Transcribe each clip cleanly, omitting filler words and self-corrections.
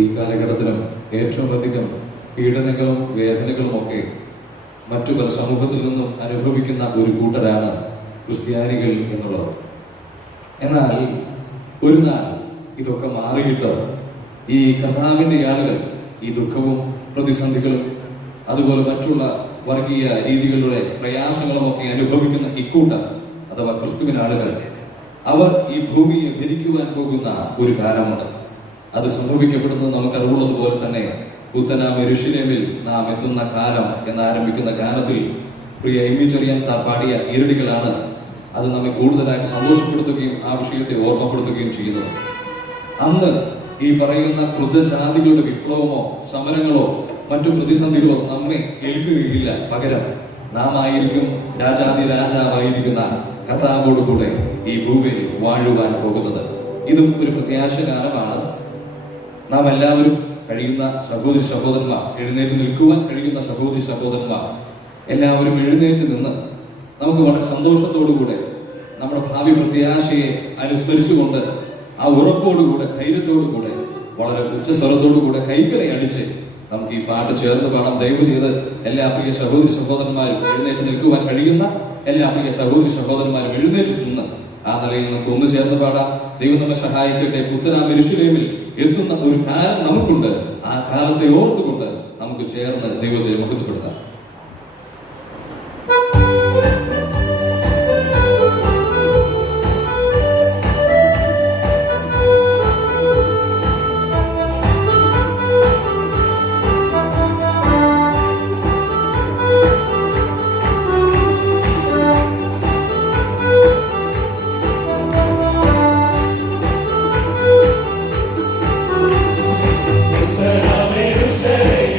ഈ കാലഘട്ടത്തിലും ഏറ്റവും അധികം പീഡനങ്ങളും വേദനകളും ഒക്കെ മറ്റു പല സമൂഹത്തിൽ നിന്നും അനുഭവിക്കുന്ന ഒരു കൂട്ടരാണ് ക്രിസ്ത്യാനികൾ എന്നുള്ളത്. എന്നാൽ ഒരു നാൾ ഇതൊക്കെ മാറിയിട്ട് ഈ കർത്താവിൻ്റെ ആളുകൾ ഈ ദുഃഖവും പ്രതിസന്ധികളും അതുപോലെ മറ്റുള്ള വർഗീയ രീതികളുടെ പ്രയാസങ്ങളും ഒക്കെ അനുഭവിക്കുന്ന ഇക്കൂട്ടർ അഥവാ ക്രിസ്തുവിനാളുകൾ അവർ ഈ ഭൂമിയെ ഭരിക്കുവാൻ പോകുന്ന ഒരു കാലമുണ്ട്. അത് സംഭവിക്കപ്പെടുന്നത് നമുക്കറിവുള്ളതുപോലെ തന്നെ പുത്തനാം യെരൂശലേമിൽ നാം എത്തുന്ന കാലം എന്നാരംഭിക്കുന്ന ഗാനത്തിൽ പ്രിയ എമ്മി ചെറിയാൻ സാർ പാടിയ ഈരടികളാണ് അത് നമ്മെ കൂടുതലായിട്ട് സന്തോഷപ്പെടുത്തുകയും ആ വിഷയത്തെ ഓർമ്മപ്പെടുത്തുകയും ചെയ്യുന്നത്. അന്ന് ഈ പറയുന്ന ക്രുദ്ധജാതികളുടെ വിപ്ലവമോ സമരങ്ങളോ മറ്റു പ്രതിസന്ധികളോ നമ്മെ ഏൽക്കുകയില്ല. പകരം നാം ആയിരിക്കും രാജാതി രാജാവായിരിക്കുന്ന കർത്താവോട് കൂടെ ഈ ഭൂമിയിൽ വാഴുവാൻ പോകുന്നത്. ഇതും ഒരു പ്രത്യാശ ഗാനമാണ്. നാം എല്ലാവരും കഴിയുന്ന സഹോദരി സഹോദരന്മാർ, എഴുന്നേറ്റ് നിൽക്കുവാൻ കഴിയുന്ന സഹോദരി സഹോദരന്മാർ എല്ലാവരും എഴുന്നേറ്റ് നിന്ന് നമുക്ക് വളരെ സന്തോഷത്തോടുകൂടെ നമ്മുടെ ഭാവി പ്രത്യാശയെ അനുസ്മരിച്ചുകൊണ്ട് ആ ഉറപ്പോടുകൂടെ ധൈര്യത്തോടുകൂടെ വളരെ ഉച്ചസ്വരത്തോടുകൂടെ കൈകളെ അടിച്ച് നമുക്ക് ഈ പാട്ട് ചേർന്ന് പാടാം. ദയവ് ചെയ്ത് എല്ലാ പ്രിയ സഹോദരി സഹോദരന്മാരും എഴുന്നേറ്റ് നിൽക്കുവാൻ കഴിയുന്ന എല്ലാ പ്രിയ സഹോദരി സഹോദരന്മാരും എഴുന്നേറ്റ് നിന്ന് ആ നിലയിൽ നമുക്ക് ഒന്ന് ചേർന്ന് പാടാം. ദൈവം നമ്മെ സഹായിക്കട്ടെ. പുത്തനാം യെരൂശലേമിൽ എത്തുന്ന ഒരു കാലം നമുക്കുണ്ട്. ആ കാലത്തെ ഓർത്തുകൊണ്ട് നമുക്ക് ചേർന്ന് ദൈവത്തെ മഹത്വപ്പെടുത്താം. Jerusalem,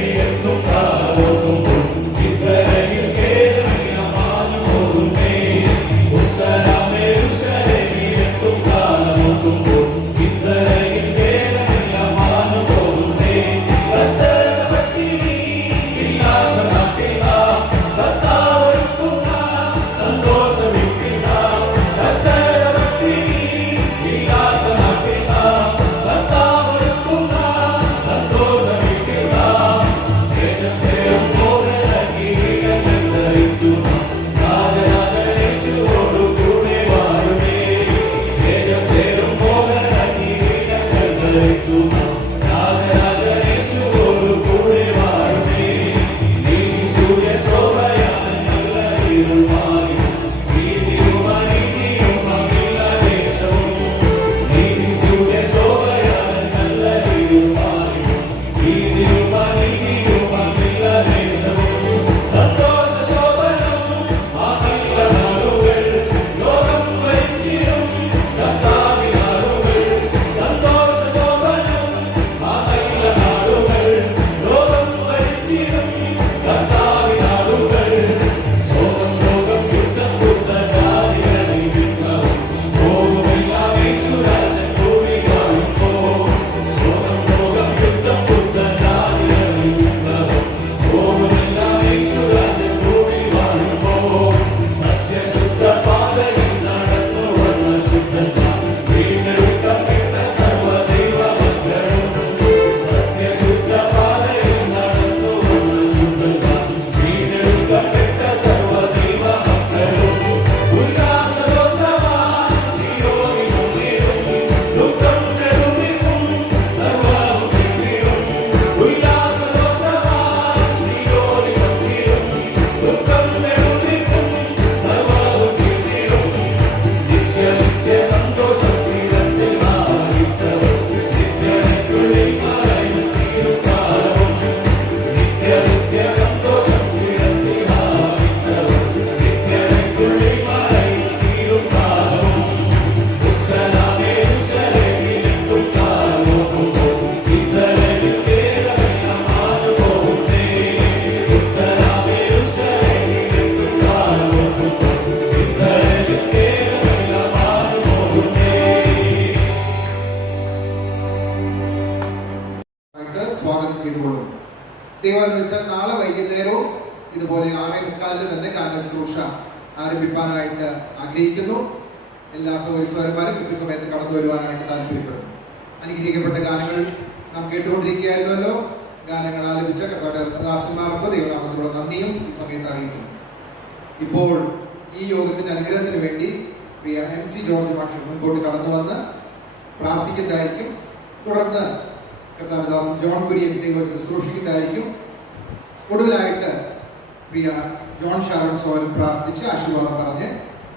ഇതുപോലെ 6:45 തന്നെ ഗാന ശുശ്രൂഷ ആരംഭിക്കാനായിട്ട് ആഗ്രഹിക്കുന്നു. എല്ലാ സഹോദരന്മാരും കൃത്യസമയത്ത് കടന്നു വരുവാനായിട്ട് താല്പര്യപ്പെടുന്നു. അനുഗ്രഹിക്കപ്പെട്ട ഗാനങ്ങൾ നാം കേട്ടുകൊണ്ടിരിക്കുകയായിരുന്നല്ലോ. ഗാനങ്ങൾ ആലപിച്ച ദാസന്മാർക്ക് ദൈവനാമത്തിലുള്ള നന്ദിയും ഈ സമയത്ത് അറിയിക്കുന്നു. ഇപ്പോൾ ഈ യോഗത്തിന്റെ അനുഗ്രഹത്തിന് വേണ്ടി പ്രിയ MC ജോർജ് മാഷ് മുൻപോട്ട് കടന്നു വന്ന് പ്രാർത്ഥിക്കുന്നതായിരിക്കും. തുടർന്ന് കർത്താവിദാസൻ ജോൺ കുര്യൻ ദൈവത്തെ ശുശ്രൂഷിക്കുന്നതായിരിക്കും. ഒടുവിലായിട്ട് പ്രിയ ജോൺ ഷാരോൺ സോരൻ പ്രാർത്ഥിച്ച് ആശീർവാദം പറഞ്ഞ്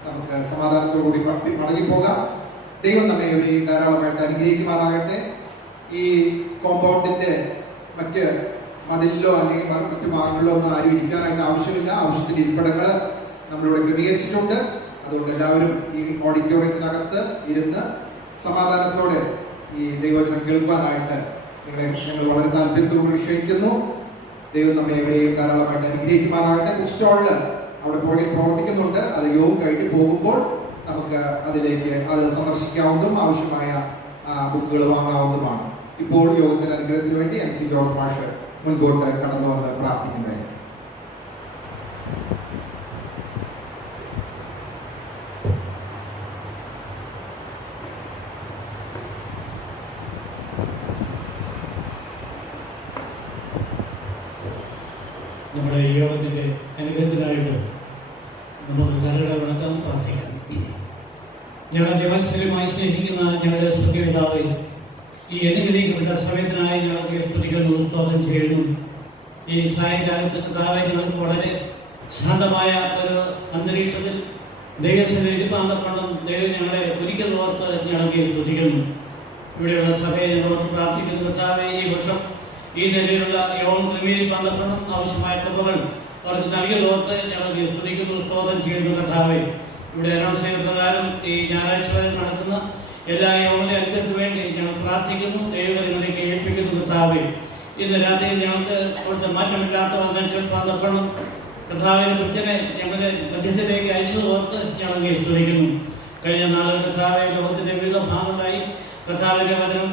നമുക്ക് സമാധാനത്തോടുകൂടി മടങ്ങിപ്പോകാം. ദൈവം നമ്മെ ഇവരെയും ധാരാളമായിട്ട് അനുഗ്രഹിക്കുമാറാകട്ടെ. ഈ കോമ്പൗണ്ടിന്റെ മറ്റ് മതിലിലോ അല്ലെങ്കിൽ മറ്റു ഭാഗങ്ങളിലോ ഒന്നും ആരും ഇരിക്കാനായിട്ട് ആവശ്യമില്ല. ആവശ്യത്തിന് ഇരിപ്പിടങ്ങൾ നമ്മളിവിടെ ക്രമീകരിച്ചിട്ടുണ്ട്. അതുകൊണ്ട് എല്ലാവരും ഈ ഓഡിറ്റോറിയത്തിനകത്ത് ഇരുന്ന് സമാധാനത്തോടെ ഈ ദൈവവചനം കേൾക്കാനായിട്ട് ഞങ്ങൾ വളരെ താല്പര്യത്തോടുകൂടി ക്ഷണിക്കുന്നു. ദൈവം നമ്മെ എവരെയും ധാരാളമായിട്ട് അനുഗ്രഹിക്കുമാറാകട്ടെ. ബുക്ക് സ്റ്റോളിൽ അവിടെ പുറകിൽ പ്രവർത്തിക്കുന്നുണ്ട്. അത് യോഗം കഴിഞ്ഞ് പോകുമ്പോൾ നമുക്ക് അതിലേക്ക് അത് സന്ദർശിക്കാവുന്നതും ആവശ്യമായ ബുക്കുകൾ വാങ്ങാവുന്നതുമാണ്. ഇപ്പോൾ യോഗത്തിന്റെ അനുഗ്രഹത്തിന് വേണ്ടി MC ജോർജ് മാഷ് മുൻപോട്ട് കടന്നു വന്ന് പ്രാർത്ഥിക്കുന്നതായിരിക്കും. നമ്മുടെ യോഗത്തിൻ്റെ അനുഗ്രഹത്തിനായിട്ട് നമുക്ക് കരകളെ വണക്കം പ്രാർത്ഥിക്കാം. ഞങ്ങളെ ദിവസമായി സ്നേഹിക്കുന്ന ഞങ്ങളുടെ സ്വർഗ്ഗപിതാവേ, ഈ അനുഗ്രഹിക്കപ്പെട്ട സമയത്തിനായി ഞങ്ങൾക്ക് സ്തുതിക്കുന്നു, സ്തോത്രം ചെയ്യുന്നു. ഈ സായങ്കാലത്ത് കർത്താവേ, ഞങ്ങൾക്ക് വളരെ ശാന്തമായ ഒരു അന്തരീക്ഷത്തിൽ ദൈവസേന ഇരുപ്പാന്തപ്പണം ദൈവം ഞങ്ങളെ ഒരിക്കൽ ഓർത്ത് ഞങ്ങൾക്ക് സ്തുതിക്കുന്നു. ഇവിടെയുള്ള സഭയെ ഞങ്ങളോട് പ്രാർത്ഥിക്കുന്നു. കർത്താവേ, ഈ വർഷം ഈ നിലയിലുള്ള യോഗം ക്രമീകരിപ്പാന്തപ്പണം ആവശ്യമായ കൃപകൾ അവർക്ക് നൽകിയതോർത്ത് ഞങ്ങൾക്ക് സ്തുതിക്കുന്നു, സ്തോത്രം ചെയ്യുന്നു. കർത്താവേ, ഇവിടെ അനൗൺസ് ചെയ്ത പ്രകാരം ഈ ഞായറാഴ്ച വരെ നടക്കുന്ന എല്ലാ യോഗങ്ങളുടെ അനുഗ്രഹത്തിന് വേണ്ടി ഞങ്ങൾ പ്രാർത്ഥിക്കുന്നു, ദൈവങ്ങളിലേക്ക് ഏൽപ്പിക്കുന്നു. കർത്താവേ, ഇന്ന് രാത്രി ഞങ്ങൾക്ക് അവിടുത്തെ മാറ്റമില്ലാത്ത വന്നാൽ കേൾപ്പാന്തപ്പണം കർത്താവിന്റെ പുത്രനെ ഞങ്ങളുടെ മധ്യത്തിലേക്ക് അയച്ചതോർത്ത് ഞങ്ങൾക്ക് സ്തുതിക്കുന്നു. കഴിഞ്ഞ നാളുകൾ കർത്താവെ ലോകത്തിന്റെ വിവിധ ഭാഗങ്ങളായി കർത്താവിന്റെ വചനം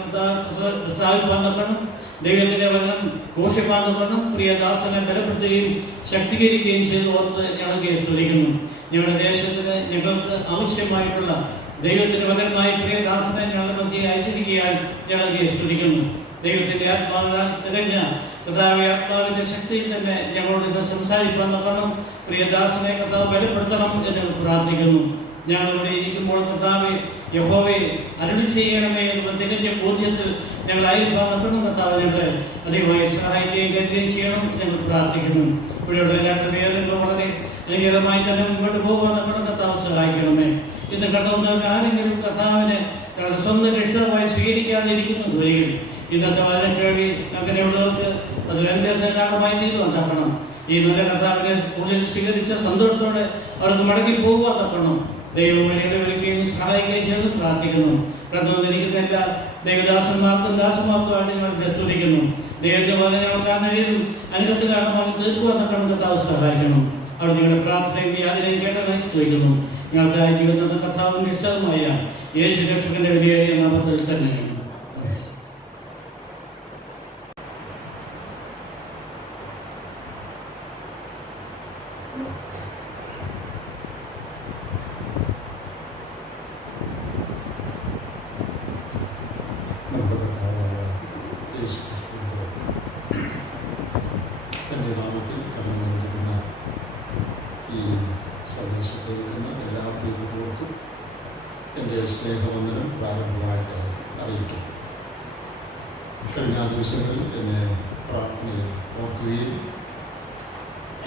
പ്രസ്താവിപ്പാന്തപ്പണം ദൈവത്തിന്റെ വചനം ഘോഷിപ്പാന്തപ്പണം പ്രിയദാസനെ ബലപ്പെടുത്തുകയും ശക്തീകരിക്കുകയും ചെയ്ത് ഓർത്ത് ഞങ്ങൾക്ക് സ്തുതിക്കുന്നു. ഞങ്ങളുടെ ദേശത്തിന് ഞങ്ങൾക്ക് ആവശ്യമായിട്ടുള്ള ദൈവത്തിന്റെ വചനമായി പ്രിയദാസനെ ഞങ്ങളുടെ മധ്യയെ അയച്ചിരിക്കാൻ ഞങ്ങൾക്ക് സ്തുതിക്കുന്നു. ദൈവത്തിന്റെ ആത്മാവിനാൽ തികഞ്ഞ കർത്താവെ ആത്മാവിന്റെ ശക്തിയിൽ തന്നെ ഞങ്ങളോട് ഇന്ന് സംസാരിക്കാൻ നോക്കണം. പ്രിയദാസനെ കർത്താവ് ബലപ്പെടുത്തണം എന്ന് പ്രാർത്ഥിക്കുന്നു. ഞങ്ങൾ ഇവിടെ ഇരിക്കുമ്പോൾ കർത്താവെ യഹോവയെ അരുളി ചെയ്യണമേ എന്നുള്ള തികഞ്ഞ ബോധ്യത്തിൽ ഞങ്ങളായിരിക്കാൻ നോക്കണം. കർത്താവ് ഞങ്ങളെ അധികമായി സഹായിക്കുകയും കരുതുകയും ചെയ്യണം ഞങ്ങൾ പ്രാർത്ഥിക്കുന്നു. ഇവിടെയുള്ള എല്ലാ ക്രമീകരണങ്ങളും വളരെ അനുകൂലമായി തന്നെ മുമ്പോട്ട് പോകാൻ നോക്കണം. കർത്താവ് സഹായിക്കണമേ. ഇന്ന് കണ്ടുവന്നവർ ആരെങ്കിലും കർത്താവിനെ ഞങ്ങളുടെ സ്വന്തം രക്ഷിതാവായി സ്വീകരിക്കാതിരിക്കുന്നു ഒരിക്കൽ ഇന്നത്തെ വചനം കേൾവി അങ്ങനെയുള്ളവർക്ക് അതിൽ എന്തെങ്കിലും കാരണമായി തീരുവാൻ തക്കണം. ഈ നല്ല കർത്താവിനെ ഉള്ളിൽ സ്വീകരിച്ച സന്തോഷത്തോടെ അവർക്ക് മടങ്ങി പോകുവാൻ തക്കണം. ദൈവം വഴിയുടെ വിളിക്കുകയും സഹായിക്കുകയും ചെയ്ത് പ്രാർത്ഥിക്കുന്നു. കണ്ടുവന്നിരിക്കുന്ന എല്ലാ ദൈവദാസന്മാർക്കും ദാസന്മാർക്കുമായിട്ട് ഞങ്ങൾ സ്തുതിക്കുന്നു. ദൈവത്തെ പോലെ ഞങ്ങൾക്ക് ആ നിലയിലും അനുഗ്രഹത്തിന് കാരണമായി തീർക്കുവാൻ തക്കണം. കർത്താവ് സഹായിക്കണം. അവിടെ നിങ്ങളുടെ പ്രാർത്ഥനയും യാതിനെയും കേട്ടതായി സ്തുതിക്കുന്നു. ഞങ്ങൾക്ക് ജീവിതത്തിന്റെ കർത്താവിന് ഇഷ്ടമായ യേശു രക്ഷകന്റെ വിലയേറിയ നാമത്തിൽ തന്നെ. തൻ്റെ നാമത്തിൽ കടന്നു വന്നിരിക്കുന്ന ഈ സന്ദേശം കേൾക്കുന്ന എല്ലാ പ്രിയപ്പെട്ടവർക്കും എൻ്റെ സ്നേഹവന്ദനം പ്രാരംഭമായിട്ട് അറിയിക്കും. കഴിഞ്ഞ ദിവസങ്ങളിൽ എന്നെ പ്രാർത്ഥനയിൽ ഓർക്കുകയും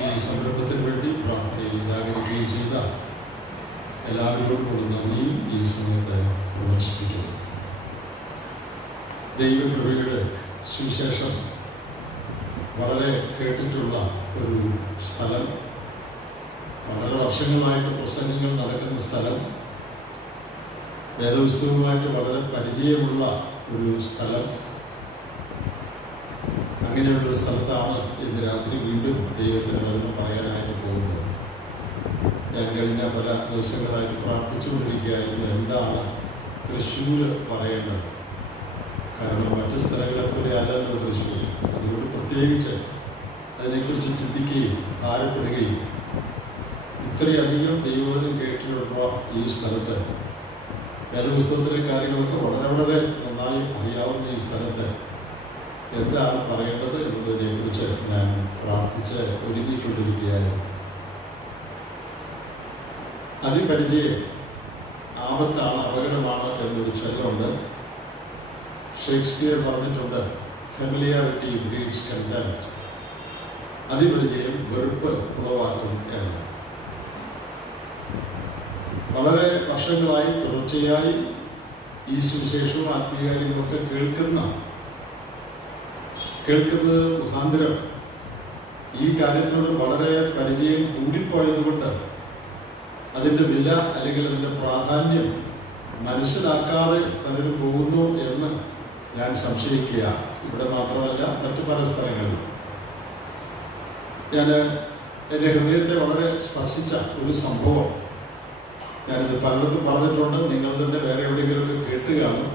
ഈ സംരംഭത്തിന് വേണ്ടി പ്രാർത്ഥനയിൽ ജാഗരിക്കുകയും ചെയ്ത എല്ലാവരോടും നന്ദിയും ഈ സമയത്ത് പ്രദർശിപ്പിക്കുന്നു. ദൈവകൃപയുടെ സുവിശേഷം വളരെ കേട്ടിട്ടുള്ള ഒരു സ്ഥലം, വളരെ വർഷങ്ങളായിട്ട് പ്രസംഗങ്ങൾ നടക്കുന്ന സ്ഥലം, വേദപുസ്തകവുമായിട്ട് വളരെ പരിചയമുള്ള ഒരു സ്ഥലം, അങ്ങനെയുള്ളൊരു സ്ഥലത്താണ് ഇന്ന് രാത്രി വീണ്ടും ദൈവത്തിന് വചനം പറയാനായിട്ട് പോകുന്നത്. ഞാൻ കഴിഞ്ഞ പല ദിവസങ്ങളായിട്ട് പ്രാർത്ഥിച്ചുകൊണ്ടിരിക്കുകയായിരുന്നു എന്താണ് തൃശ്ശൂർ പറയേണ്ടത്. കാരണം മറ്റു സ്ഥലങ്ങളെ പോലെ അല്ലല്ലോ തൃശ്ശൂർ. അതുകൊണ്ട് പ്രത്യേകിച്ച് അതിനെക്കുറിച്ച് ചിന്തിക്കുകയും ഭാരപ്പെടുകയും ഇത്രയധികം ദൈവവചനം കേട്ടിട്ടുള്ള ഈ സ്ഥലത്ത് വേദപുസ്തകത്തിലെ കാര്യങ്ങളൊക്കെ വളരെ വളരെ നന്നായി അറിയാവുന്ന ഈ സ്ഥലത്ത് എന്താണ് പറയേണ്ടത് എന്നതിനെക്കുറിച്ച് ഞാൻ പ്രാർത്ഥിച്ച് ഒരുങ്ങിക്കൊണ്ടിരിക്കുകയായിരുന്നു. അതിപരിചയം ആപത്താണ്, അപകടമാണ് എന്നൊരു ചൊല്ലുണ്ട്. ഷേക്സ്പിയർ പറഞ്ഞിട്ടുണ്ട്, ഫെമിലിയാരിറ്റി ബ്രീഡ്സ് കണ്ടംപ്റ്റ്. അതിപരിചയം വെറുപ്പ് ഉളവാക്കും എന്ന്. വളരെ വർഷങ്ങളായി തുടർച്ചയായി ഈ സുവിശേഷവും ആത്മീയകാര്യങ്ങളൊക്കെ കേൾക്കുന്നത് മുഖാന്തരം ഈ കാര്യത്തോട് വളരെ പരിചയം കൂടിപ്പോയതുകൊണ്ട് അതിൻ്റെ വില അല്ലെങ്കിൽ അതിൻ്റെ പ്രാധാന്യം മനസ്സിലാക്കാതെ പലരും പോകുന്നു എന്ന് ഞാൻ സംശയിക്കുക. ഇവിടെ മാത്രമല്ല, മറ്റു പല സ്ഥലങ്ങളിലും. ഞാൻ എൻ്റെ ഹൃദയത്തെ വളരെ സ്പർശിച്ച ഒരു സംഭവം ഞാനിത് പലയിടത്തും പറഞ്ഞിട്ടുണ്ട്. നിങ്ങൾ തന്നെ വേറെ എവിടെയെങ്കിലുമൊക്കെ കേട്ട് കാണും.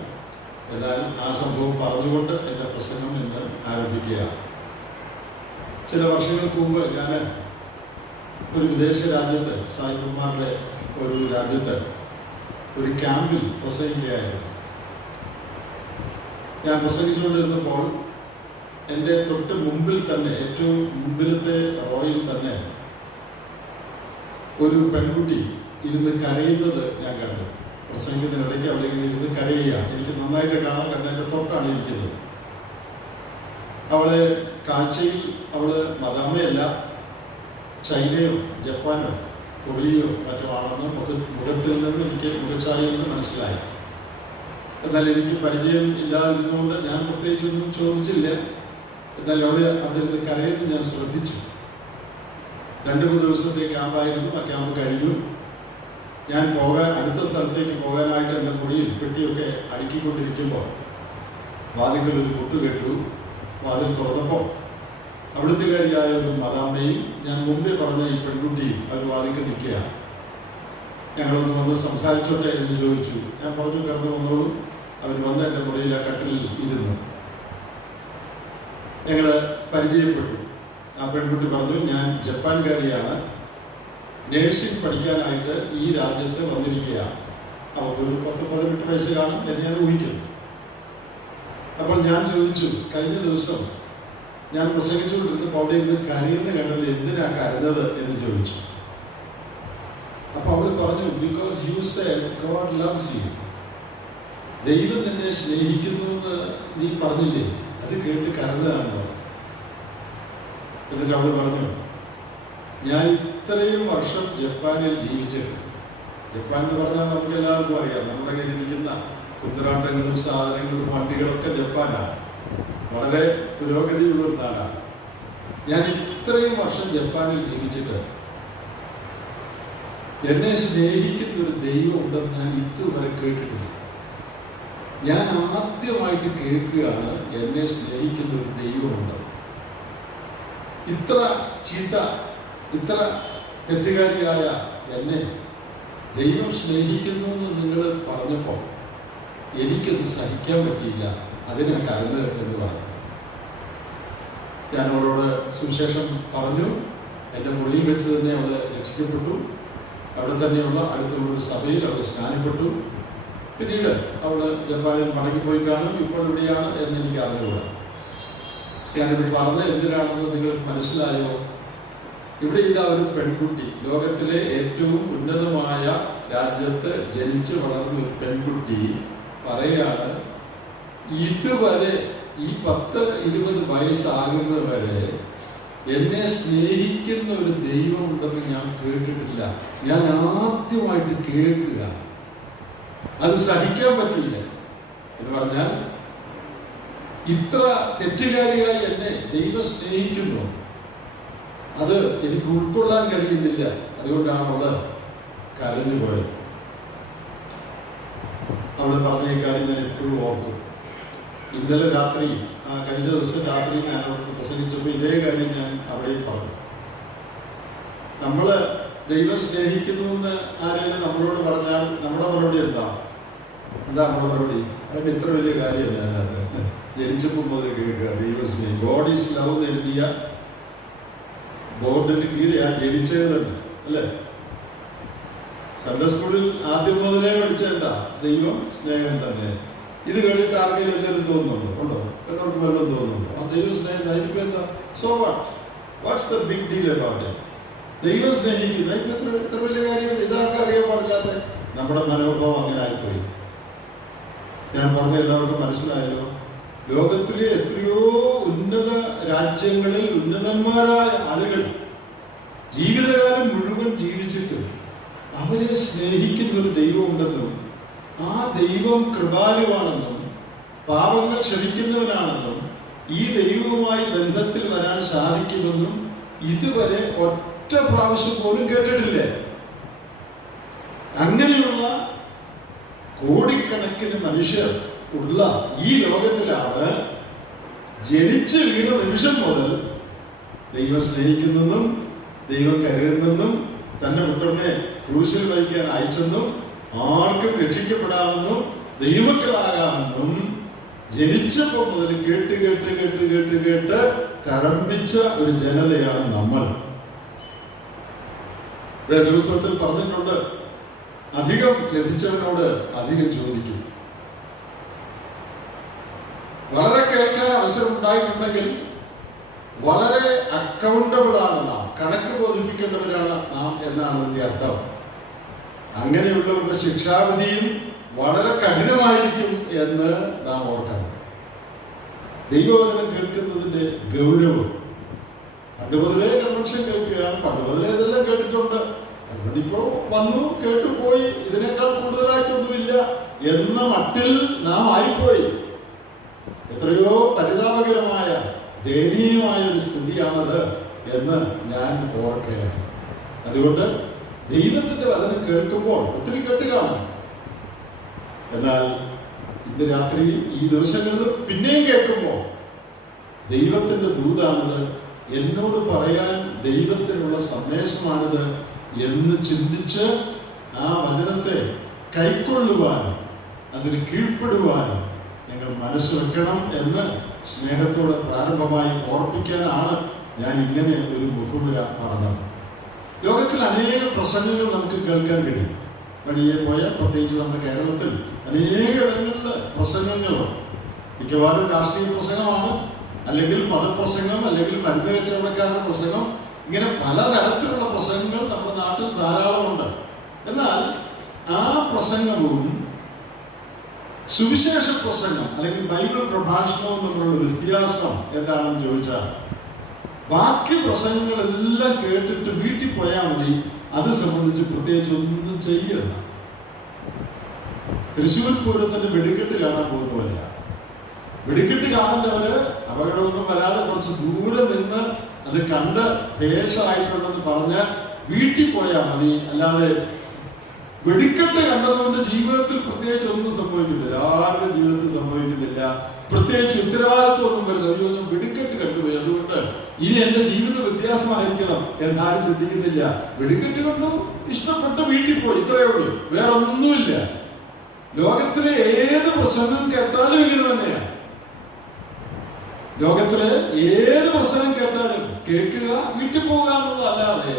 എന്നാൽ ആ സംഭവം പറഞ്ഞുകൊണ്ട് എൻ്റെ പ്രസംഗം ഇന്ന് ആരംഭിക്കുക. ചില വർഷങ്ങൾക്ക് മുമ്പ് ഞാൻ ഒരു വിദേശ രാജ്യത്ത്, സായിപ്പന്മാരുടെ ഒരു രാജ്യത്ത് ഒരു ക്യാമ്പിൽ പ്രസംഗിക്കുകയായിരുന്നു. ഞാൻ പ്രസംഗിച്ചുകൊണ്ടിരുന്നപ്പോൾ എൻ്റെ തൊട്ട് മുമ്പിൽ തന്നെ, ഏറ്റവും മുമ്പിലത്തെ റോയിൽ തന്നെ ഒരു പെൺകുട്ടി ഇരുന്ന് കരയുന്നത് ഞാൻ കണ്ടു. പ്രസംഗത്തിനിടയ്ക്ക് അവിടെ ഇരുന്ന് കരയുക. എനിക്ക് നന്നായിട്ട് കാണാൻ കണ്ട എൻ്റെ തൊട്ടാണ് ഇരിക്കുന്നത്. അവള് കാഴ്ചയിൽ അവള് മദാമയല്ല, ചൈനയോ ജപ്പാനോ കൊറിയയോ മറ്റോ ആണെന്ന് മുഖത്തിൽ നിന്ന് എനിക്ക് മുഖച്ചായയിൽ നിന്ന് മനസ്സിലായി. എന്നാൽ എനിക്ക് പരിചയം ഇല്ലാതിരുന്നുകൊണ്ട് ഞാൻ പ്രത്യേകിച്ചൊന്നും ചോദിച്ചില്ല. എന്നാൽ അവിടെ ഇരുന്ന് കരയുന്നത് ഞാൻ ശ്രദ്ധിച്ചു. 2-3 ദിവസത്തെ ക്യാമ്പായിരുന്നു. ആ ക്യാമ്പ് കഴിഞ്ഞു. ഞാൻ അടുത്ത സ്ഥലത്തേക്ക് പോകാനായിട്ട് എൻ്റെ മുറിയിൽ പെട്ടിയൊക്കെ അടുക്കിക്കൊണ്ടിരിക്കുമ്പോൾ വാതിൽക്കൽ ഒരു കൊട്ട് കേട്ടു. വാതിൽ തുറന്നപ്പോൾ അവിടുത്തുകാരിയായ ഒരു മദാമ്മയും ഞാൻ മുമ്പേ പറഞ്ഞ ഈ പെൺകുട്ടിയും അവർ വാതിൽക്ക് നിൽക്കുക. ഞങ്ങളൊന്ന് വന്ന് സംസാരിച്ചോട്ടെ എന്ന് ചോദിച്ചു. ഞാൻ പറഞ്ഞു, കിടന്നു വന്നോളൂ. അവർ വന്ന് എൻ്റെ മുറിയിൽ ആ കട്ടിലിൽ ഇരുന്നു. ഞങ്ങൾ പരിചയപ്പെട്ടു. ആ പെൺകുട്ടി പറഞ്ഞു, ഞാൻ ജപ്പാൻകാരിയാണ്, നേഴ്സിംഗ് പഠിക്കാനായിട്ട് ഈ രാജ്യത്ത് വന്നിരിക്കുക. അവർക്കൊരു 10-18 വയസ്സ് കാണും എന്ന് ഞാൻ ഊഹിക്കുന്നു. അപ്പോൾ ഞാൻ ചോദിച്ചു, കഴിഞ്ഞ ദിവസം ഞാൻ പ്രസംഗിച്ചുകൊണ്ടിരുന്നപ്പോൾ അവിടെ ഇരുന്ന് കരയുന്ന കണ്ടല്ലോ, എന്തിനാ കരഞ്ഞത് എന്ന് ചോദിച്ചു. അപ്പോൾ അവൾ പറഞ്ഞു, because you said God loves you. ദൈവം നിന്നെ സ്നേഹിക്കുന്നു എന്ന് നീ പറഞ്ഞില്ലേ, അത് കേട്ട് കരഞ്ഞതാണെന്ന് പറഞ്ഞു. എന്നിട്ട് അവൾ പറഞ്ഞു, ഞാൻ ഇത്രയും വർഷം ജപ്പാനിൽ ജീവിച്ചിട്ടുണ്ട്. ജപ്പാൻ എന്ന് പറഞ്ഞാൽ നമുക്ക് എല്ലാവർക്കും അറിയാം, നമ്മുടെ കയ്യിലിരിക്കുന്ന കുന്തരാട്ടങ്ങളും സാധനങ്ങളും വണ്ടികളൊക്കെ ജപ്പാനാണ്. വളരെ പുരോഗതിയുള്ള ഒരു നാടാണ്. ഞാൻ ഇത്രയും വർഷം ജപ്പാനിൽ ജീവിച്ചിട്ട് എന്നെ സ്നേഹിക്കുന്ന ഒരു ദൈവം ഉണ്ടെന്ന് ഞാൻ ഇതുവരെ കേട്ടിട്ടില്ല. ഞാൻ ആദ്യമായിട്ട് കേൾക്കുകയാണ് എന്നെ സ്നേഹിക്കുന്ന ഒരു ദൈവമുണ്ട്. ഇത്ര ചീത്ത, ഇത്ര തെറ്റുകാരിയായ എന്നെ ദൈവം സ്നേഹിക്കുന്നു എന്ന് നിങ്ങൾ പറഞ്ഞപ്പോൾ എനിക്കത് സഹിക്കാൻ പറ്റിയില്ല. അതിനാ കരഞ്ഞത് എന്ന് പറഞ്ഞു. ഞാൻ അവളോട് സുവിശേഷം പറഞ്ഞു. എൻ്റെ മുറിയിൽ വെച്ച് തന്നെ അവൾ രക്ഷിക്കപ്പെട്ടു. അവിടെ തന്നെയുള്ള അടുത്തുള്ള ഒരു സഭയിൽ അവൾ സ്നാനപ്പെട്ടു. പിന്നീട് അവൾ ജപ്പാനിൽ മടങ്ങിപ്പോയി കാണും. ഇപ്പോൾ ഇവിടെയാണ് എന്ന് എനിക്ക് അറിഞ്ഞുകൂടാ. ഞാനിത് പറഞ്ഞത് എന്തിനാണെന്ന് നിങ്ങൾ മനസ്സിലായോ? ഇവിടെ ഇതാ ഒരു പെൺകുട്ടി, ലോകത്തിലെ ഏറ്റവും ഉന്നതമായ രാജ്യത്ത് ജനിച്ചു വളർന്ന ഒരു പെൺകുട്ടി പറയുകയാണ്, ഇതുവരെ ഈ 10-20 വയസ്സാകുന്നത് വരെ എന്നെ സ്നേഹിക്കുന്ന ഒരു ദൈവം ഉണ്ടെന്ന് ഞാൻ കേട്ടിട്ടില്ല. ഞാൻ ആദ്യമായിട്ട് കേൾക്കുക. അത് സഹിക്കാൻ പറ്റില്ല എന്ന് പറഞ്ഞാൽ, ഇത്ര തെറ്റുകാരിയായി എന്നെ ദൈവം സ്നേഹിക്കുന്നു, അത് എനിക്ക് ഉൾക്കൊള്ളാൻ കഴിയുന്നില്ല. അതുകൊണ്ടാണ് അവള് കരഞ്ഞു പോയത്. അവള് പറഞ്ഞ ഈ കാര്യം ഞാൻ എപ്പോഴും ഓർക്കും. ഇന്നലെ രാത്രി, കഴിഞ്ഞ ദിവസം രാത്രി ഞാൻ അവിടുത്തെ പ്രസംഗിച്ചപ്പോൾ ഇതേ കാര്യം ഞാൻ അവിടെയും പറഞ്ഞു. നമ്മള് ദൈവം സ്നേഹിക്കുന്നു എന്ന് ആരെങ്കിലും നമ്മളോട് പറഞ്ഞാൽ നമ്മുടെ മറുപടി എന്താ നമ്മുടെ മറുപടി? അതിന് ഇത്ര വലിയ കാര്യമല്ല അതിനകത്ത്. ജനിച്ചപ്പോൾ മുതൽ കേൾക്കുക ദൈവം സ്നേഹിക്കും. ഗോഡ് ഈസ് ലവ് എന്ന് എഴുതിയ ബോർഡിന് കീഴെയാ ജനിച്ചത് തന്നെ, അല്ലേ? സൺഡേ സ്കൂളിൽ ആദ്യം മുതലേ പഠിച്ച എന്താ? ദൈവം സ്നേഹം തന്നെ. ഇത് കേട്ടിട്ട് ആർക്കെങ്കിലും എന്തെങ്കിലും തോന്നുന്നുണ്ടോ? ഉണ്ടോ? എല്ലാവർക്കും വല്ലതും തോന്നുന്നുണ്ടോ? ആ ദൈവം സ്നേഹം എനിക്ക് എന്താ? So what's the big deal about it? ദൈവം സ്നേഹിക്കുന്ന ഇപ്പൊ എത്ര വലിയ കാര്യം ഇതാർക്കും അറിയാൻ പാടില്ലാത്ത നമ്മുടെ മനോഭാവം അങ്ങനെ ആയിപ്പോയി. ഞാൻ പറഞ്ഞ എല്ലാവർക്കും മനസ്സിലായല്ലോ. ലോകത്തിലെ എത്രയോ ഉന്നത രാജ്യങ്ങളിൽ ഉന്നതന്മാരായ ആളുകൾ ജീവിതകാലം മുഴുവൻ ജീവിച്ചിട്ട് അവരെ സ്നേഹിക്കുന്ന ഒരു ദൈവം ഉണ്ടെന്നും ആ ദൈവം കൃപാലുവാണെന്നും പാപങ്ങൾ ക്ഷമിക്കുന്നവനാണെന്നും ഈ ദൈവവുമായി ബന്ധത്തിൽ വരാൻ സാധിക്കുമെന്നും ഇതുവരെ ഒറ്റ പ്രാവശ്യം പോലും കേട്ടിട്ടില്ല. അങ്ങനെയുള്ള കോടിക്കണക്കിന് മനുഷ്യർ ഉള്ള ഈ ലോകത്തിലാണ് ജനിച്ചു വീണ നിമിഷം മുതൽ ദൈവം സ്നേഹിക്കുന്നെന്നും ദൈവം കരുതുന്നെന്നും തന്റെ പുത്രനെ ക്രൂശിൽ വഹിക്കാൻ അയച്ചെന്നും ആർക്കും രക്ഷിക്കപ്പെടാമെന്നും ദൈവമക്കളാകാമെന്നും ജനിച്ചപ്പോൾ മുതൽ കേട്ട് കേട്ട് കേട്ട് കേട്ട് കേട്ട് തഴമ്പിച്ച ഒരു ജനതയാണ് നമ്മൾ. ദിവസത്തിൽ പറഞ്ഞിട്ടുണ്ട്, അധികം ലഭിച്ചവനോട് അധികം ചോദിക്കും. വളരെ കേൾക്കാൻ അവസരം ഉണ്ടായിട്ടുണ്ടെങ്കിൽ വളരെ അക്കൗണ്ടബിൾ ആണ് നാം, കണക്ക് ബോധിപ്പിക്കേണ്ടവരാണ് നാം എന്നാണ് അതിന്റെ അർത്ഥം. അങ്ങനെയുള്ളവരുടെ ശിക്ഷാവിധിയും വളരെ കഠിനമായിരിക്കും എന്ന് നാം ഓർക്കണം. ദൈവവചനം കേൾക്കുന്നതിന്റെ ഗൗരവം പണ്ട് മുതലേ കൺവെൻഷൻ കേൾക്കുകയാണ്, പണ്ട് മുതലേ ഇതെല്ലാം കേട്ടിട്ടുണ്ട്, അതിപ്പോ വന്നു കേട്ടുപോയി, ഇതിനേക്കാൾ കൂടുതലായിട്ടൊന്നുമില്ല എന്ന മട്ടിൽ നാം ആയിപ്പോയി. എത്രയോ പരിതാപകരമായ ദയനീയമായ ഒരു സ്ഥിതിയാണത് എന്ന് ഞാൻ ഓർക്കുകയാണ്. അതുകൊണ്ട് ദൈവത്തിന്റെ വചനം കേൾക്കുമ്പോൾ ഒത്തിരി കേട്ട് കാണും. എന്നാൽ ഇന്ന് രാത്രി ഈ ദിവസങ്ങളിൽ പിന്നെയും കേൾക്കുമ്പോൾ ദൈവത്തിന്റെ ദൂതാണിത്, എന്നോട് പറയാൻ ദൈവത്തിനുള്ള സന്ദേശമാണിത് എന്ന് ചിന്തിച്ച് ആ വചനത്തെ കൈക്കൊള്ളുവാനും അതിന് കീഴ്പ്പെടുവാനും നിങ്ങൾ മനസ്സ് വെക്കണം എന്ന് സ്നേഹത്തോടെ പ്രാരംഭമായി ഓർപ്പിക്കാനാണ് ഞാൻ ഇങ്ങനെ ഒരു മുഖമുര പറഞ്ഞത്. ലോകത്തിൽ അനേക പ്രസംഗങ്ങൾ നമുക്ക് കേൾക്കാൻ കഴിയും. വഴിയെ പോയ പ്രത്യേകിച്ച് നമ്മുടെ കേരളത്തിൽ അനേക ഇടങ്ങളിൽ പ്രസംഗങ്ങളുണ്ട്. മിക്കവാറും രാഷ്ട്രീയ പ്രസംഗമാണ്, അല്ലെങ്കിൽ മതപ്രസംഗം, അല്ലെങ്കിൽ മരുന്ന് കച്ചവടക്കാരുടെ പ്രസംഗം, ഇങ്ങനെ പലതരത്തിലുള്ള പ്രസംഗങ്ങൾ നമ്മുടെ നാട്ടിൽ ധാരാളമുണ്ട്. എന്നാൽ ആ പ്രസംഗവും സുവിശേഷ പ്രസംഗം അല്ലെങ്കിൽ ബൈബിൾ പ്രഭാഷണവും തമ്മിലുള്ള വ്യത്യാസം എന്താണെന്ന് ചോദിച്ചാൽ, ബാക്കി പ്രസംഗങ്ങളെല്ലാം കേട്ടിട്ട് വീട്ടിൽ പോയാൽ മതി, അത് സംബന്ധിച്ച് പ്രത്യേകിച്ച് ഒന്നും ചെയ്യണ്ട. തൃശ്ശൂർ പൂരത്തിന്റെ വെടിക്കെട്ട് കാണാൻ പോകുന്നവരല്ല. വെടിക്കെട്ട് കാണേണ്ടവര് അപകടമൊന്നും വരാതെ കുറച്ച് ദൂരെ നിന്ന് അത് കണ്ട് പേഷായിട്ടുണ്ടെന്ന് പറഞ്ഞ് വീട്ടിൽ പോയാൽ മതി. അല്ലാതെ വെടിക്കെട്ട് കണ്ടതുകൊണ്ട് ജീവിതത്തിൽ പ്രത്യേകിച്ച് ഒന്നും സംഭവിക്കുന്നില്ല, ആരുടെ ജീവിതത്തിൽ സംഭവിക്കുന്നില്ല. പ്രത്യേകിച്ച് ഉത്തരവാദിത്വം ഒന്നും വരുന്നില്ല. അയ്യോ, ഞാൻ വെടിക്കെട്ട് കണ്ടുപോയി, അതുകൊണ്ട് ഇനി എന്റെ ജീവിത വ്യത്യാസമായിരിക്കണം എന്നാരും ചിന്തിക്കുന്നില്ല. വെടിക്കെട്ട് കണ്ടു, ഇഷ്ടപ്പെട്ട് വീട്ടിൽ പോയി, ഇത്രയേ ഉള്ളൂ, വേറെ ഒന്നുമില്ല. ലോകത്തിലെ ഏത് പ്രസംഗം കേട്ടാലും ഇങ്ങനെ തന്നെയാണ്. ലോകത്തിലെ ഏത് പ്രസംഗം കേട്ടാലും കേൾക്കുക, വീട്ടിൽ പോവുക എന്നുള്ളതല്ലാതെ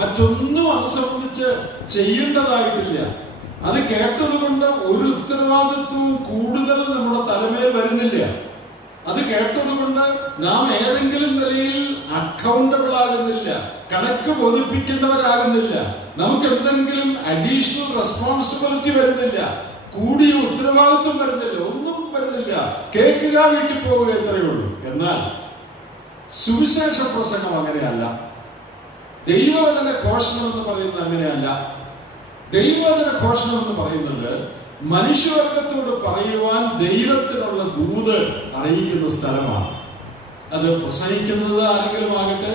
മറ്റൊന്നും അത് സംബന്ധിച്ച് ചെയ്യേണ്ടതായിട്ടില്ല. അത് കേട്ടത് കൊണ്ട് ഒരു ഉത്തരവാദിത്വവും കൂടുതൽ നമ്മുടെ തലമേൽ വരുന്നില്ല. അത് കേട്ടത് കൊണ്ട് നാം ഏതെങ്കിലും നിലയിൽ അക്കൗണ്ടബിൾ ആകുന്നില്ല, കണക്ക് ബോധിപ്പിക്കേണ്ടവരാകുന്നില്ല, നമുക്ക് എന്തെങ്കിലും അഡീഷണൽ റെസ്പോൺസിബിലിറ്റി വരുന്നില്ല, കൂടിയ ഉത്തരവാദിത്വം വരുന്നില്ല, ഒന്നും വരുന്നില്ല. കേൾക്കുക, വീട്ടിൽ പോവുക, എത്രയേ ഉള്ളൂ. എന്നാൽ സുവിശേഷ പ്രസംഗം അങ്ങനെയല്ല. ദൈവവചന ഘോഷണം എന്ന് പറയുന്നത് അങ്ങനെയല്ല. ദൈവവചന ഘോഷണം എന്ന് പറയുന്നത് മനുഷ്യവർഗത്തോട് പറയുവാൻ ദൈവത്തിനുള്ള ദൂത് അറിയിക്കുന്ന സ്ഥലമാണ്. അത് പ്രസംഗിക്കുന്നത് ആരെങ്കിലും ആകട്ടെ,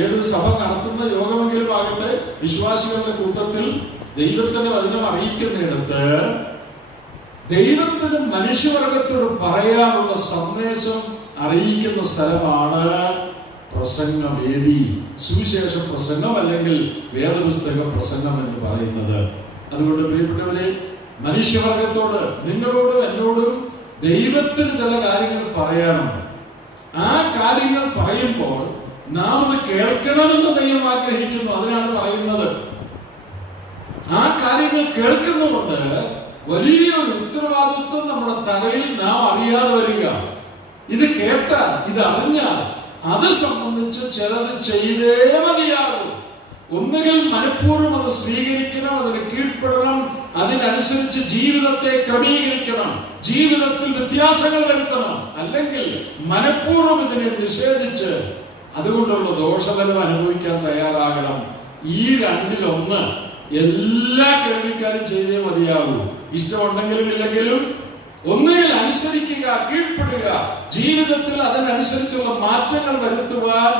ഏത് സഭ നടത്തുന്ന യോഗമെങ്കിലും ആകട്ടെ, വിശ്വാസികളുടെ കൂട്ടത്തിൽ ദൈവത്തിന്റെ വചനം അറിയിക്കുന്നിടത്ത് ദൈവത്തിന് മനുഷ്യവർഗത്തോട് പറയാനുള്ള സന്ദേശം അറിയിക്കുന്ന സ്ഥലമാണ് പ്രസംഗവേദി, സുവിശേഷ പ്രസംഗം അല്ലെങ്കിൽ വേദപുസ്തക പ്രസംഗം എന്ന് പറയുന്നത്. അതുകൊണ്ട് പ്രിയപ്പെട്ടവരെ, മനുഷ്യവർഗത്തോട്, നിങ്ങളോടും എന്നോടും ദൈവത്തിന് ചില കാര്യങ്ങൾ പറയാനുണ്ട്. ആ കാര്യങ്ങൾ പറയുമ്പോൾ നാം അത് കേൾക്കണമെന്ന് ദൈവം ആഗ്രഹിക്കുന്നു. അതിനാണ് പറയുന്നത്. ആ കാര്യങ്ങൾ കേൾക്കുന്നതുകൊണ്ട് വലിയൊരു ഉത്തരവാദിത്വം നമ്മുടെ തലയിൽ നാം അറിയാതെ വരിക. ഇത് കേട്ടാൽ, ഇത് അറിഞ്ഞാൽ അത് സംബന്ധിച്ച് ചിലത് ചെയ്തേ മതിയാകും. ഒന്നുകിൽ മനഃപൂർവ്വം അത് സ്വീകരിക്കണം, അതിന് കീഴ്പ്പെടണം, അതിനനുസരിച്ച് ജീവിതത്തെ ക്രമീകരിക്കണം, ജീവിതത്തിൽ വ്യത്യാസങ്ങൾ വരുത്തണം. അല്ലെങ്കിൽ മനഃപൂർവ്വം ഇതിനെ നിഷേധിച്ച് അതുകൊണ്ടുള്ള ദോഷഫലം അനുഭവിക്കാൻ തയ്യാറാകണം. ഈ രണ്ടിലൊന്ന് എല്ലാ കേൾവിക്കാരും ചെയ്തേ മതിയാകൂ. ഇഷ്ടമുണ്ടെങ്കിലും ഇല്ലെങ്കിലും ഒന്നുകിൽ അനുസരിക്കുക, കീഴ്പ്പെടുക, ജീവിതത്തിൽ അതിനനുസരിച്ചുള്ള മാറ്റങ്ങൾ വരുത്തുവാൻ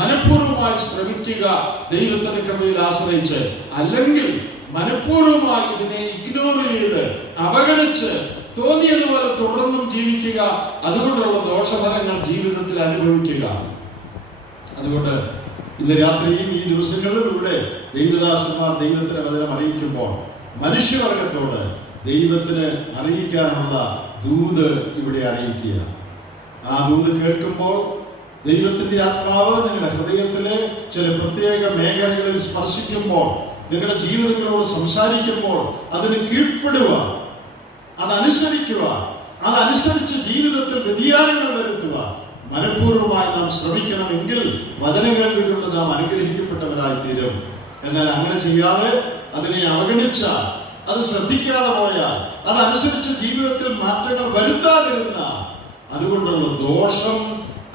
മനഃപൂർവ്വമായി ശ്രമിക്കുക, ദൈവത്തിന്റെ കൃപയിൽ ആശ്രയിച്ച്. അല്ലെങ്കിൽ മനഃപൂർവ്വമായി ഇതിനെ ഇഗ്നോർ ചെയ്ത് അവഗണിച്ച് തോന്നിയതുപോലെ തുടർന്നും ജീവിക്കുക, അതുകൊണ്ടുള്ള ദോഷഫലങ്ങൾ ജീവിതത്തിൽ അനുഭവിക്കുക. അതുകൊണ്ട് ഇന്ന് രാത്രിയും ഈ ദിവസങ്ങളിലും ഇവിടെ ദൈവദാസന്മാർ ദൈവത്തിന്റെ വചനം അറിയിക്കുമ്പോൾ മനുഷ്യവർഗത്തോട് ദൈവത്തിന് അറിയിക്കാനുള്ള ദൂത് ഇവിടെ അറിയിക്കുക. ആ ദൂത് കേൾക്കുമ്പോൾ ദൈവത്തിന്റെ ആത്മാവ് നിങ്ങളുടെ ഹൃദയത്തിലെ ചില പ്രത്യേക മേഖലകളിൽ സ്പർശിക്കുമ്പോൾ, നിങ്ങളുടെ ജീവിതങ്ങളോട് സംസാരിക്കുമ്പോൾ അതിന് കീഴ്പ്പെടുക, അതനുസരിക്കുക, അതനുസരിച്ച് ജീവിതത്തിൽ വ്യതിയാനങ്ങൾ വരുത്തുക മനഃപൂർവ്വമായി നാം ശ്രമിക്കണമെങ്കിൽ വചനങ്ങളിൽ കൊണ്ട് നാം അനുഗ്രഹിക്കപ്പെട്ടവരായി തീരും. എന്നാൽ അങ്ങനെ ചെയ്യാതെ അതിനെ അവഗണിച്ച, അത് ശ്രദ്ധിക്കാതെ പോയാൽ, അതനുസരിച്ച് ജീവിതത്തിൽ മാറ്റങ്ങൾ വരുത്താതിരുന്ന അതുകൊണ്ടുള്ള ദോഷം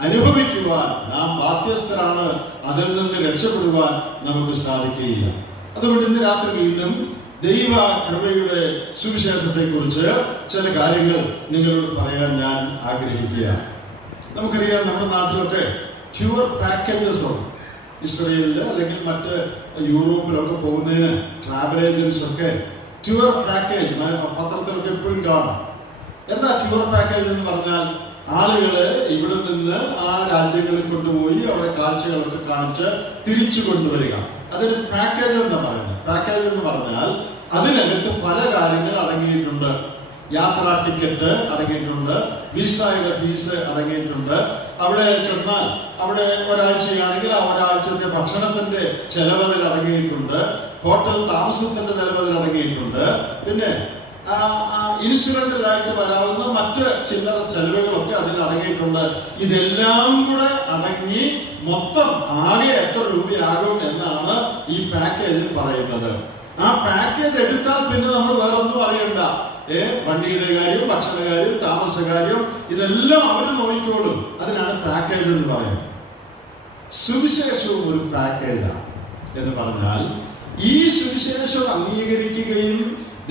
അനുഭവിക്കുവാൻ നാം ബാധ്യസ്ഥരാണ്. അതിൽ നിന്ന് രക്ഷപ്പെടുവാൻ നമുക്ക് സാധിക്കുകയില്ല. അതുകൊണ്ട് ഇന്ന് രാത്രി വീണ്ടും ദൈവ കൃപയുടെ സുവിശേഷത്തെ കുറിച്ച് ചില കാര്യങ്ങൾ നിങ്ങളോട് പറയാൻ ഞാൻ ആഗ്രഹിക്കുകയാണ്. നമുക്കറിയാം, നമ്മുടെ നാട്ടിലൊക്കെ ടൂർ പാക്കേജസ് ഉണ്ട്. ഇസ്രയേലില് അല്ലെങ്കിൽ മറ്റ് യൂറോപ്പിലൊക്കെ പോകുന്നതിന് ട്രാവൽ ഏജൻസ് ഒക്കെ ടൂർ പാക്കേജ് പത്രത്തിലൊക്കെ എപ്പോഴും കാണും. എന്താ ടൂർ പാക്കേജ് എന്ന് പറഞ്ഞാൽ? ആളുകള് ഇവിടെ നിന്ന് ആ രാജ്യങ്ങളിൽ കൊണ്ടുപോയി അവിടെ കാഴ്ചകളൊക്കെ കാണിച്ച് തിരിച്ചു കൊണ്ടുവരിക. അതിന് പാക്കേജ് എന്ന് പറയുന്നത്. പാക്കേജ് എന്ന് പറഞ്ഞാൽ അതിനകത്ത് പല കാര്യങ്ങൾ അടങ്ങിയിട്ടുണ്ട്. യാത്രാ ടിക്കറ്റ് അടങ്ങിയിട്ടുണ്ട്, വിസയുടെ ഫീസ് അടങ്ങിയിട്ടുണ്ട്. അവിടെ ചെന്നാൽ അവിടെ ഒരാഴ്ചയാണെങ്കിൽ ആ ഒരാഴ്ചത്തെ ഭക്ഷണത്തിന്റെ ചെലവതിൽ അടങ്ങിയിട്ടുണ്ട്, ഹോട്ടൽ താമസത്തിന്റെ ചെലവതിൽ അടങ്ങിയിട്ടുണ്ട്. പിന്നെ ഇൻസിഡന്റലായിട്ട് വരാവുന്ന മറ്റ് ചില്ലറ ചെലവുകളൊക്കെ അതിൽ അടങ്ങിയിട്ടുണ്ട്. ഇതെല്ലാം കൂടെ അടങ്ങി മൊത്തം ആകെ എത്ര രൂപയാകും എന്നാണ് ഈ പാക്കേജിൽ പറയുന്നത്. ആ പാക്കേജ് എടുത്താൽ പിന്നെ നമ്മൾ വേറൊന്നും അറിയണ്ട. വണ്ടിയുടെ കാര്യം, ഭക്ഷണകാര്യം, താമസകാര്യം ഇതെല്ലാം അവര് നോക്കിക്കോളും. അതിനാണ് പാക്കേജ് എന്ന് പറയുന്നത്. സുവിശേഷവും ഒരു പാക്കേജാണ് എന്ന് പറഞ്ഞാൽ, ഈ സുവിശേഷം അംഗീകരിക്കുകയും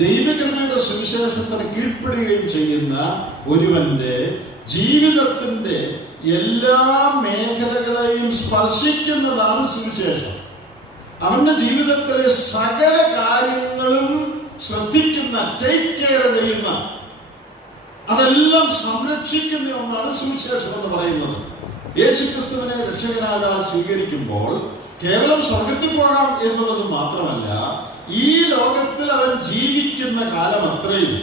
ദൈവകൃപയുടെ സുവിശേഷത്തിന് കീഴ്പ്പെടുകയും ചെയ്യുന്ന ഒരുവന്റെ ജീവിതത്തിന്റെ എല്ലാ മേഖലകളെയും സ്പർശിക്കുന്നതാണ് സുവിശേഷം. അവന്റെ ജീവിതത്തിലെ സകല കാര്യങ്ങളും ശ്രദ്ധിക്കുന്ന, ടേക്ക് കെയർ ചെയ്യുന്ന, അതെല്ലാം സംരക്ഷിക്കുന്ന ഒന്നാണ് സുവിശേഷം എന്ന് പറയുന്നത്. യേശുക്രിസ്തുവിനെ രക്ഷകനാകാൻ സ്വീകരിക്കുമ്പോൾ കേവലം സ്വർഗത്തിൽ പോകാം എന്നുള്ളത് മാത്രമല്ല, ഈ ലോകത്തിൽ അവൻ ജീവിക്കുന്ന കാലം അത്രയും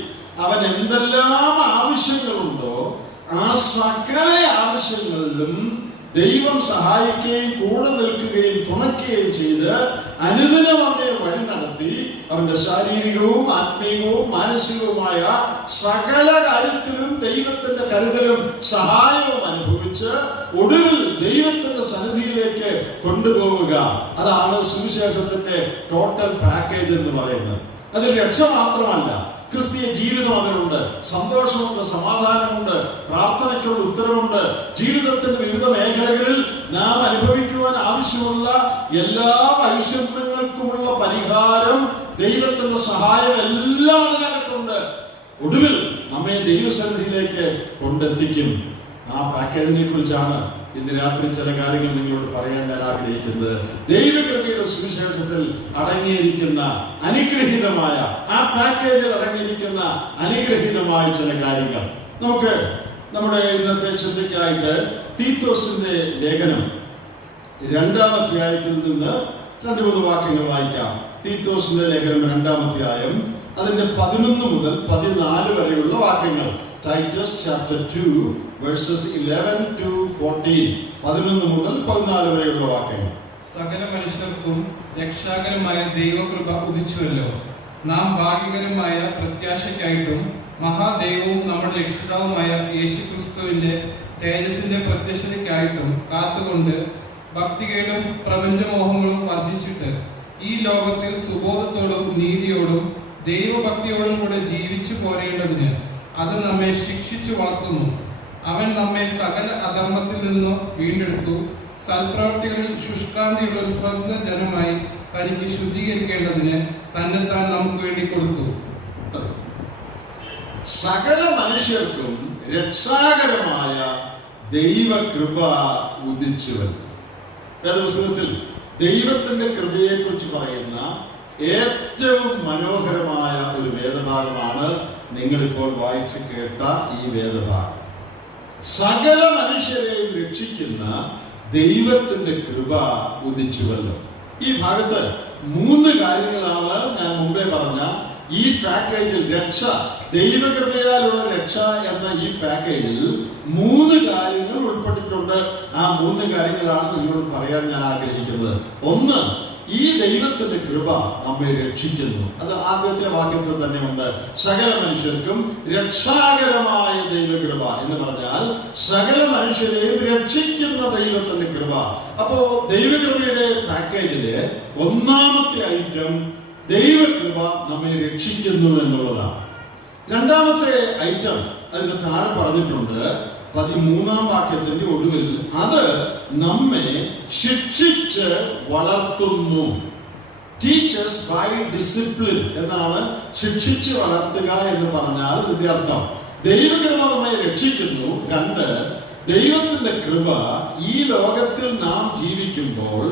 അവൻ എന്തെല്ലാം ആവശ്യങ്ങളുണ്ടോ ആ സകല ആവശ്യങ്ങളിലും ദൈവം സഹായിക്കുകയും കൂടെ നിൽക്കുകയും തുണയ്ക്കുകയും ചെയ്ത് അനുദിനം അവനെ വഴി നടത്തി അവന്റെ ശാരീരികവും ആത്മീയവും മാനസികവുമായ സകല കാര്യത്തിലും ദൈവത്തിന്റെ കരുതലും സഹായവും അനുഭവിച്ച് ഒടുവിൽ ദൈവത്തിന്റെ സന്നിധിയിലേക്ക് കൊണ്ടുപോവുക. അതാണ് സുവിശേഷത്തിന്റെ ടോട്ടൽ പാക്കേജ് എന്ന് പറയുന്നത്. അതിൽ രക്ഷ മാത്രമല്ല, ക്രിസ്തീയ ജീവിതം അതിലുണ്ട്, സന്തോഷമുണ്ട്, സമാധാനമുണ്ട്, പ്രാർത്ഥനയ്ക്കുള്ള ഉത്തരവുണ്ട്. ജീവിതത്തിന്റെ വിവിധ മേഖലകളിൽ നാം അനുഭവിക്കുവാൻ ആവശ്യമുള്ള എല്ലാ വൈഷമ്യങ്ങൾക്കുമുള്ള പരിഹാരം, ദൈവത്തിന്റെ സഹായം എല്ലാം അതിനകത്തുണ്ട്. ഒടുവിൽ നമ്മെ ദൈവസന്നിധിയിലേക്ക് കൊണ്ടെത്തിക്കും. ആ പാക്കേജിനെ കുറിച്ചാണ് ഇന്ന് രാത്രി ചില കാര്യങ്ങൾ നിങ്ങളോട് പറയാൻ ഞാൻ ആഗ്രഹിക്കുന്നത്. ദൈവകൃപയുടെ സുവിശേഷത്തിൽ അടങ്ങിയിരിക്കുന്ന അനുഗ്രഹീതമായ, ആ പാക്കേജിൽ അടങ്ങിയിരിക്കുന്ന അനുഗ്രഹീതമായ ചില കാര്യങ്ങൾ നമുക്ക് നമ്മുടെ ഇന്നത്തെ ചിന്തയ്ക്കായിട്ട് തീത്തോസിന്റെ ലേഖനം 2-ാം അധ്യായത്തിൽ നിന്ന് 2-3 വാക്യങ്ങൾ വായിക്കാം. തീത്തോസിന്റെ ലേഖനം 2-ാം അധ്യായം അതിന്റെ 11 മുതൽ 14 വരെയുള്ള വാക്യങ്ങൾ. Titus chapter 2 verses 11 to 14. 11 മുതൽ 14 വരെയുള്ള വാക്യങ്ങൾ. സകല മനുഷ്യർക്കും രക്ഷാകരമായ ദൈവകൃപ ഉദിച്ചുവല്ലോ. നാം ഭാഗ്യകരമായ പ്രത്യാശയ്ക്കായിട്ടും മഹാദൈവവും നമ്മുടെ രക്ഷിതാവുമായ യേശുക്രിസ്തുവിന്റെ തേജസ്സിന്റെ പ്രത്യക്ഷതയ്ക്കായിട്ടും കാത്തുകൊണ്ട് ഭക്തികേടും പ്രപഞ്ചമോഹങ്ങളും വർജിച്ചിട്ട് ഈ ലോകത്തിൽ സുബോധത്തോടും നീതിയോടും ദൈവഭക്തിയോടും കൂടെ ജീവിച്ചു പോരേണ്ടതിന് അത് നമ്മെ ശിക്ഷിച്ചു വളർത്തുന്നു. അവൻ നമ്മെ സകല അധർമ്മത്തിൽ നിന്ന് വീണ്ടെടുത്തു സൽപ്രവർത്തികളിൽ ശുഷ്കാന്തിയുള്ള ഒരു സ്വന്തം ജനമായി തനിക്ക് ശുദ്ധീകരിക്കേണ്ടതിന് തന്നെത്താൻ നമുക്ക് വേണ്ടി കൊടുത്തു. സകല മനുഷ്യർക്കും രക്ഷാകരമായ ദൈവകൃപ ഉദിച്ചുവല്ലോ. വേദപുസ്തകത്തിൽ ദൈവത്തിന്റെ കൃപയെ കുറിച്ച് പറയുന്ന ഏറ്റവും മനോഹരമായ ഒരു വേദഭാഗമാണ് നിങ്ങളിപ്പോൾ വായിച്ച് കേട്ട ഈ വേദഭാഗം. സകല മനുഷ്യരെയും രക്ഷിക്കുന്ന ദൈവത്തിന്റെ കൃപ ഉദിച്ചുവല്ലോ. ഈ ഭാഗത്ത് 3 കാര്യങ്ങളാണ് ഞാൻ മുമ്പേ പറഞ്ഞ ഈ പാക്കേജിൽ രക്ഷ, ദൈവകൃപയാലുള്ള രക്ഷ എന്ന ഈ പാക്കേജിൽ 3 കാര്യങ്ങൾ ഉൾപ്പെട്ടിട്ടുണ്ട്. ആ 3 കാര്യങ്ങളാണ് നിങ്ങളോട് പറയാൻ ഞാൻ ആഗ്രഹിക്കുന്നത്. ഒന്ന്, ഈ ദൈവത്തിന്റെ കൃപ നമ്മെ രക്ഷിക്കുന്നു. അത് ആദ്യത്തെ വാക്യത്തിൽ തന്നെ ഉണ്ട്. സകല മനുഷ്യർക്കും രക്ഷാകരമായ ദൈവകൃപ എന്ന് പറഞ്ഞാൽ സകല മനുഷ്യരെയും രക്ഷിക്കുന്ന ദൈവത്തിന്റെ കൃപ. അപ്പോ ദൈവകൃപയുടെ പാക്കേജിലെ ഒന്നാമത്തെ ഐറ്റം ദൈവകൃപ നമ്മെ രക്ഷിക്കുന്നു എന്നുള്ളതാണ്. രണ്ടാമത്തെ ഐറ്റം അതിന്റെ താഴെ പറഞ്ഞിട്ടുണ്ട് 13-ാം വാക്യത്തിന്റെ ഒടുവിൽ, അത് നമ്മെ ശിക്ഷിച്ച് വളർത്തുന്നു. ടീച്ചേഴ്സ് ബൈ ഡിസിപ്ലിൻ എന്നാണ് ശിക്ഷിച്ച് വളർത്തുക എന്ന് പറഞ്ഞാൽ ഇതിന്റെ അർത്ഥം. ദൈവകൃപ നമ്മെ രക്ഷിക്കുന്നു. 2, ദൈവത്തിന്റെ കൃപ ഈ ലോകത്തിൽ നാം ജീവിക്കുമ്പോൾ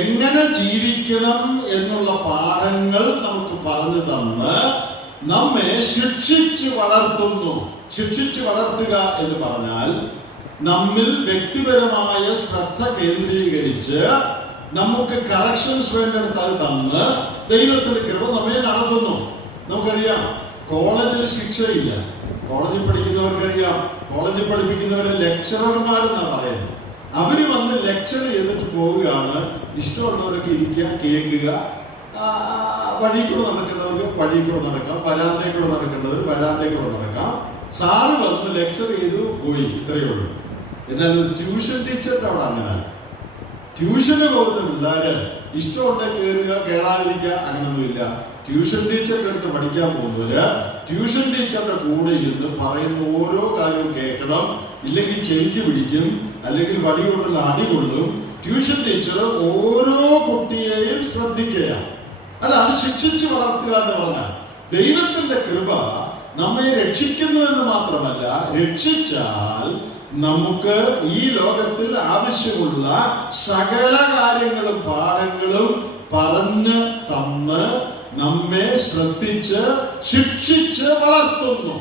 എങ്ങനെ ജീവിക്കണം എന്നുള്ള പാഠങ്ങൾ നമുക്ക് പറഞ്ഞു തന്ന് നമ്മെ ശിക്ഷിച്ച് വളർത്തുന്നു. ശിക്ഷിച്ച് വളർത്തുക എന്ന് പറഞ്ഞാൽ നമ്മിൽ വ്യക്തിപരമായ ശ്രദ്ധ കേന്ദ്രീകരിച്ച് നമുക്ക് കറക്ഷൻസ് വേണ്ടിടത്ത് അത് തന്ന് ദൈവത്തിന്റെ കൃപ നമ്മെ നടത്തുന്നു. നമുക്കറിയാം, കോളേജിൽ ശിക്ഷയില്ല. കോളേജിൽ പഠിക്കുന്നവർക്കറിയാം, കോളേജിൽ പഠിപ്പിക്കുന്നവരെ ലെക്ചറർമാരെന്നാണ് പറയുന്നത്. അവര് വന്ന് ലെക്ചർ ചെയ്തിട്ട് പോവുകയാണ്. ഇഷ്ടമുള്ളവരൊക്കെ ഇരിക്കുക, കേൾക്കുക. വഴി കൂടെ നടക്കേണ്ടവർക്ക് വഴി കൂടെ നടക്കാം, വരാന്തയിൽ കൂടെ നടക്കേണ്ടവർ വരാന്തയിൽ കൂടെ നടക്കാം. സാറ് വന്ന് ലെക്ചർ ചെയ്തു പോയി, ഇത്രയേ ഉള്ളൂ. എന്നാൽ ട്യൂഷൻ ടീച്ചറിന്റെ അവിടെ അങ്ങനെ ട്യൂഷന് പോകുന്ന പിള്ളേര് ഇഷ്ടമുണ്ടെങ്കിൽ കയറുക, കയറാതിരിക്കുക, അങ്ങനൊന്നുമില്ല. ട്യൂഷൻ ടീച്ചറിന്റെ അടുത്ത് പഠിക്കാൻ പോകുന്നവര് ട്യൂഷൻ ടീച്ചറുടെ കൂടെ ഇരുന്ന് പറയുന്ന ഓരോ കാര്യവും കേൾക്കണം. ഇല്ലെങ്കിൽ ചെവിക്ക് പിടിക്കും, അല്ലെങ്കിൽ വടി കൊണ്ടുള്ള അടി കൊള്ളും. ട്യൂഷൻ ടീച്ചർ ഓരോ കുട്ടിയെയും ശ്രദ്ധിക്കുക. അതാണ് ശിക്ഷിച്ച് വളർത്തുക എന്ന് പറഞ്ഞാൽ. ദൈവത്തിന്റെ കൃപ നമ്മെ രക്ഷിക്കുന്നു എന്ന് മാത്രമല്ല, രക്ഷിച്ചാൽ നമുക്ക് ഈ ലോകത്തിൽ ആവശ്യമുള്ള സകല കാര്യങ്ങളും പാഠങ്ങളും പറഞ്ഞ് തന്ന് നമ്മെ ശ്രദ്ധിച്ച് ശിക്ഷിച്ച് വളർത്തുന്നു.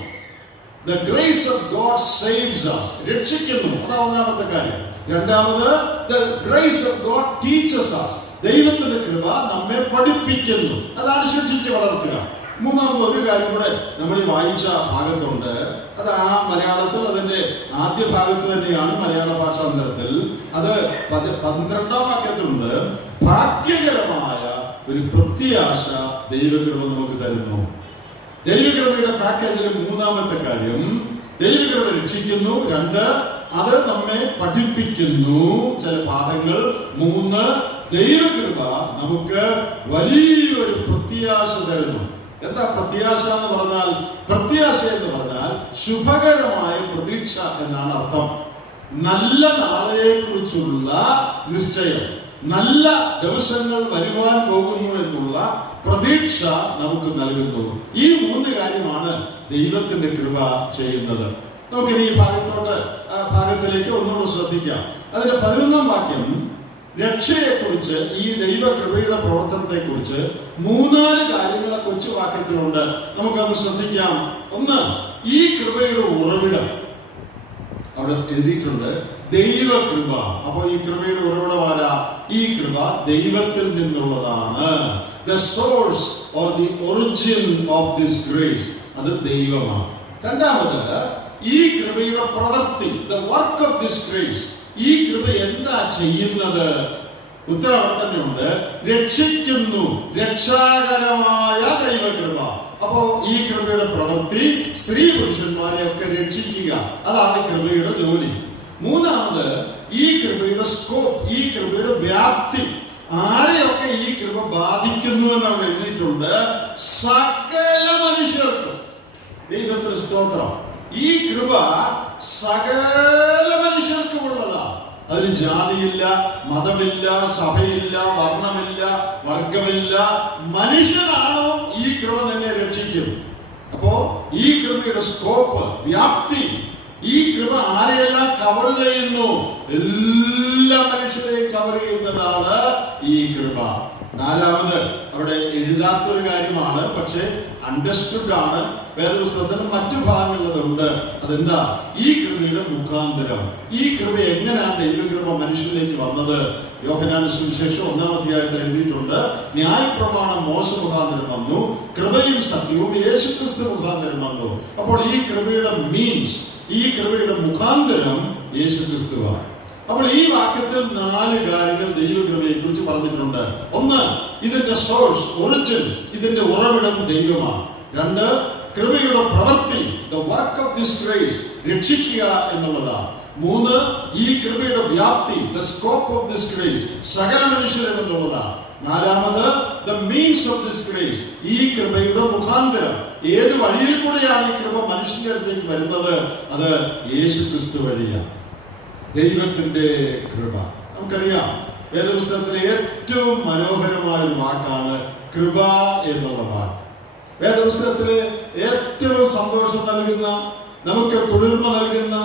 The grace of God saves us. രക്ഷിക്കുന്നു, അതാണ് ഒന്നാമത്തെ കാര്യം. രണ്ടാമത്, the grace of God teaches us. ദൈവത്തിന്റെ കൃപ നമ്മെ പഠിപ്പിക്കുന്നു, അതാണ് ശിക്ഷിച്ച് വളർത്തുക. മൂന്നാമത് ഒരു കാര്യം കൂടെ നമ്മൾ ഈ വായിച്ച ഭാഗത്തുണ്ട്. അത് ആ മലയാളത്തിൽ അതിന്റെ ആദ്യ ഭാഗത്ത് തന്നെയാണ്, മലയാള ഭാഷാന്തരത്തിൽ. അത് 12-ാം വാക്യത്തിലുണ്ട്. ഭാഗ്യകരമായ ഒരു പ്രത്യാശ ദൈവകൃപ നമുക്ക് തരുന്നു. ദൈവകൃപയുടെ പാക്കേജിലെ മൂന്നാമത്തെ കാര്യം, ദൈവകൃപ രക്ഷിക്കുന്നു. 2, അത് നമ്മെ പഠിപ്പിക്കുന്നു ചില പാഠങ്ങൾ. 3, ദൈവകൃപ നമുക്ക് വലിയൊരു പ്രത്യാശ തരുന്നു. എന്താ പ്രത്യാശ എന്ന് പറഞ്ഞാൽ? പ്രത്യാശ എന്ന് പറഞ്ഞാൽ ശുഭകരമായ പ്രതീക്ഷ എന്നാണ് അർത്ഥം. നല്ല നാളെയെ കുറിച്ചുള്ള നിശ്ചയം, നല്ല ദിവസങ്ങൾ വരുവാൻ പോകുന്നു എന്നുള്ള പ്രതീക്ഷ നമുക്ക് നൽകുന്നു. ഈ 3 കാര്യമാണ് ദൈവത്തിന്റെ കൃപ ചെയ്യുന്നത്. നമുക്കിനി ഈ ഭാഗത്തിലേക്ക് ഒന്നുകൂടെ ശ്രദ്ധിക്കാം. അതിന്റെ 11-ാം വാക്യം രക്ഷയെക്കുറിച്ച്, ഈ ദൈവകൃപയുടെ പ്രവർത്തനത്തെ കുറിച്ച് 3-4 കാര്യങ്ങളെ കൊച്ചു വാക്യത്തിലുണ്ട്. നമുക്കത് ശ്രദ്ധിക്കാം. ഒന്ന്, ഈ കൃപയുടെ ഉറവിടം അവിടെ എഴുതിയിട്ടുണ്ട്, ദൈവകൃപ. അപ്പൊ ഈ കൃപയുടെ ഉറവിടമാരാ? ഈ കൃപ ദൈവത്തിൽ നിന്നുള്ളതാണ്. The source or the origin of this grace, അത് ദൈവമാണ്. രണ്ടാമത്, ഈ കൃപയുടെ പ്രവൃത്തി, the work of this grace, ഈ കൃപ എന്താ ചെയ്യുന്നത്? ഉത്തരം അവിടെ തന്നെ ഉണ്ട്. രക്ഷിക്കുന്നു, രക്ഷാകരമായ ദൈവകൃപ. അപ്പോ ഈ കൃപയുടെ പ്രവൃത്തി സ്ത്രീ പുരുഷന്മാരെ ഒക്കെ രക്ഷിക്കുക, അതാണ് കൃപയുടെ ജോലി. മൂന്നാമത്, ഈ കൃപയുടെ സ്കോപ്പ്, ഈ കൃപയുടെ വ്യാപ്തി, ആരെയൊക്കെ ഈ കൃപ ബാധിക്കുന്നു എന്ന് അവിടെ എഴുതിയിട്ടുണ്ട്. സകല മനുഷ്യർക്കും. ദൈവത്തിന് സ്തോത്രം. ഈ കൃപ സകല മനുഷ്യർക്കും ഉള്ളതാ. അതിന് ജാതിയില്ല, മതമില്ല, സഭയില്ല, വർണ്ണമില്ല, വർഗമില്ല. മനുഷ്യനാണോ ഈ കൃപ തന്നെ രക്ഷിക്കും. അപ്പോ ഈ കൃപയുടെ സ്കോപ്പ്, വ്യാപ്തി, ഈ കൃപ ആരെയെല്ലാം കവർ ചെയ്യുന്നു? എല്ലാ മനുഷ്യരെയും കവർ ചെയ്യുന്നതാണ് ഈ കൃപ. നാലാമത്, അവിടെ എഴുതാത്തൊരു കാര്യമാണ്, പക്ഷെ അണ്ടർസ്റ്റുഡ് ആണ്. വേദപുസ്തകത്തിന് മറ്റു ഭാഗങ്ങളിലുണ്ട്. അതെന്താ? ഈ കൃപയുടെ മുഖാന്തരം. ഈ കൃപ എങ്ങനെയാണ് ദൈവകൃപ മനുഷ്യനിലേക്ക് വന്നത്? യോഹന്നാന്റെ സുവിശേഷം 1-ാം അധ്യായത്തിൽ എഴുതിയിട്ടുണ്ട്, ന്യായപ്രമാണം മോശ മുഖാന്തരം വന്നു, കൃപയും സത്യവും യേശുക്രിസ്തു മുഖാന്തരം വന്നു. അപ്പോൾ ഈ കൃപയുടെ മീൻസ്, ഈ കൃപയുടെ മുഖാന്തരം യേശുക്രിസ്തുവാണ്. അപ്പോൾ ഈ വാക്യത്തിൽ 4 കാര്യങ്ങൾ ദൈവകൃപയെ കുറിച്ച് പറഞ്ഞിട്ടുണ്ട്. ഒന്ന്, ഇതിന്റെ സോഴ്സ്, ഒറിജിൻ, ഇതിന്റെ ഉറവിടം ദൈവമാണ്. 2, കൃപയുടെ പ്രവൃത്തി, the work of this grace, രക്ഷിക്കുക എന്നുള്ളതാണ്. 3, ഈ കൃപയുടെ വ്യാപ്തി, the scope of this grace, സകല മനുഷ്യരും എന്നുള്ളതാണ്. 4, the means of this grace, ഈ കൃപയുടെ മുഖാന്തരം. ഏത് വഴിയിൽ കൂടെയാണ് ഈ കൃപ മനുഷ്യന്റെ അടുത്തേക്ക് വരുന്നത്? അത് യേശുക്രിസ്തു വഴിയാണ്. ദൈവത്തിന്റെ കൃപ. നമുക്കറിയാം, വേദപുസ്തകത്തിലെ ഏറ്റവും മനോഹരമായ ഒരു വാക്കാണ് കൃപ എന്നുള്ള വാക്ക്. വേദപുസ്തകത്തിലെ ഏറ്റവും സന്തോഷം നൽകുന്ന, നമുക്ക് കുളിർമ നൽകുന്ന,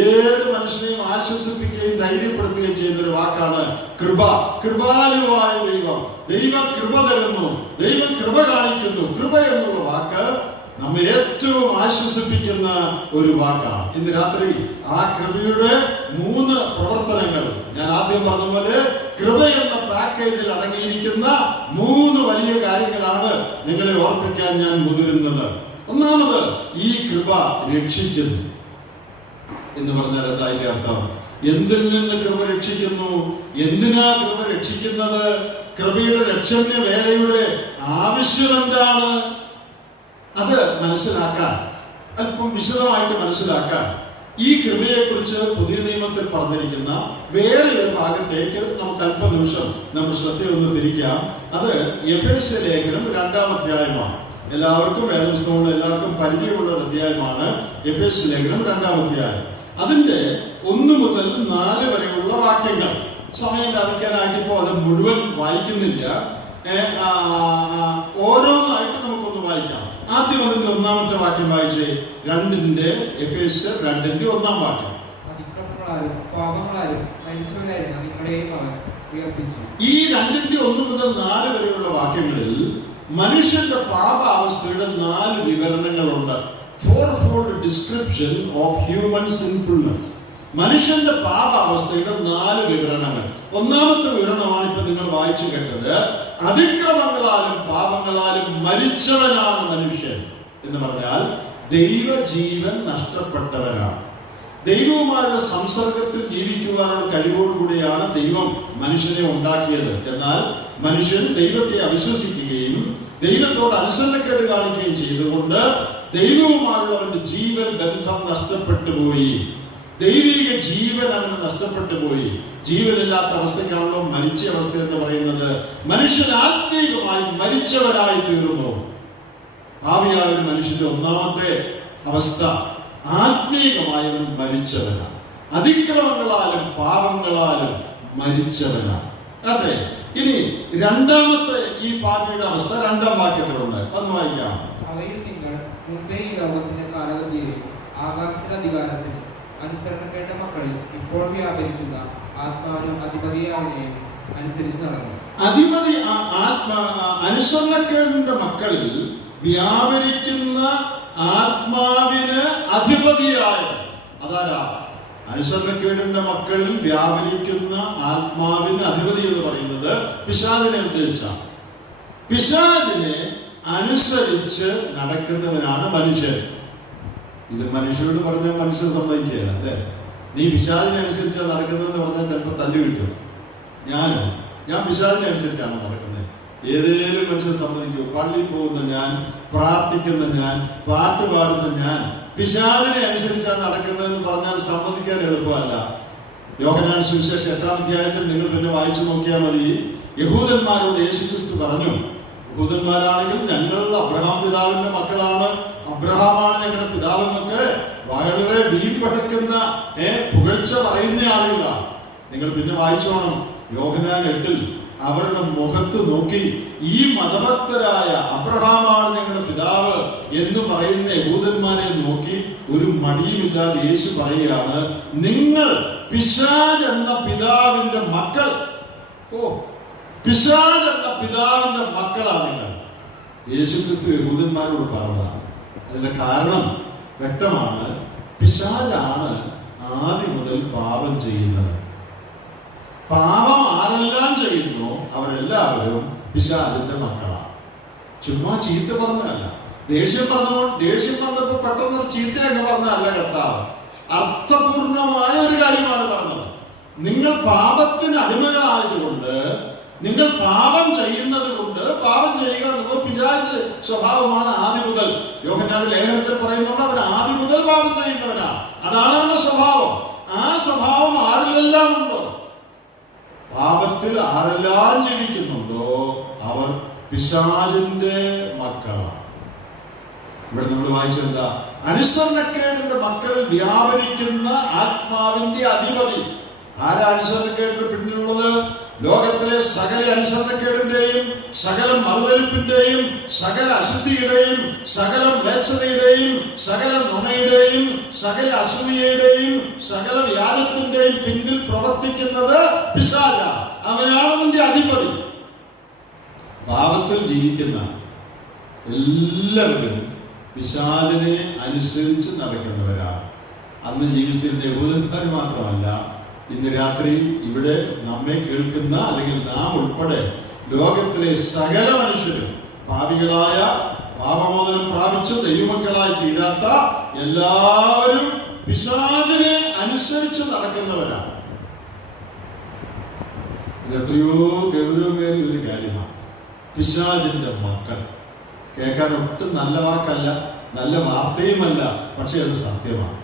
ഏത് മനുഷ്യനെയും ആശ്വസിപ്പിക്കുകയും ധൈര്യപ്പെടുത്തുകയും ചെയ്യുന്ന ഒരു വാക്കാണ് കൃപ. കൃപാലുവായ ദൈവം, ദൈവം കൃപ തരുന്നു, ദൈവം കൃപ കാണിക്കുന്നു. കൃപ എന്നുള്ള വാക്ക് നമ്മെ ഏറ്റവും ആശ്വസിപ്പിക്കുന്ന ഒരു വാക്കാണ്. ഇന്ന് രാത്രി ആ കൃപയുടെ 3 പ്രവർത്തനങ്ങൾ, ഞാൻ ആദ്യം പറഞ്ഞതുപോലെ കൃപ എന്ന പാക്കേജിൽ അടങ്ങിയിരിക്കുന്ന 3 വലിയ കാര്യങ്ങളാണ് നിങ്ങളെ ഓർപ്പിക്കാൻ ഞാൻ മുതിരുന്നത്. ഒന്നാമത്, ഈ കൃപ രക്ഷിക്കുന്നു എന്ന് പറഞ്ഞാൽ എന്താ അതിന്റെ അർത്ഥം? എന്തിൽ നിന്ന് കൃപ രക്ഷിക്കുന്നു? എന്തിനാ കൃപ രക്ഷിക്കുന്നത്? കൃപയുടെ രക്ഷണ്യ വേലയുടെ ആവശ്യം എന്താണ്? അത് മനസ്സിലാക്കാൻ, അല്പം വിശദമായിട്ട് മനസ്സിലാക്കാൻ, ഈ കൃപയെ കുറിച്ച് പുതിയ നിയമത്തിൽ പറഞ്ഞിരിക്കുന്ന വേറെ ഒരു ഭാഗത്തേക്ക് നമുക്ക് അല്പനിമിഷം നമ്മുടെ ശ്രദ്ധയൊന്ന് തിരിക്കാം. അത് എഫേസ്യ ലേഖനം 2-ാം അധ്യായമാണ്. എല്ലാവർക്കും വേദപുസ്തകങ്ങൾ എല്ലാവർക്കും പരിചയമുള്ള ഒരു അധ്യായമാണ് എഫേസ്യ ലേഖനം 2-ാം അധ്യായം. അതിന്റെ 1 മുതൽ 4 വരെയുള്ള വാക്യങ്ങൾ. സമയം ലാഭിക്കാനായിട്ട് ഇപ്പോൾ അത് മുഴുവൻ വായിക്കുന്നില്ല, ഓരോന്നായിട്ട് നമുക്കൊന്ന് വായിക്കാം. ആദ്യം അതിന്റെ 1-ാമത്തെ വാക്യം വായിച്ചേ. എഫേസ്യർ 2-ന്റെ 1-ാം വാക്യം. അതിക്രമങ്ങളാലും പാപങ്ങളാലും മനുഷ്യരായിരുന്ന നിങ്ങളെയും അവൻ ഉയർപ്പിച്ചു. ഈ 2-ന്റെ 1 മുതൽ 4 വരെയുള്ള വാക്യങ്ങളിൽ മനുഷ്യന്റെ പാപാവസ്ഥയുടെ 4 വിവരണങ്ങളുണ്ട്. ഫോർഫോൾഡ് ഡിസ്ക്രിപ്ഷൻ ഓഫ് ഹ്യൂമൻ സിൻഫുൾനെസ്. മനുഷ്യന്റെ പാപാവസ്ഥയുടെ 4 വിവരണങ്ങൾ. 1-ാമത്തെ വിവരണമാണ് ഇപ്പൊ നിങ്ങൾ വായിച്ചു കേട്ടത്. അതിക്രമങ്ങളാലും പാപങ്ങളാലും മരിച്ചവനാണ് മനുഷ്യൻ എന്ന് പറഞ്ഞാൽ ദൈവജീവൻ നഷ്ടപ്പെട്ടവനാണ്. ദൈവവുമായുള്ള സംസർഗത്തിൽ ജീവിക്കുവാനുള്ള കഴിവോടുകൂടിയാണ് ദൈവം മനുഷ്യനെ ഉണ്ടാക്കിയത്. എന്നാൽ മനുഷ്യൻ ദൈവത്തെ അവിശ്വസിക്കുകയും ദൈവത്തോട് അനുസരണക്കേട് കാണിക്കുകയും ചെയ്തുകൊണ്ട് ദൈവവുമായുള്ളവന്റെ ജീവൻ ബന്ധം നഷ്ടപ്പെട്ടു പോയി. ദൈവിക ജീവൻ അവന് നഷ്ടപ്പെട്ടു പോയി. ജീവനില്ലാത്ത അവസ്ഥയ്ക്കാണല്ലോ മരിച്ച അവസ്ഥ എന്ന് പറയുന്നത്. മനുഷ്യൻ ആത്മീയമായി മരിച്ചവരായി തീർന്നു. ഭാവിയായ ഒരു മനുഷ്യന്റെ 1-ാമത്തെ അവസ്ഥ ആത്മീയമായവൻ മരിച്ചവനാണ്. അതിക്രമങ്ങളാലും പാപങ്ങളാലും മരിച്ചവനാണ്. അതെ, ഇനി 2-ാമത്തെ ഈ പാപിയുടെ അവസ്ഥ 2-ാം വാക്യത്തിലുണ്ട്. ഒന്ന് വായിക്കാം. അവയിൽ നിങ്ങൾ മുമ്പേ ഈ ലോകത്തിന്റെ കാലഗതിയെയും ആകാശത്തിന്റെ അധികാരത്തിനും അനുസരണക്കേണ്ട മക്കളിൽ ഇപ്പോൾ വ്യാപരിക്കുന്ന ആത്മാവിനും അധിപതിയാവിനെയും അനുസരിച്ച് നടന്നു. അധിപതി അനുസരണക്കേടിന്റെ മക്കളിൽ വ്യാപരിക്കുന്ന ആത്മാവിന് അധിപതിയായ, അതാരാ? അനുസരണക്കേടിന്റെ മക്കളിൽ വ്യാപരിക്കുന്ന ആത്മാവിന് അധിപതി എന്ന് പറയുന്നത് പിശാചിനെ ഉദ്ദേശിച്ചാണ്. പിശാചിനെ അനുസരിച്ച് നടക്കുന്നവനാണ് മനുഷ്യൻ. ഇത് മനുഷ്യരോട് പറഞ്ഞാൽ മനുഷ്യൻ സമ്മതിക്കുകയല്ല, അല്ലേ? നീ പിശാചിനനുസരിച്ചാണ് നടക്കുന്നതെന്ന് പറഞ്ഞാൽ ചിലപ്പോൾ തല്ലു കിട്ടും. ഞാൻ പിശാചിനനുസരിച്ചാണ് നടക്കുന്നത്. ഏതേലും മനുഷ്യൻ സമ്മതിക്കും, പള്ളിയിൽ പോകുന്ന ഞാൻ, പ്രാർത്ഥിക്കുന്ന ഞാൻ, പാട്ട് പാടുന്ന ഞാൻ പിശാചിനെ അനുസരിച്ചാണ് നടക്കുന്നതെന്ന് പറഞ്ഞാൽ സമ്മതിക്കാൻ എളുപ്പമല്ല. യോഹന്നാൻ സുവിശേഷം 8-ാം അധ്യായത്തിൽ നിങ്ങൾ പിന്നെ വായിച്ചു നോക്കിയാൽ മതി. യഹൂദന്മാരോട് യേശുക്രിസ്തു പറഞ്ഞു, യഹൂദന്മാരാണെങ്കിൽ ഞങ്ങൾ അബ്രഹാം പിതാവിന്റെ മക്കളാണ്, അബ്രഹാമാണ് ഞങ്ങളുടെ പിതാവെന്നൊക്കെ വളരെ വീമ്പടക്കുന്ന പുകഴ്ച പറയുന്ന ആളുകളാണ്. നിങ്ങൾ പിന്നെ വായിച്ചോണം. യോഹന്നാൻ 8-ൽ അവരുടെ മുഖത്ത് നോക്കി ഈ മതഭക്തരായ അബ്രഹാമാണ് ഞങ്ങളുടെ പിതാവ് എന്ന് പറയുന്ന യഹൂദന്മാരെ നോക്കി ഒരു മടിയുമില്ലാതെ യേശു പറയുകയാണ്, നിങ്ങൾ പിശാച് എന്ന പിതാവിന്റെ മക്കൾ. പിശാച് എന്ന പിതാവിന്റെ മക്കളാണ് നിങ്ങൾ. യേശുക്രിസ്തു യഹൂദന്മാരോട് പറഞ്ഞതാണ്. അതിന്റെ കാരണം വ്യക്തമാണ്. പിശാചാണ് ആദ്യം മുതൽ പാപം ചെയ്യുന്നത്. പാപം ആരെല്ലാം ചെയ്യുന്നു അവരെല്ലാവരും പിശാചിന്റെ മക്കളാണ്. ചുമ്മാ ചീത്ത പറഞ്ഞതല്ല, ദേഷ്യം വന്നപ്പോ പെട്ടെന്നൊരു ചീത്തയൊക്കെ പറഞ്ഞതല്ല കർത്താവ്. അർത്ഥപൂർണമായ ഒരു കാര്യമാണ് പറഞ്ഞത്. നിങ്ങൾ പാപത്തിന് അടിമകളായതുകൊണ്ട്, നിങ്ങൾ പാപം ചെയ്യുന്നത് കൊണ്ട്, പാപം ചെയ്യുക എന്നുള്ള പിശാചിന്റെ സ്വഭാവമാണ് ആദ്യം മുതൽ. യോഹന്നാന്റെ ലേഖനത്തിൽ പറയുന്നുണ്ട്, അവൻ ആദ്യം മുതൽ പാപം ചെയ്യുന്നവനാണ്. അതാണ് അവന്റെ സ്വഭാവം. ആ സ്വഭാവം ആരിലെല്ലാം ഉണ്ടോ, പാപത്തിൽ ആരെല്ലാം ജീവിക്കുന്നുണ്ടോ അവർ പിശാചിന്റെ മക്കളാണ്. ഇവിടെ നമ്മൾ വായിച്ചെന്താ? അനുസരണക്കേടിന്റെ മക്കളിൽ വ്യാപരിക്കുന്ന ആത്മാവിന്റെ അധിപതി. ആരാ അനുസരണക്കേടിന് പിന്നിലുള്ളത്? ലോകത്തിലെ സകല അനുസരണക്കേടിന്റെയും, സകല മറുതലിപ്പിന്റെയും, സകല അശുദ്ധിയുടെയും, സകല മ്ലേച്ഛതയുടെയും, സകല നുണയുടെയും, സകല അസൂയയുടെയും, സകല വ്യാജത്തിന്റെയും പിന്നിൽ പ്രവർത്തിക്കുന്നത് പിശാച. അവനാണ് അതിന്റെ അധിപതി. പാപത്തിൽ ജീവിക്കുന്ന എല്ലാവരും പിശാചിനെ അനുസരിച്ച് നടക്കുന്നവരാണ്. അന്ന് ജീവിച്ചിരുന്ന യഹൂദന്മാർ മാത്രമല്ല, ഇന്ന് രാത്രി ഇവിടെ നമ്മെ കേൾക്കുന്ന, അല്ലെങ്കിൽ നാം ഉൾപ്പെടെ ലോകത്തിലെ സകല മനുഷ്യരും പാപികളായ, പാപമോചനം പ്രാപിച്ച് ദൈവമക്കളായി തീരാത്ത എല്ലാവരും പിശാചിനെ അനുസരിച്ച് നടക്കുന്നവരാണ്. ഇത് എത്രയോ ഗൗരവമേറിയ ഒരു കാര്യമാണ്. പിശാചിന്റെ മക്കൾ കേൾക്കാൻ ഒട്ടും നല്ല വാക്കല്ല, നല്ല വാർത്തയുമല്ല, പക്ഷെ അത് സത്യമാണ്.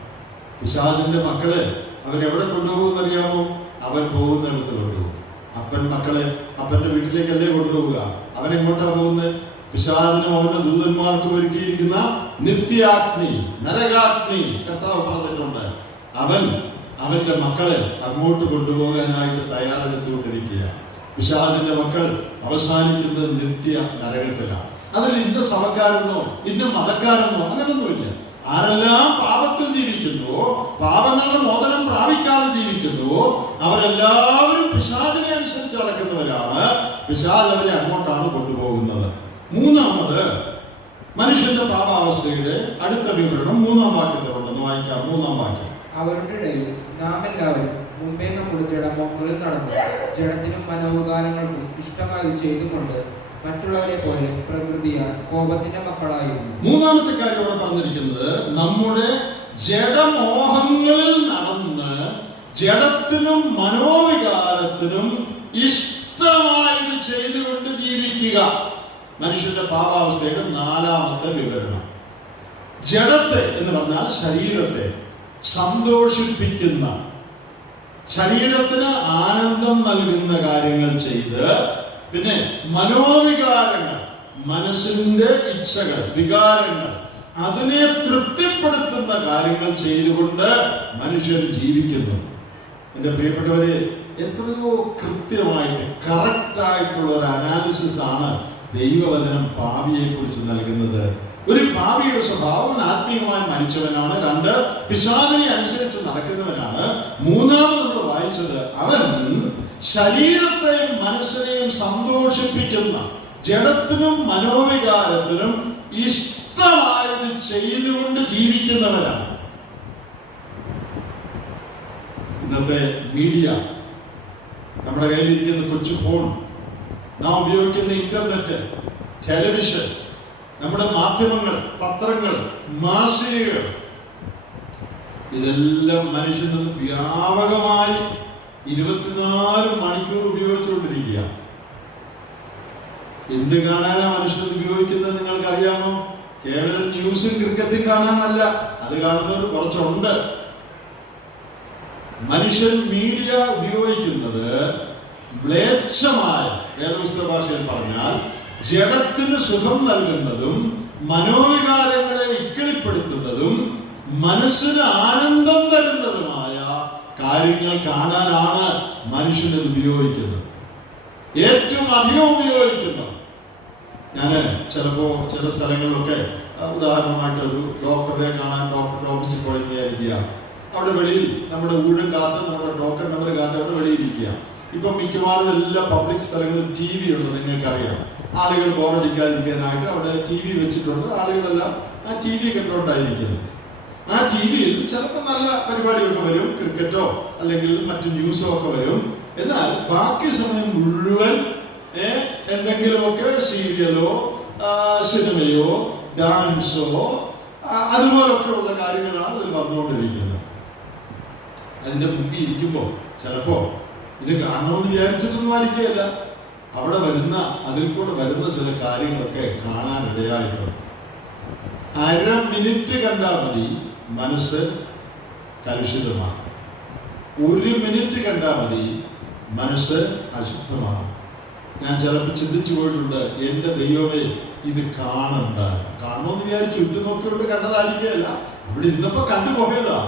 പിശാചിന്റെ മക്കളെ അവരെവിടെ കൊണ്ടുപോകുമെന്നറിയാമോ? അവൻ പോകുന്നിടത്ത് കൊണ്ടുപോകും. അപ്പൻ മക്കളെ അപ്പന്റെ വീട്ടിലേക്കല്ലേ കൊണ്ടുപോവുക? അവനെങ്ങോട്ടാ പോകുന്നത്? പിശാചിനും അവന്റെ ദൂതന്മാർക്കും ഒരുക്കിയിരിക്കുന്ന നിത്യാഗ്നി, നരകാഗ്നി കർത്താവ് പറഞ്ഞിട്ടുണ്ട്. അവന്റെ മക്കളെ അങ്ങോട്ട് കൊണ്ടുപോകാനായിട്ട് തയ്യാറെടുത്തുകൊണ്ടിരിക്കുക. പിശാചിന്റെ മക്കൾ അവസാനിക്കുന്നത് നിത്യ നരകത്തിലാണ്. അതിൽ ഇന്ന സഭക്കാരെന്നോ ഇന്ന മതക്കാരെന്നോ അങ്ങനൊന്നുമില്ല. ആരെല്ലാം പാപത്തിൽ ജീവിക്കുന്നുവോ, പാപങ്ങളുടെ മോചനം പ്രാപിക്കാതെ ജീവിക്കുന്നുവോ, അവരെല്ലാവരും പിശാചിനെ അനുസരിച്ച് നടക്കുന്നവരാണ്. പിശാച് അവരെ അങ്ങോട്ടാണ് കൊണ്ടുപോകുന്നത്. മൂന്നാമത്, മനുഷ്യന്റെ പാപാവസ്ഥയുടെ അടുത്ത വിവരണം 3-ാം വാക്യത്തിലുണ്ടെന്ന് വായിക്കാം. 3-ാം വാക്യം. അവരുടെ ഇടയിൽ നാം എല്ലാവരും മുമ്പേ നമ്മുടെ ജഡമോഹങ്ങളിൽ നടന്ന് ജഡത്തിനും മനോവികാരങ്ങൾക്കും ഇഷ്ടമായത് ചെയ്തുകൊണ്ട് മറ്റുള്ളവരെ പോലെ പ്രകൃതിയാൽ കോപത്തിന്റെ മക്കളായിരുന്നു. മൂന്നാമത്തെ കാര്യം ഇവിടെ പറഞ്ഞിരിക്കുന്നത്, നമ്മുടെ ജഡമോഹങ്ങളിൽ നടന്ന് ജഡത്തിനും മനോവികാരത്തിനും ഇഷ്ടമായത് ചെയ്തുകൊണ്ട് ജീവിക്കുക. മനുഷ്യന്റെ പാപാവസ്ഥയുടെ 4-ാമത്തെ വിവരണം. ജഡത്തെ എന്ന് പറഞ്ഞാൽ ശരീരത്തെ സന്തോഷിപ്പിക്കുന്ന, ശരീരത്തിന് ആനന്ദം നൽകുന്ന കാര്യങ്ങൾ ചെയ്ത്, പിന്നെ മനോവികാരങ്ങൾ, മനസ്സിന്റെ ഇച്ഛകൾ, വികാരങ്ങൾ, അതിനെ തൃപ്തിപ്പെടുത്തുന്ന കാര്യങ്ങൾ ചെയ്തുകൊണ്ട് മനുഷ്യൻ ജീവിക്കുന്നു. എൻ്റെ പ്രിയപ്പെട്ടവരെ, എത്രയോ കൃത്യമായിട്ട് കറക്റ്റായിട്ടുള്ള ഒരു അനാലിസിസ് ആണ് ദൈവവചനം പാപിയെ കുറിച്ച് നൽകുന്നത്. ഒരു പാപിയുടെ സ്വഭാവം ആത്മീയമായി മരിച്ചവനാണ്. 2, പിശാചിനെ അനുസരിച്ച് നടക്കുന്നവനാണ്. 3-ാമത് നമ്മൾ വായിച്ചത്, അവൻ ശരീരത്തെയും മനസ്സിനെയും സന്തോഷിപ്പിക്കുന്ന, ജഡത്തിനും മനോവികാരത്തിനും ഇഷ്ടമായത് ചെയ്തുകൊണ്ട് ജീവിക്കുന്നവനാണ്. ഇന്നത്തെ മീഡിയ, നമ്മുടെ കയ്യിലിരിക്കുന്ന കൊച്ചു ഫോൺ, നാം ഉപയോഗിക്കുന്ന ഇന്റർനെറ്റ്, ടെലിവിഷൻ, നമ്മുടെ മാധ്യമങ്ങൾ, പത്രങ്ങൾ, മാസികകൾ, ഇതെല്ലാം മനുഷ്യന് വ്യാപകമായി 24 മണിക്കൂർ ഉപയോഗിച്ചുകൊണ്ടിരിക്കുക. എന്ത് കാണാനാ മനുഷ്യൻ ഉപയോഗിക്കുന്നത് നിങ്ങൾക്കറിയാമോ? കേവലം ന്യൂസും ക്രിക്കറ്റും കാണാനല്ല, അത് കാണുന്നവർ കുറച്ചുണ്ട്. മനുഷ്യൻ മീഡിയ ഉപയോഗിക്കുന്നത് മ്ലേച്ഛമായ, വേദപുസ്തക ഭാഷയിൽ പറഞ്ഞാൽ ജഡത്തിന് സുഖം നൽകുന്നതും മനോവികാരങ്ങളെ ഇക്കിളിപ്പെടുത്തുന്നതും മനസ്സിന് ആനന്ദം തരുന്നതുമായ കാര്യങ്ങൾ കാണാനാണ് മനുഷ്യനത് ഉപയോഗിക്കുന്നത്. ഏറ്റവും അധികം ഉപയോഗിക്കുന്നത്. ഞാൻ ചിലപ്പോ ചില സ്ഥലങ്ങളിലൊക്കെ ഉദാഹരണമായിട്ട് ഒരു ഡോക്ടറെ കാണാൻ ഡോക്ടറുടെ ഓഫീസിൽ പോയി വിചാരിക്കുക. അവിടെ വെളിയിൽ നമ്മുടെ ഊഴം കാത്ത്, നമ്മുടെ ഡോക്ടർ നമ്പർ കാത്ത് അവിടെ വെളിയിരിക്കുക. ഇപ്പം മിക്കവാറും എല്ലാ പബ്ലിക് സ്ഥലങ്ങളിലും TV ഉണ്ട്, നിങ്ങൾക്കറിയാം. ആളുകൾ ബോറടിക്കാതിരിക്കാനായിട്ട് അവിടെ TV വെച്ചിട്ടുണ്ട്. ആളുകളെല്ലാം ആ TV കണ്ടുകൊണ്ടായിരിക്കുന്നു. ആ TVയിൽ ചിലപ്പോൾ നല്ല പരിപാടിയൊക്കെ വരും, ക്രിക്കറ്റോ അല്ലെങ്കിൽ മറ്റു ന്യൂസോ ഒക്കെ വരും. എന്നാൽ ബാക്കി സമയം മുഴുവൻ എന്തെങ്കിലുമൊക്കെ സീരിയലോ സിനിമയോ ഡാൻസോ അതുപോലൊക്കെ ഉള്ള കാര്യങ്ങളാണ് അതിൽ വന്നുകൊണ്ടിരിക്കുന്നത്. അതിന്റെ മുമ്പിൽ ഇരിക്കുമ്പോൾ ചിലപ്പോ ഇത് കാണണമെന്ന് വിചാരിച്ചിട്ടൊന്നും ആയിരിക്കുകയല്ല, അവിടെ വരുന്ന അതിൽ കൂടെ വരുന്ന ചില കാര്യങ്ങളൊക്കെ കാണാനിടയായിട്ടുണ്ട്. 1/2 മിനിറ്റ് കണ്ടാൽ മതി മനസ്സ് കലുഷിതമാണ്. 1 മിനിറ്റ് കണ്ടാൽ മതി മനസ്സ് അശുദ്ധമാണ്. ഞാൻ ചിലപ്പോൾ ചിന്തിച്ചു പോയിട്ടുണ്ട്, എന്റെ ദൈവമേ ഇത് കാണണമെന്ന് വിചാരിച്ച് ഉറ്റുനോക്കിയോണ്ട് കണ്ടതായിരിക്കുകയല്ല, അവിടെ ഇരുന്നപ്പോ കണ്ടുപോയതാ.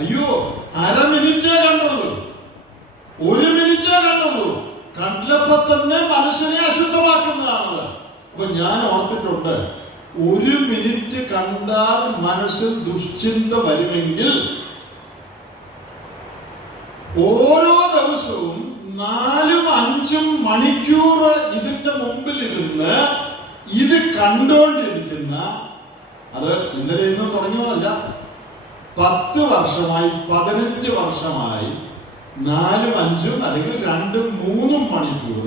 അയ്യോ, 1/2 മിനിറ്റേ കണ്ടുള്ളൂ, 1 മിനിറ്റേ കണ്ടുള്ളൂ. കണ്ടപ്പോ തന്നെ മനസ്സിനെ അശുദ്ധമാക്കുന്നതാണത്. അപ്പൊ ഞാൻ ഓർത്തിട്ടുണ്ട്, 1 മിനിറ്റ് കണ്ടാൽ മനസ്സിൽ ദുശ്ചിന്ത വരുമെങ്കിൽ ഓരോ ദിവസവും 4-5 മണിക്കൂർ ഇതിന്റെ മുമ്പിൽ ഇരുന്ന് ഇത് കണ്ടോണ്ടിരിക്കുന്ന, അത് ഇന്നലെ ഇന്ന് തുടങ്ങിയതല്ല, 10 വർഷമായി 15 വർഷമായി 4-5 അല്ലെങ്കിൽ 2-3 മണിക്കൂർ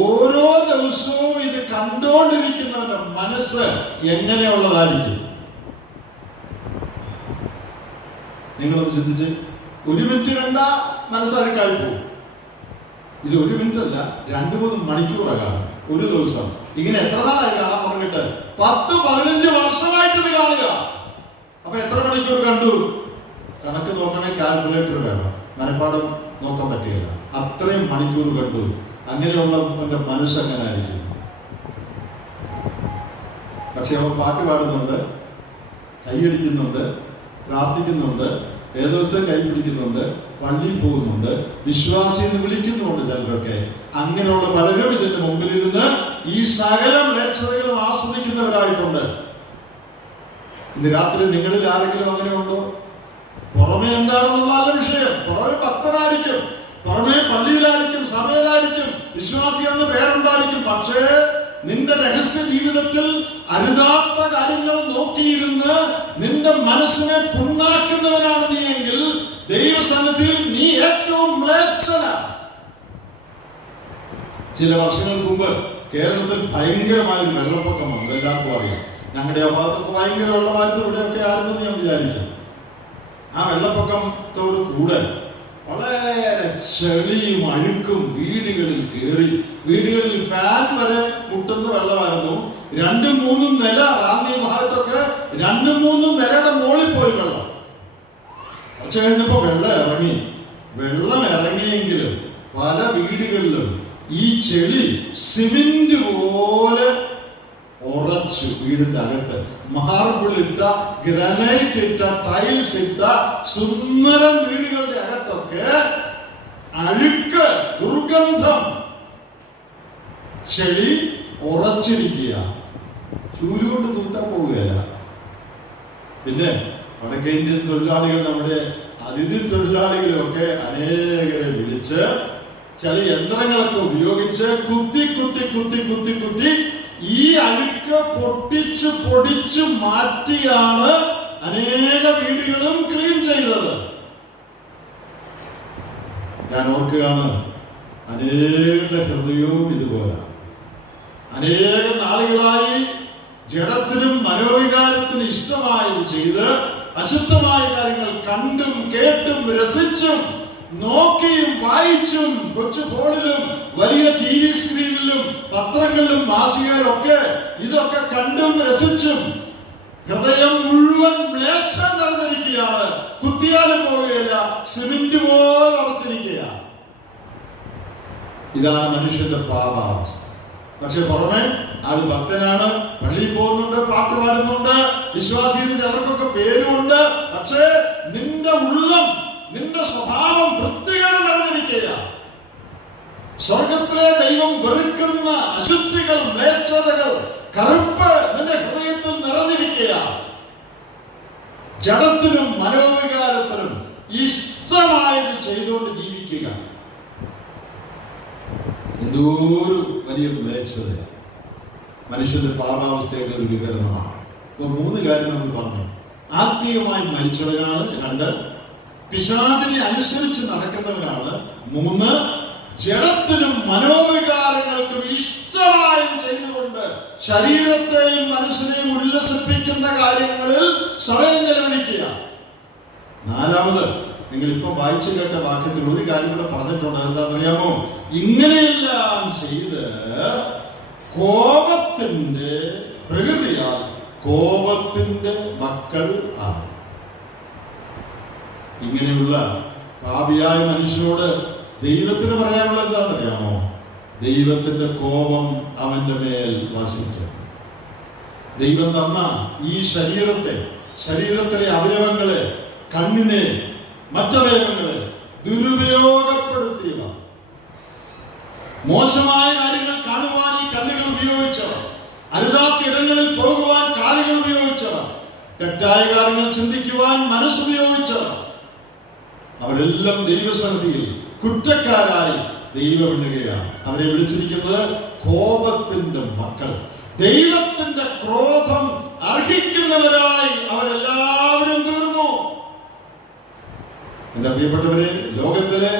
ഓരോ ദിവസവും ഇത് കണ്ടോണ്ടിരിക്കുന്നവന്റെ മനസ്സ് എങ്ങനെയുള്ളതായിരിക്കും? നിങ്ങളൊന്ന് ചിന്തിച്ച്. 1 മിനിറ്റ് കണ്ട മനസ്സറിക്കായി പോകും. ഇത് 1 മിനിറ്റ് അല്ല, 2-3 മണിക്കൂറാണ് ഒരു ദിവസം. ഇങ്ങനെ എത്ര നാളായി കാണാൻ തുടങ്ങിയിട്ട്? 10-15 വർഷമായിട്ട് ഇത് കാണുക. അപ്പൊ എത്ര മണിക്കൂർ കണ്ടു? കണക്ക് നോക്കണേ, കാൽക്കുലേറ്റർ വേണം, മനപ്പാടം നോക്കാൻ പറ്റുകയില്ല. അത്രയും മണിക്കൂർ കണ്ടു. അങ്ങനെയുള്ള മനസ്സ് എങ്ങനെ ആയിരിക്കും? പക്ഷെ അവൻ പാട്ട് പാടുന്നുണ്ട്, കൈയടിക്കുന്നുണ്ട്, പ്രാർത്ഥിക്കുന്നുണ്ട്, വേദപുസ്തകം കൈ പിടിക്കുന്നുണ്ട്, പള്ളിയിൽ പോകുന്നുണ്ട്, വിശ്വാസി എന്ന് വിളിക്കുന്നുണ്ട് ചിലരൊക്കെ. അങ്ങനെയുള്ള പലരും ഇതിന്റെ മുമ്പിലിരുന്ന് ഈ സകല മ്ലേച്ഛതകളും ആസ്വദിക്കുന്നവരായിട്ടുണ്ട്. ഇന്ന് രാത്രി നിങ്ങളിൽ ആരെങ്കിലും അങ്ങനെ ഉണ്ടോ? പുറമെ എന്താണെന്നുള്ള വിഷയം, പുറമെ ഭക്തനായിരിക്കും, പുറമെ പള്ളിയിലായിരിക്കും, സഭയിലായിരിക്കും, വിശ്വാസി എന്ന പേരുണ്ടായിരിക്കും. പക്ഷേ നിന്റെ രഹസ്യ ജീവിതത്തിൽ അരുതാത്ത കാര്യങ്ങൾ നോക്കിയിരുന്ന് നിന്റെ മനസ്സിനെ പുണ്ണാക്കുന്നവനാണ് നീ എങ്കിൽ ദൈവസന്നിധിയിൽ നീ ഏറ്റവും മ്ലേച്ഛന. ചില വർഷങ്ങൾക്ക് മുമ്പ് കേരളത്തിൽ ഭയങ്കരമായ ഒരു വെള്ളപ്പൊക്കം വന്നു, എല്ലാവർക്കും അറിയാം. ഞങ്ങളുടെ ആ ഭാഗത്തൊക്കെ ഭയങ്കര വെള്ളമായിരുന്നു, ഇവിടെയൊക്കെ ആയിരുന്നെന്ന് ഞാൻ വിചാരിക്കും. ആ വെള്ളപ്പൊക്കത്തോട് കൂടെ വളരെ ചെളിയും അഴുക്കും വീടുകളിൽ കയറി, വീടുകളിൽ ഫാൻ വരെ മുട്ടുന്ന വെള്ളമായിരുന്നു. 2-3 നില, റാന്നി ഭാഗത്തൊക്കെ 2-3 നിലയുടെ മുകളിൽ പോയി വെള്ളം. കുറച്ച് കഴിഞ്ഞപ്പോ വെള്ളം ഇറങ്ങിയെങ്കിലും പല വീടുകളിലും ഈ ചെളി സിമെന്റ് പോലെ ഉറച്ചു. വീടിന്റെ അകത്ത് മാർബിൾ ഇട്ട, ഗ്രാനൈറ്റ് ഇട്ട, ടൈൽസ് ഇട്ട സുന്ദരം വീടുകളുടെ അകത്തൊക്കെ അഴുക്ക്, ദുർഗന്ധം, ചെളി ഉറച്ചിരിക്കുക. ചൂലുകൊണ്ട് തൂത്താൻ പോവുകയല്ല. പിന്നെ വടക്കേ ഇന്ത്യൻ തൊഴിലാളികൾ, നമ്മുടെ അതിഥി തൊഴിലാളികളെയൊക്കെ അനേകരെ വിളിച്ച് ചില യന്ത്രങ്ങളൊക്കെ ഉപയോഗിച്ച് കുത്തി ഈ അഴുക്ക് പൊടിച്ചു മാറ്റിയാണ് അനേക വീടുകളും ക്ലീൻ ചെയ്തത്. ഞാൻ ഓർക്കുകയാണ്, അനേക ഹൃദയവും ഇതുപോലെ അനേക നാളുകളായി ജഡത്തിനും മനോവികാരത്തിനും ഇഷ്ടമായത് ചെയ്ത് അശുദ്ധമായ കാര്യങ്ങൾ കണ്ടും കേട്ടും രസിച്ചും നോക്കിയും വായിച്ചും കൊച്ചു ഫോണിലും വലിയ TV സ്ക്രീനിലും പത്രങ്ങളിലും മാസികയിലും ഒക്കെ ഇതൊക്കെ കണ്ടും രസിച്ചും ഹൃദയം മുഴുവൻ മ്ലേച്ഛ നിറഞ്ഞിരിക്കുകയാണ്. കുത്തിയാലും പോവുകയില്ല, സിമെന്റ് പോലെ ഉറച്ചിരിക്കുക. ഇതാണ് മനുഷ്യന്റെ പാപാവസ്ഥ. പക്ഷെ പുറമെ ആള് ഭക്തനാണ്, പള്ളിയിൽ പോകുന്നുണ്ട്, പാട്ട് പാടുന്നുണ്ട്, വിശ്വാസിയിൽ ചിലർക്കൊക്കെ പേരുമുണ്ട്. പക്ഷേ നിന്റെ ഉള്ളം, നിന്റെ സ്വഭാവം വൃത്തികേട് നിറഞ്ഞിരിക്കുക. സ്വർഗത്തിലെ ദൈവം വെറുക്കുന്ന അശുദ്ധികൾ, മ്ലേച്ഛതകൾ, കറുപ്പ് നിന്റെ ഹൃദയത്തിൽ നിറഞ്ഞിരിക്കുക. ജഡത്തിനും മനോവികാരത്തിനും ഇഷ്ടമായത് ചെയ്തുകൊണ്ട് ജീവിക്കുക. എന്തോരു വലിയ മ്ലേച്ഛതയാണ്. മനുഷ്യന്റെ പാപാവസ്ഥയുടെ ഒരു വിവരണമാണ്. അപ്പൊ 3 കാര്യം നമ്മൾ പറഞ്ഞു. ആത്മീയമായി മരിച്ചവരാണ്. 2, പിശാചിനെ അനുസരിച്ച് നടക്കുന്നവരാണ്. 3, ജഡത്തിനും മനോവികാരങ്ങൾക്കും ഇഷ്ടമായത് ചെയ്തുകൊണ്ട് ശരീരത്തെയും മനസ്സിനെയും ഉല്ലസിപ്പിക്കുന്ന കാര്യങ്ങളിൽ സമയം ചെലവഴിക്കുക. 4, നിങ്ങൾ ഇപ്പൊ വായിച്ചു കേട്ട വാക്യത്തിൽ ഒരു കാര്യം കൂടെ പറഞ്ഞിട്ടുണ്ട്. എന്താണെന്നറിയാമോ? ഇങ്ങനെയെല്ലാം ചെയ്ത് കോപത്തിന്റെ പ്രകൃതിയാൽ കോപത്തിന്റെ മക്കൾ ആണ്. ഇങ്ങനെയുള്ള പാപിയായ മനുഷ്യനോട് ദൈവത്തിന് പറയാനുള്ളത് എന്താണെന്നറിയാമോ? ദൈവത്തിന്റെ കോപം അവന്റെ മേൽ വസിക്കും. ദൈവം തന്ന ഈ ശരീരത്തിലെ അവയവങ്ങളെ, കണ്ണിനെ, മറ്റവയവങ്ങളെ ദുരുപയോഗപ്പെടുത്തിയവ, മോശമായ കാര്യങ്ങൾ കാണുവാൻ ഈ കണ്ണുകൾ ഉപയോഗിച്ചവർ, അരുതാത്ത ഇടങ്ങളിൽ പോകുവാൻ കാലുകൾ ഉപയോഗിച്ചവർ, തെറ്റായ കാര്യങ്ങൾ ചിന്തിക്കുവാൻ മനസ്സുപയോഗിച്ചവർ, അവരെല്ലാം ദൈവസന്നിധിയിൽ കുറ്റക്കാരായി ദൈവം എണ്ണുകയാണ്. അവരെ വിളിച്ചിരിക്കുന്നത് കോപത്തിന്റെ മക്കൾ. ദൈവത്തിന്റെ ക്രോധം അർഹിക്കുന്നവരായി അവരെല്ലാവരും തീർന്നു. എന്റെ പ്രിയപ്പെട്ടവരെ, ലോകത്തിലെ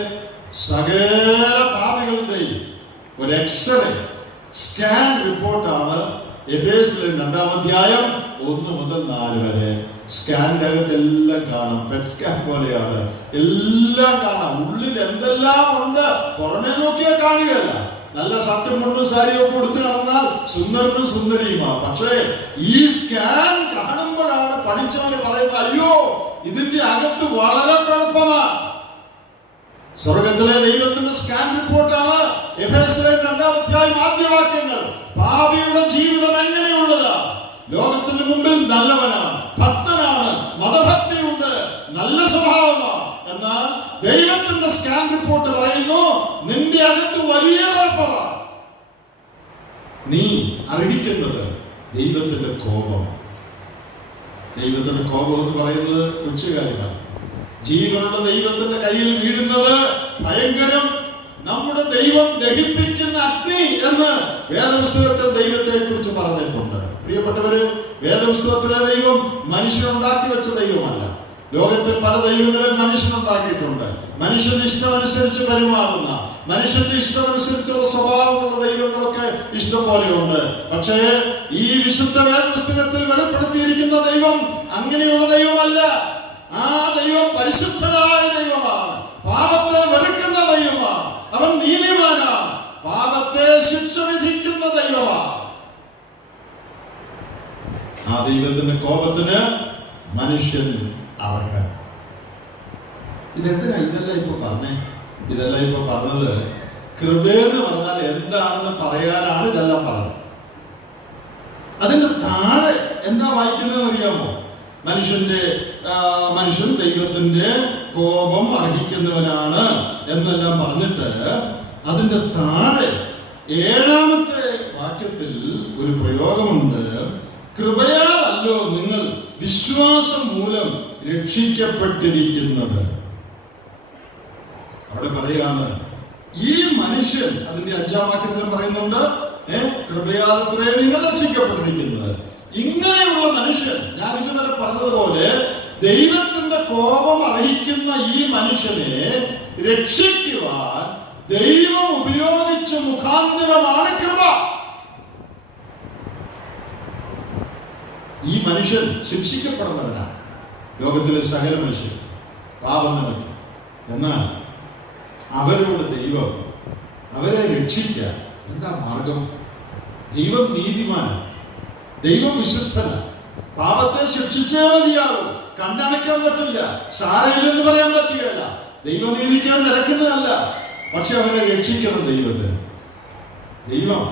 സകല പാപികളുടെയും ഒരു എക്സ്റേ സ്കാൻ റിപ്പോർട്ടാണ് എഫേസ്യർ 2-ാം അധ്യായം 1 മുതൽ 4 വരെ. സ്കാനിന്റെ അകത്ത് എല്ലാം കാണാം. പെറ്റ് സ്കാൻ പോലെയാണ്. എല്ലാം കാണാം. ഉള്ളിൽ എന്തെല്ലാം ഉണ്ട് പുറമേ നോക്കിയാൽ കാണുകയല്ല. നല്ല ഷർട്ടും മുണ്ടും സാരിയും ഒക്കെ കൊടുത്ത് നടന്നാൽ സുന്ദരനും സുന്ദരിയുമാണ്. പക്ഷേ ഈ സ്കാൻ കാണുമ്പോഴാണ് പഠിച്ചവന് പറയുന്നത്, അയ്യോ ഇതിന്റെ അകത്ത് വളരെ കുഴപ്പമാണ്. സ്വർഗത്തിലെ ദൈവത്തിന്റെ സ്കാൻ റിപ്പോർട്ടാണ് എഫേസ്യർ 2-ാം അധ്യായം ആദ്യ വാക്യങ്ങൾ. പാപിയുടെ ജീവിതം എങ്ങനെയുള്ളതാ? ലോകത്തിന്റെ മുമ്പിൽ നല്ലവനാണ്, ഭക്തനാണ്, മതഭക്തിയുണ്ട്, നല്ല സ്വഭാവമാണ്. എന്നാൽ ദൈവത്തിന്റെ സ്കാൻ റിപ്പോർട്ട് പറയുന്നു, നിന്റെ അകത്ത് വലിയ കുഴപ്പമാണ്. നീ അർഹിക്കുന്നത് ദൈവത്തിന്റെ കോപമാണ്. ദൈവത്തിന്റെ കോപം എന്ന് പറയുന്നത് കൊച്ചുകാര്യമാണ്. ജീവനുള്ള ദൈവത്തിന്റെ കയ്യിൽ വീഴുന്നത് ഭയങ്കരം. നമ്മുടെ ദൈവം ദഹിപ്പിക്കുന്ന അഗ്നി എന്ന് വേദപുസ്തകത്തിൽ ദൈവത്തെ കുറിച്ച് പറഞ്ഞിട്ടുണ്ട്. പ്രിയപ്പെട്ടവര്, വേദപുസ്തകത്തിലെ ദൈവം മനുഷ്യനുണ്ടാക്കി വെച്ച ദൈവമല്ല. ലോകത്തിൽ പല ദൈവങ്ങളും മനുഷ്യനുണ്ടാക്കിയിട്ടുണ്ട്. മനുഷ്യന്റെ ഇഷ്ടമനുസരിച്ച് പെരുമാറുന്ന, മനുഷ്യന്റെ ഇഷ്ടമനുസരിച്ചുള്ള സ്വഭാവമുള്ള ദൈവങ്ങളൊക്കെ ഇഷ്ടം പോലെയുണ്ട്. പക്ഷേ ഈ വിശുദ്ധ വേദപുസ്തകത്തിൽ വെളിപ്പെടുത്തിയിരിക്കുന്ന ദൈവം അങ്ങനെയുള്ള ദൈവമല്ല. ആ ദൈവം പരിശുദ്ധനായ ദൈവമാണ്. പാപത്തെ വെറുക്കുന്ന ദൈവമാണ്. അവൻ നീതിമാനാണ്. പാപത്തെ ശിക്ഷ വിധിക്കുന്ന ദൈവമാണ്. ആ ദൈവത്തിന്റെ കോപത്തിന് മനുഷ്യൻ അർഹൻ. ഇതെന്തിനാ ഇതെല്ലാം ഇപ്പൊ പറഞ്ഞേ? ഇതെല്ലാം ഇപ്പൊ പറഞ്ഞത് കൃപയെന്ന് പറഞ്ഞാൽ എന്താണെന്ന് പറയാനാണ് ഇതെല്ലാം പറഞ്ഞത്. അതിന്റെ താഴെ എന്താ വായിക്കുന്നത് അറിയാമോ? മനുഷ്യൻ ദൈവത്തിന്റെ കോപം അർഹിക്കുന്നവനാണ് എന്നെല്ലാം പറഞ്ഞിട്ട് അതിന്റെ താഴെ 7-ാമത്തെ വാക്യത്തിൽ ഒരു പ്രയോഗമുണ്ട്. കൃപയാലല്ലോ നിങ്ങൾ വിശ്വാസം മൂലം രക്ഷിക്കപ്പെട്ടിരിക്കുന്നത്. അവിടെ പറയാണ് ഈ മനുഷ്യൻ, അതിന്റെ 5-ാം വാക്യത്തിൽ പറയുന്നുണ്ട്, കൃപയാലത്രേ നിങ്ങൾ രക്ഷിക്കപ്പെട്ടിരിക്കുന്നത്. ഇങ്ങനെയുള്ള മനുഷ്യൻ, ഞാൻ ഇതുവരെ പറഞ്ഞതുപോലെ ദൈവത്തിന്റെ കോപം അർഹിക്കുന്ന ഈ മനുഷ്യനെ രക്ഷിക്കുവാൻ ദൈവം ഉപയോഗിച്ച മുഖാന്തരമാണ് കൃപ. ഈ മനുഷ്യൻ ശിക്ഷിക്കപ്പെടുന്നവനാണ്. ലോകത്തിലെ സകല മനുഷ്യർ പാപം നിമിത്തം. എന്നാൽ അവരോട് ദൈവം അവരെ രക്ഷിക്കാൻ എന്താ മാർഗം? ദൈവം നീതിമാനാണ്, ദൈവം വിശുദ്ധനാണ്. പാപത്തെ ശിക്ഷിച്ചേ മതിയാകും. കണ്ടണയ്ക്കാൻ പറ്റില്ല, സാരയില്ലെന്ന് പറയാൻ പറ്റുകയല്ല. ദൈവനീതിക്കാൻ നിരക്കുന്നതല്ല. പക്ഷെ അവനെ രക്ഷിക്കണം ദൈവത്തിന്. ദൈവം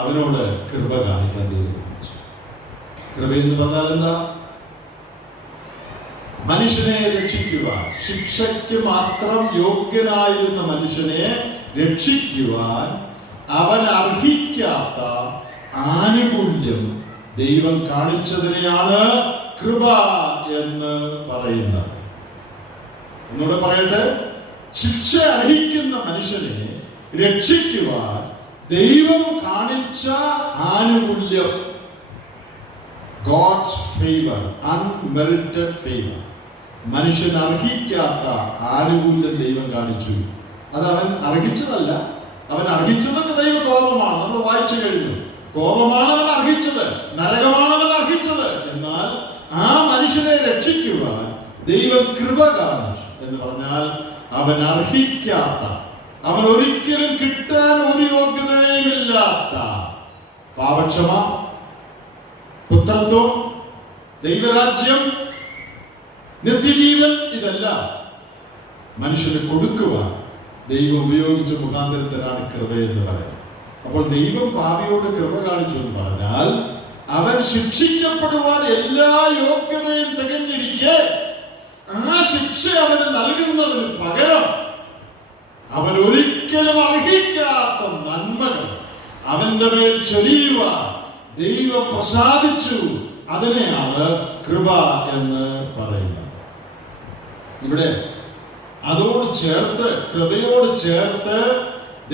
അവനോട് കൃപ കാണിക്കാൻ തീരുമാനിച്ചു. കൃപ എന്ന് പറഞ്ഞാൽ എന്താ? മനുഷ്യനെ രക്ഷിക്കുവാൻ, ശിക്ഷയ്ക്ക് മാത്രം യോഗ്യനായിരുന്ന മനുഷ്യനെ രക്ഷിക്കുവാൻ അവൻ അർഹിക്കാത്ത ആനുകൂല്യം ദൈവം കാണിച്ചതിനെയാണ് കൃപ എന്ന് പറയുന്നത്. ഒന്നുകൂടെ പറയട്ടെ, ശിക്ഷ അർഹിക്കുന്ന മനുഷ്യനെ രക്ഷിക്കുവാൻ ദൈവം കാണിച്ച ആനുകൂല്യം, ഗോഡ്സ് ഫേവർ, അൺമെറിറ്റഡ് ഫേവർ. മനുഷ്യൻ അർഹിക്കാത്ത ആനുകൂല്യം ദൈവം കാണിച്ചു. അത് അവൻ അർഹിച്ചതല്ല. അവൻ അർഹിച്ചതൊക്കെ ദൈവ കോപമാണ്, നമ്മൾ വായിച്ചു കഴിഞ്ഞു. കോപമാണ് അവൻ അർഹിച്ചത്, നരകമാണ് അവൻ അർഹിച്ചത്. എന്നാൽ ആ മനുഷ്യനെ രക്ഷിക്കുവാൻ ദൈവം കൃപ കാണിച്ചു എന്ന് പറഞ്ഞാൽ അവൻ അർഹിക്കാത്ത, അവൻ ഒരിക്കലും കിട്ടാൻ ഒരു യോഗ്യതയുമില്ലാത്ത പാപക്ഷമ, പുത്രത്വം, ദൈവരാജ്യം, നിത്യജീവൻ, ഇതെല്ലാം മനുഷ്യന് കൊടുക്കുവാൻ ദൈവം ഉപയോഗിച്ച മുഖാന്തരത്തിനാണ് കൃപ എന്ന് പറയുന്നത്. അപ്പോൾ ദൈവം പാപിയോട് കൃപ കാണിച്ചു എന്ന് പറഞ്ഞാൽ അവൻ ശിക്ഷിക്കപ്പെടുവാൻ എല്ലാ യോഗ്യതയും തികഞ്ഞിരിക്കെ ആ ശിക്ഷ അവന് നൽകുന്നതിന് പകരം അവൻ ഒരിക്കലും അർഹിക്കാത്ത നന്മകൾ അവന്റെ മേൽ ചൊരിയുവാൻ ദൈവം പ്രസാദിച്ചു. അതിനെയാണ് കൃപ എന്ന് പറയുന്നത്. ഇവിടെ അതോട് ചേർത്ത്, കൃപയോട് ചേർത്ത്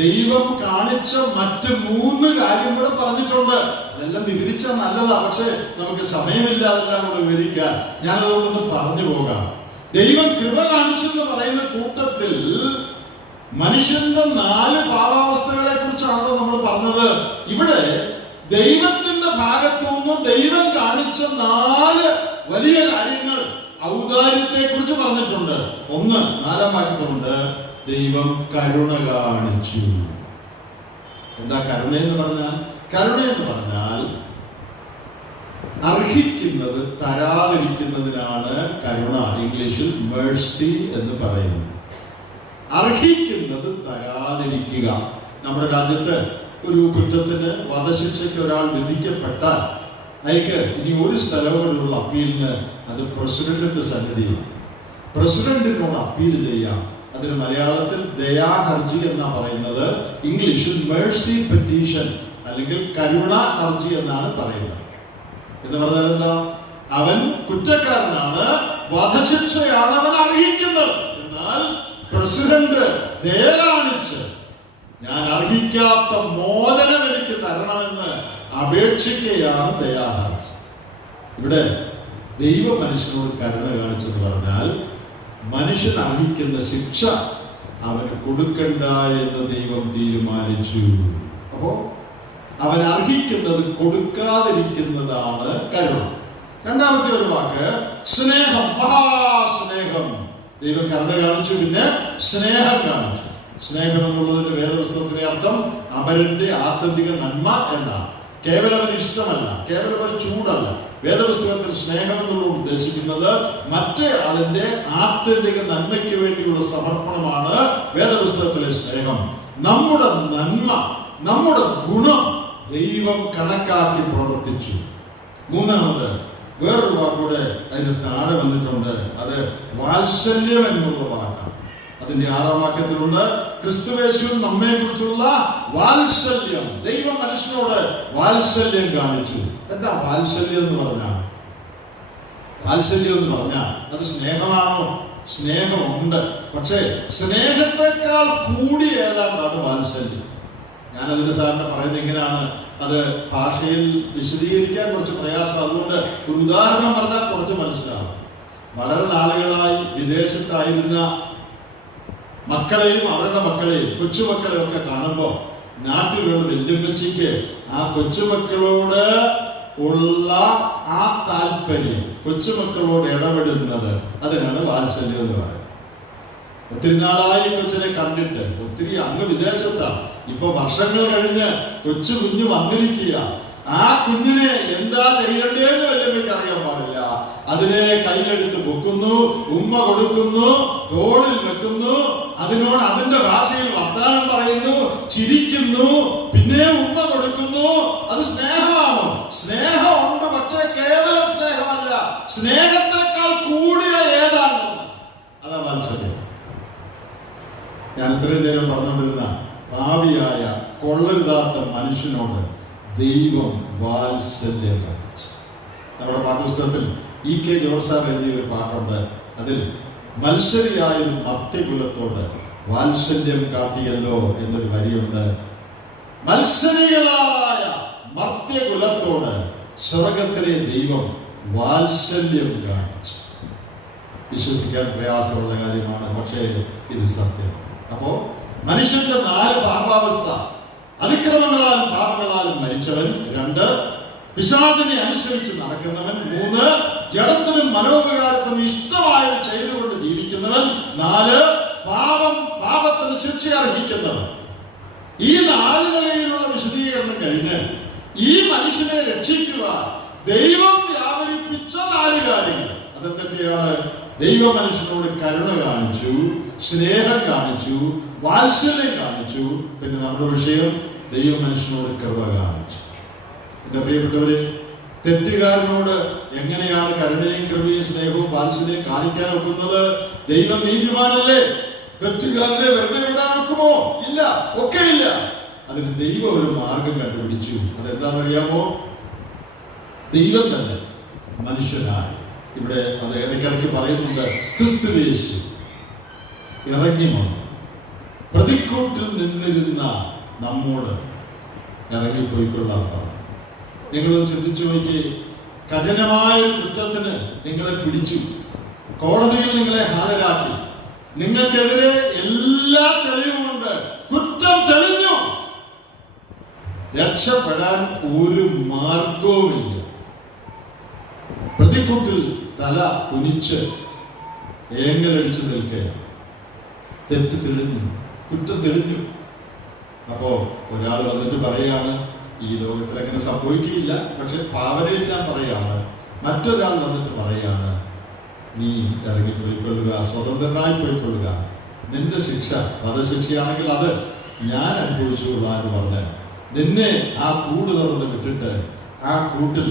ദൈവം കാണിച്ച മറ്റ് 3 കാര്യം കൂടെ പറഞ്ഞിട്ടുണ്ട്. അതെല്ലാം വിവരിച്ചാൽ നല്ലതാ, പക്ഷെ നമുക്ക് സമയമില്ല അതെല്ലാം കൂടെ വിവരിക്കാൻ. ഞാനതുകൊണ്ടൊന്ന് പറഞ്ഞു പോകാം. ദൈവം കൃപ കാണിച്ചെന്ന് പറയുന്ന കൂട്ടത്തിൽ മനുഷ്യന്റെ 4 പാപാവസ്ഥകളെ കുറിച്ചാണല്ലോ നമ്മൾ പറഞ്ഞത്. ഇവിടെ ദൈവത്തിന്റെ ഭാഗത്തുനിന്ന് ദൈവം കാണിച്ച 4 വലിയ കാര്യങ്ങൾ, ഔദാര്യത്തെ കുറിച്ച് പറഞ്ഞിട്ടുണ്ട്. 1, 4-ാം വാക്യത്തിലുണ്ട്, ദൈവം കരുണ കാണിച്ചു. എന്താ കരുണ എന്ന് പറഞ്ഞാൽ? കരുണ എന്ന് പറഞ്ഞാൽ അർഹിക്കുന്നത് തരാതിരിക്കുന്നതിനാണ് കരുണ. ഇംഗ്ലീഷിൽ മേഴ്സി എന്ന് പറയുന്നത്. അർഹിക്കുന്നത് തരാതിരിക്കുക. നമ്മുടെ രാജ്യത്ത് ഒരു കുറ്റത്തിന്, വധശിക്ഷയ്ക്ക് ഒരാൾ വിധിക്കപ്പെട്ടാൽ അയക്ക് ഇനി ഒരു സ്ഥലങ്ങളിലുള്ള അപ്പീലിന് അത് പ്രസിഡന്റിന്റെ സന്നിധിയിൽ പ്രസിഡന്റിനോട് അപ്പീൽ ചെയ്യാം. അതിന് മലയാളത്തിൽ ദയാഹർജി എന്നാ പറയുന്നത്. ഇംഗ്ലീഷിൽ മേഴ്സി പെറ്റീഷൻ അല്ലെങ്കിൽ കരുണ ഹർജി എന്നാണ് പറയുന്നത്. എന്ന് പറഞ്ഞാൽ എന്താ? അവൻ കുറ്റക്കാരനാണ്, വധശിക്ഷയാണ് അവൻ അർഹിക്കുന്നത്. എന്നാൽ പ്രസിഡന്റ് ദയ കാണിച്ച് ഞാൻ അർഹിക്കാത്ത മോചനം എനിക്ക് തരണമെന്ന് അപേക്ഷിക്കുകയാണ് ദയാഹർജി. ഇവിടെ ദൈവ മനുഷ്യനോട് കരുണ കാണിച്ചെന്ന് പറഞ്ഞാൽ മനുഷ്യൻ അർഹിക്കുന്ന ശിക്ഷ അവന് കൊടുക്കണ്ട എന്ന് ദൈവം തീരുമാനിച്ചു. അപ്പോ അവൻ അർഹിക്കുന്നത് കൊടുക്കാതിരിക്കുന്നതാണ് കരുണ. രണ്ടാമത്തെ ഒരു വാക്ക് സ്നേഹം, മഹാസ്നേഹം. ദൈവം കരുണ കാണിച്ചു, പിന്നെ സ്നേഹം കാണിച്ചു. സ്നേഹം എന്നുള്ളതിന്റെ വേദപുസ്തകത്തിലെ അർത്ഥം അപരന്റെ ആത്യന്തിക നന്മ എന്നാണ്. കേവലം അവന് ഇഷ്ടമല്ല, കേവലം ഒരു ചൂടല്ല. വേദപുസ്തകത്തിൽ സ്നേഹം എന്നുള്ളത് ഉദ്ദേശിക്കുന്നത് മറ്റേ അതിന്റെ ആത്യന്തിക നന്മയ്ക്ക് വേണ്ടിയുള്ള സമർപ്പണമാണ് വേദപുസ്തകത്തിലെ സ്നേഹം. നമ്മുടെ നന്മ, നമ്മുടെ ഗുണം ദൈവം കണക്കാക്കി പ്രവർത്തിച്ചു. മൂന്നാമത് വേറൊരു വാക്കൂടെ അതിന് താഴെ വന്നിട്ടുണ്ട്. അത് വാത്സല്യം എന്നുള്ള വാക്കാണ്. അതിന്റെ 6-ാം വാക്യത്തിലുണ്ട്, ക്രിസ്തുവേശു നമ്മെ കുറിച്ചുള്ള വാത്സല്യം. ദൈവം മനുഷ്യനോട് വാത്സല്യം കാണിച്ചു. എന്താ വാത്സല്യം എന്ന് പറഞ്ഞാൽ? വാത്സല്യം എന്ന് പറഞ്ഞാൽ അത് സ്നേഹമാണോ? സ്നേഹമുണ്ട്, പക്ഷേ സ്നേഹത്തെക്കാൾ കൂടി ഏതാണ്ടാണ് വാത്സല്യം. ഞാനതിന്റെ സാറിന് പറയുന്നത് ഇങ്ങനെയാണ്. അത് ഭാഷയിൽ വിശദീകരിക്കാൻ കുറച്ച് പ്രയാസം. അതുകൊണ്ട് ഒരു ഉദാഹരണം പറഞ്ഞാൽ കുറച്ച് മനസ്സിലാവും. വളരെ നാളുകളായി വിദേശത്തായിരുന്ന മക്കളെയും അവരുടെ മക്കളെയും കൊച്ചുമക്കളെയും ഒക്കെ കാണുമ്പോൾ നാട്ടിലുള്ള വല്യമ്മച്ചിക്ക് ആ കൊച്ചുമക്കളോട് ഉള്ള ആ താല്പര്യം, കൊച്ചുമക്കളോട് ഇടപെടുന്നത്, അതിനാണ് വാത്സല്യം എന്ന് പറയുന്നത്. ഒത്തിരി നാളായി കൊച്ചിനെ കണ്ടിട്ട്, ഒത്തിരി അങ്ങ് വിദേശത്താ, ഇപ്പൊ വർഷങ്ങൾ കഴിഞ്ഞ് കൊച്ചു കുഞ്ഞ് വന്നിരിക്കുക. ആ കുഞ്ഞിനെ എന്താ ചെയ്യണ്ടേന്ന് വല്ലപ്പോഴേക്ക് അറിയാൻ പാടില്ല. അതിനെ കയ്യിലെടുത്ത് പൊക്കുന്നു, ഉമ്മ കൊടുക്കുന്നു, തോളിൽ വെക്കുന്നു, അതിനോട് അതിന്റെ ഭാഷയിൽ വർത്താനം പറയുന്നു, ചിരിക്കുന്നു, പിന്നെ ഉമ്മ കൊടുക്കുന്നു. അത് സ്നേഹമാണ്. സ്നേഹമുണ്ട്, പക്ഷെ കേവലം സ്നേഹമല്ല, സ്നേഹത്തെക്കാൾ കൂടിയ ഏതാണ്, അതാ വാത്സല്യം. ഞാൻ ഇത്രയും നേരം പറഞ്ഞുകൊണ്ടിരുന്ന പാപിയായ കൊള്ളരുതാത്ത മനുഷ്യനോട് ദൈവം വാത്സല്യം കാണിച്ചു. നമ്മുടെ പാഠപുസ്തകത്തിൽ E.K. ജോർജ് സാർ എഴുതിയ ഒരു പാട്ടുണ്ട്. അതിൽ മത്സരിയായൊരു മർത്യകുലത്തോട് വാത്സല്യം കാട്ടിയല്ലോ എന്നൊരു വരിയുണ്ട്. മത്സരികളായ മർത്യകുലത്തോട് സ്വർഗത്തിലെ ദൈവം വാത്സല്യം കാണിച്ചു. വിശ്വസിക്കാൻ പ്രയാസമുള്ള കാര്യമാണ്, പക്ഷേ ഇത് സത്യം. അപ്പോ മനുഷ്യന്റെ 4 പാപാവസ്ഥ: അതിക്രമങ്ങളാലും പാപങ്ങളാലും മരിച്ചവൻ, 2 പിശാചിനെ അനുസരിച്ച് നടക്കുന്നവൻ, 3 ജഡത്തിനും മനോവികാരത്തിനും ഇഷ്ടമായത് ചെയ്തുകൊണ്ട് ജീവിക്കുന്നവൻ, 4 പാപത്തിന് ശിക്ഷ അർഹിക്കുന്നവൻ. ഈ 4 നിലയിലുള്ള വിശദീകരണം കഴിഞ്ഞ് ഈ മനുഷ്യനെ രക്ഷിക്കുക ദൈവം വ്യാപരിപ്പിച്ച 4 കാര്യങ്ങൾ. അതെന്തൊക്കെയാണ്? ദൈവം മനുഷ്യനോട് കരുണ കാണിച്ചു, സ്നേഹം കാണിച്ചു, വാത്സല്യം കാണിച്ചു. പിന്നെ നമ്മുടെ വിഷയം, ദൈവം മനുഷ്യനോട് കൃപ കാണിച്ചു. എന്റെ പ്രിയപ്പെട്ടവര്, തെറ്റുകാരനോട് എങ്ങനെയാണ് കരുണയും കൃപയും സ്നേഹവും വാത്സല്യം കാണിക്കാൻ ഒക്കുന്നത്? ദൈവം നീതിമാനല്ലേ? തെറ്റുകാരനെ വെറുതെ വിടാൻ ഒക്കുമോ? ഇല്ല, ഒക്കെ ഇല്ല. അതിന് ദൈവം ഒരു മാർഗം കണ്ടുപിടിച്ചു. അതെന്താണെന്നറിയാമോ? ദൈവം തന്നെ മനുഷ്യനായി, ഇവിടെ അത് ഇടയ്ക്കിടയ്ക്ക് പറയുന്നുണ്ട്, ക്രിസ്തുവേശു ഇറങ്ങി വന്നു. പ്രതിക്കൂട്ടിൽ നിന്നിരുന്ന നമ്മോട് ഇറങ്ങിപ്പോയിക്കൊള്ളാൻ പറഞ്ഞു. നിങ്ങളൊന്ന് ചിന്തിച്ചു നോക്കി. കഠിനമായ കുറ്റത്തിന് നിങ്ങളെ പിടിച്ചു, കോടതിയിൽ നിങ്ങളെ ഹാജരാക്കി, നിങ്ങൾക്കെതിരെ എല്ലാ തെളിവുമുണ്ട്, കുറ്റം തെളിഞ്ഞു. രക്ഷപ്പെടാൻ ഒരു മാർഗവുമില്ല. പ്രതിക്കൂട്ടിൽ തല കുനിച്ച് ഏങ്ങലടിച്ചു നിൽക്കുക. തെറ്റ് തെളിഞ്ഞു, കുറ്റം തെളിഞ്ഞു. അപ്പോ ഒരാൾ വന്നിട്ട് പറയാണ്, ഈ ലോകത്തിൽ അങ്ങനെ സംഭവിക്കില്ല, പക്ഷെ ഭാവനയിൽ ഞാൻ പറയാണ്, മറ്റൊരാൾ വന്നിട്ട് പറയാണ്, നീ ഇറങ്ങിപ്പോയിക്കൊള്ളുക, സ്വതന്ത്രനായി പോയിക്കൊള്ളുക, നിന്റെ ശിക്ഷ വധശിക്ഷയാണെങ്കിൽ അത് ഞാൻ അനുഭവിച്ചുകൊള്ളാം എന്ന് പറഞ്ഞ് നിന്നെ ആ കൂട് തുറന്ന് വിട്ടിട്ട് ആ കൂട്ടിൽ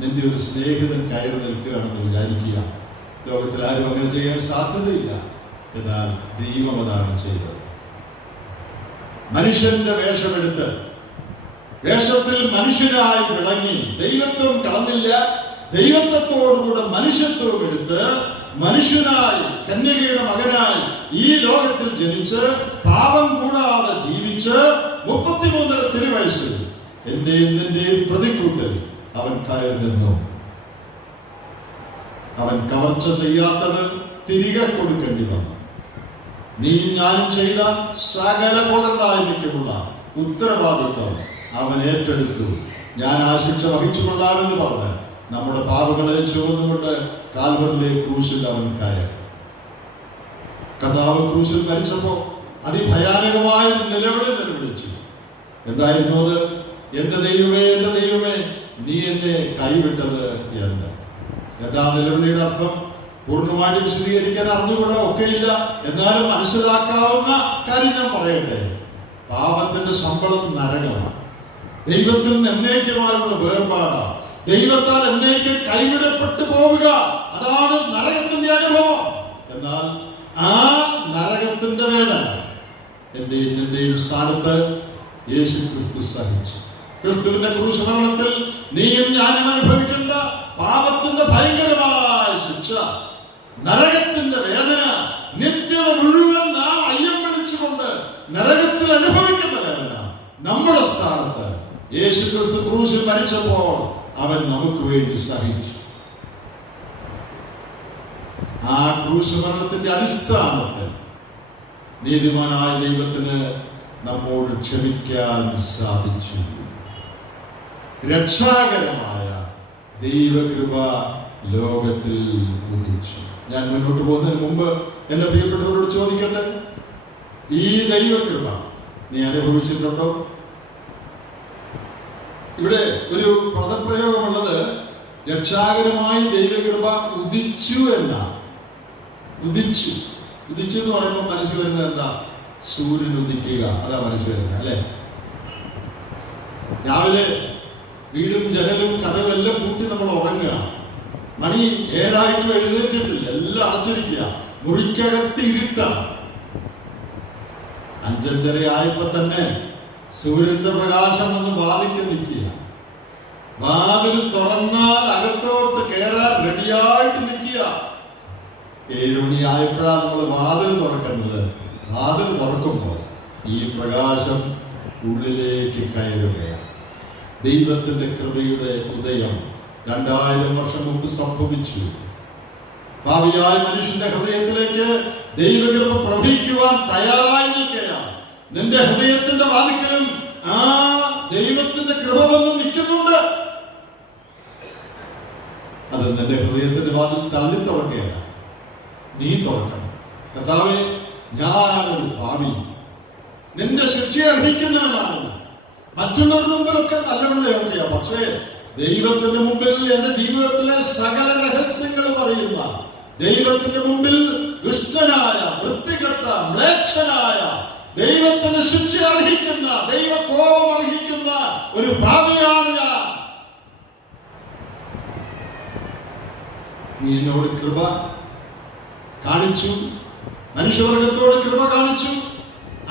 നിന്റെ ഒരു സ്നേഹിതൻ കയറി നിൽക്കുകയാണെന്ന് വിചാരിക്കുക. ലോകത്തിൽ ആരും അങ്ങനെ ചെയ്യാൻ സാധ്യതയില്ല. എന്നാൽ ദൈവം അതാണ് ചെയ്തത്. മനുഷ്യന്റെ വേഷമെടുത്ത്, വേഷത്തിൽ മനുഷ്യനായി വിളങ്ങി, ദൈവത്വം കളഞ്ഞില്ല, ദൈവത്വത്തോടുകൂടെ മനുഷ്യത്വം എടുത്ത് മനുഷ്യനായി, കന്യകയുടെ മകനായി ഈ ലോകത്തിൽ ജനിച്ച് പാപം കൂടാതെ ജീവിച്ച് 33 തിരുവയസ്സിൽ എന്റെയും നിന്റെയും പ്രതിക്കൂട്ടിൽ അവൻ കയറി നിന്നു. അവൻ കവർച്ച ചെയ്യാത്തത് തിരികെ കൊടുക്കേണ്ടി വന്നു. നീ ഞാനും ചെയ്ത സകല കൊള്ളരുതായ്മയ്ക്കുമുള്ള ഉത്തരവാദിത്വം അവൻ ഏറ്റെടുത്തു. ഞാൻ ആ ശിക്ഷ വഹിച്ചുകൊള്ളാമെന്ന് പറഞ്ഞ് നമ്മുടെ പാപങ്ങളെ ചുവന്നുകൊണ്ട് കാൽവറിലെ ക്രൂശിൽ അവൻ കയറി. കർത്താവ് ക്രൂശിൽ മരിച്ചപ്പോ അതിഭയാനകമായ നിലവിളിച്ചു. എന്തായിരുന്നു അത്? എന്റെ ദൈവമേ, എന്റെ ദൈവമേ, നീ എന്നെ കൈവിട്ടത് എന്ന്. എന്താ നിലവിളിയുടെ അർത്ഥം? പൂർണ്ണമായിട്ട് വിശദീകരിക്കാൻ അറിഞ്ഞുകൂടാ, ഒക്കെയില്ല. എന്നാലും മനസ്സിലാക്കാവുന്ന കാര്യം ഞാൻ പറയട്ടെ. പാപത്തിന്റെ ശമ്പളം നരകമാണ്. ദൈവത്തിൽ നിന്ന് എന്നേക്കുമായുള്ള വേർപാടാണ്. ദൈവത്താൽ എന്നേക്ക് കൈവിടപ്പെട്ടു പോവുക, അതാണ് നരകത്തിന്റെ അനുഭവം. എന്നാൽ ആ നരകത്തിന്റെ വേദന എന്റെയും നിന്റെയും സ്ഥാനത്ത് യേശു ക്രിസ്തു സഹിച്ചു. ക്രിസ്തുവിന്റെ ക്രൂശ് മരണത്തിൽ നീയും ഞാനും അനുഭവിക്കേണ്ട പാപത്തിന്റെ ഭയങ്കരമായ ശിക്ഷ, നരകത്തിന്റെ വേദന, നിത്യത മുഴുവൻ നാം അയ്യം വിളിച്ചുകൊണ്ട് നരകത്തിൽ അനുഭവിക്കേണ്ട വേദന നമ്മുടെ സ്ഥാനത്ത് യേശു ക്രിസ്തു ക്രൂശിൽ മരിച്ചപ്പോൾ അവൻ നമുക്ക് വേണ്ടി സഹിച്ചു. ആ ക്രൂശ് മരണത്തിന്റെ അടിസ്ഥാനത്തിൽ നീതിമാനായ ദൈവത്തിന് നമ്മോട് ക്ഷമിക്കാൻ സാധിച്ചു. രക്ഷാകരമായ ദൈവകൃപ ലോകത്തിൽ ഉദിച്ചു. ഞാൻ മുന്നോട്ട് പോകുന്നതിന് മുമ്പ് എന്റെ പ്രിയപ്പെട്ടവരോട് ചോദിക്കട്ടെ, ഈ ദൈവകൃപ നീ അനുഭവിച്ചിട്ടുണ്ടോ? ഇവിടെ ഒരു പദപ്രയോഗമുള്ളത് രക്ഷാകരമായി ദൈവകൃപ ഉദിച്ചു എന്നാണ്. ഉദിച്ചു എന്ന് പറയുമ്പോൾ മനസ്സിൽ വരുന്നത് എന്താ? സൂര്യൻ ഉദിക്കുക, അതാ മനസ്സിൽ വരുന്നത് അല്ലെ? രാവിലെ വീടും ജനലും കഥകളും എല്ലാം കൂട്ടി നമ്മൾ ഉറങ്ങുക. മണി 7 എഴുന്നേറ്റിട്ടില്ല, എല്ലാം അടച്ചിരിക്കുക, മുറിക്കകത്ത് ഇരുട്ടാണ്. 5:30 ആയപ്പോ തന്നെ സൂര്യന്റെ പ്രകാശം ഒന്ന് വാതിക്ക് നിൽക്കുക. വാതിൽ തുറന്നാൽ അകത്തോട്ട് കയറാൻ റെഡിയായിട്ട് നിൽക്കുക. 7 മണിയായപ്പോഴാണ് നമ്മൾ വാതിൽ തുറക്കുന്നത്. വാതിൽ തുറക്കുമ്പോൾ ഈ പ്രകാശം ഉള്ളിലേക്ക് കയറുകയാണ്. ദൈവത്തിന്റെ കൃപയുടെ ഉദയം 2000 വർഷം മുമ്പ് സംഭവിച്ചു. ഭാവിയായ മനുഷ്യന്റെ ഹൃദയത്തിലേക്ക് ദൈവകൃപ പ്രവഹിക്കുവാൻ തയ്യാറായി നിൽക്കുകയാണ്. നിന്റെ ഹൃദയത്തിന്റെ വാതിക്കലും ആ ദൈവത്തിന്റെ കൃപ വന്ന് നിൽക്കുന്നുണ്ട്. അത് നിന്റെ ഹൃദയത്തിന്റെ വാതിൽ തള്ളി തുറക്കുകയല്ല, നീ തുറക്കണം. കർത്താവേ, ഞാനൊരു ഭാവി, നിന്റെ ശിക്ഷയെ അർഹിക്കുന്നവനാണ്. മറ്റുള്ളവരുടെ മുമ്പിലൊക്കെ നല്ല പിള്ളയൊക്കെയാ, പക്ഷേ ദൈവത്തിന്റെ മുമ്പിൽ എന്റെ ജീവിതത്തിലെ സകല രഹസ്യങ്ങൾ പറയുന്ന, ദൈവത്തിന്റെ മുമ്പിൽ ദുഷ്ടനായ, വൃത്തികെട്ട, മ്ലേച്ഛനായ, ദൈവത്തിന്റെ ശിക്ഷ അർഹിക്കുന്ന, ദൈവകോപം അർഹിക്കുന്ന ഒരു ഭാവിയാണ് ഞാൻ. നീ എന്നോട് കൃപ കാണിച്ചു, മനുഷ്യവർഗത്തോട് കൃപ കാണിച്ചു.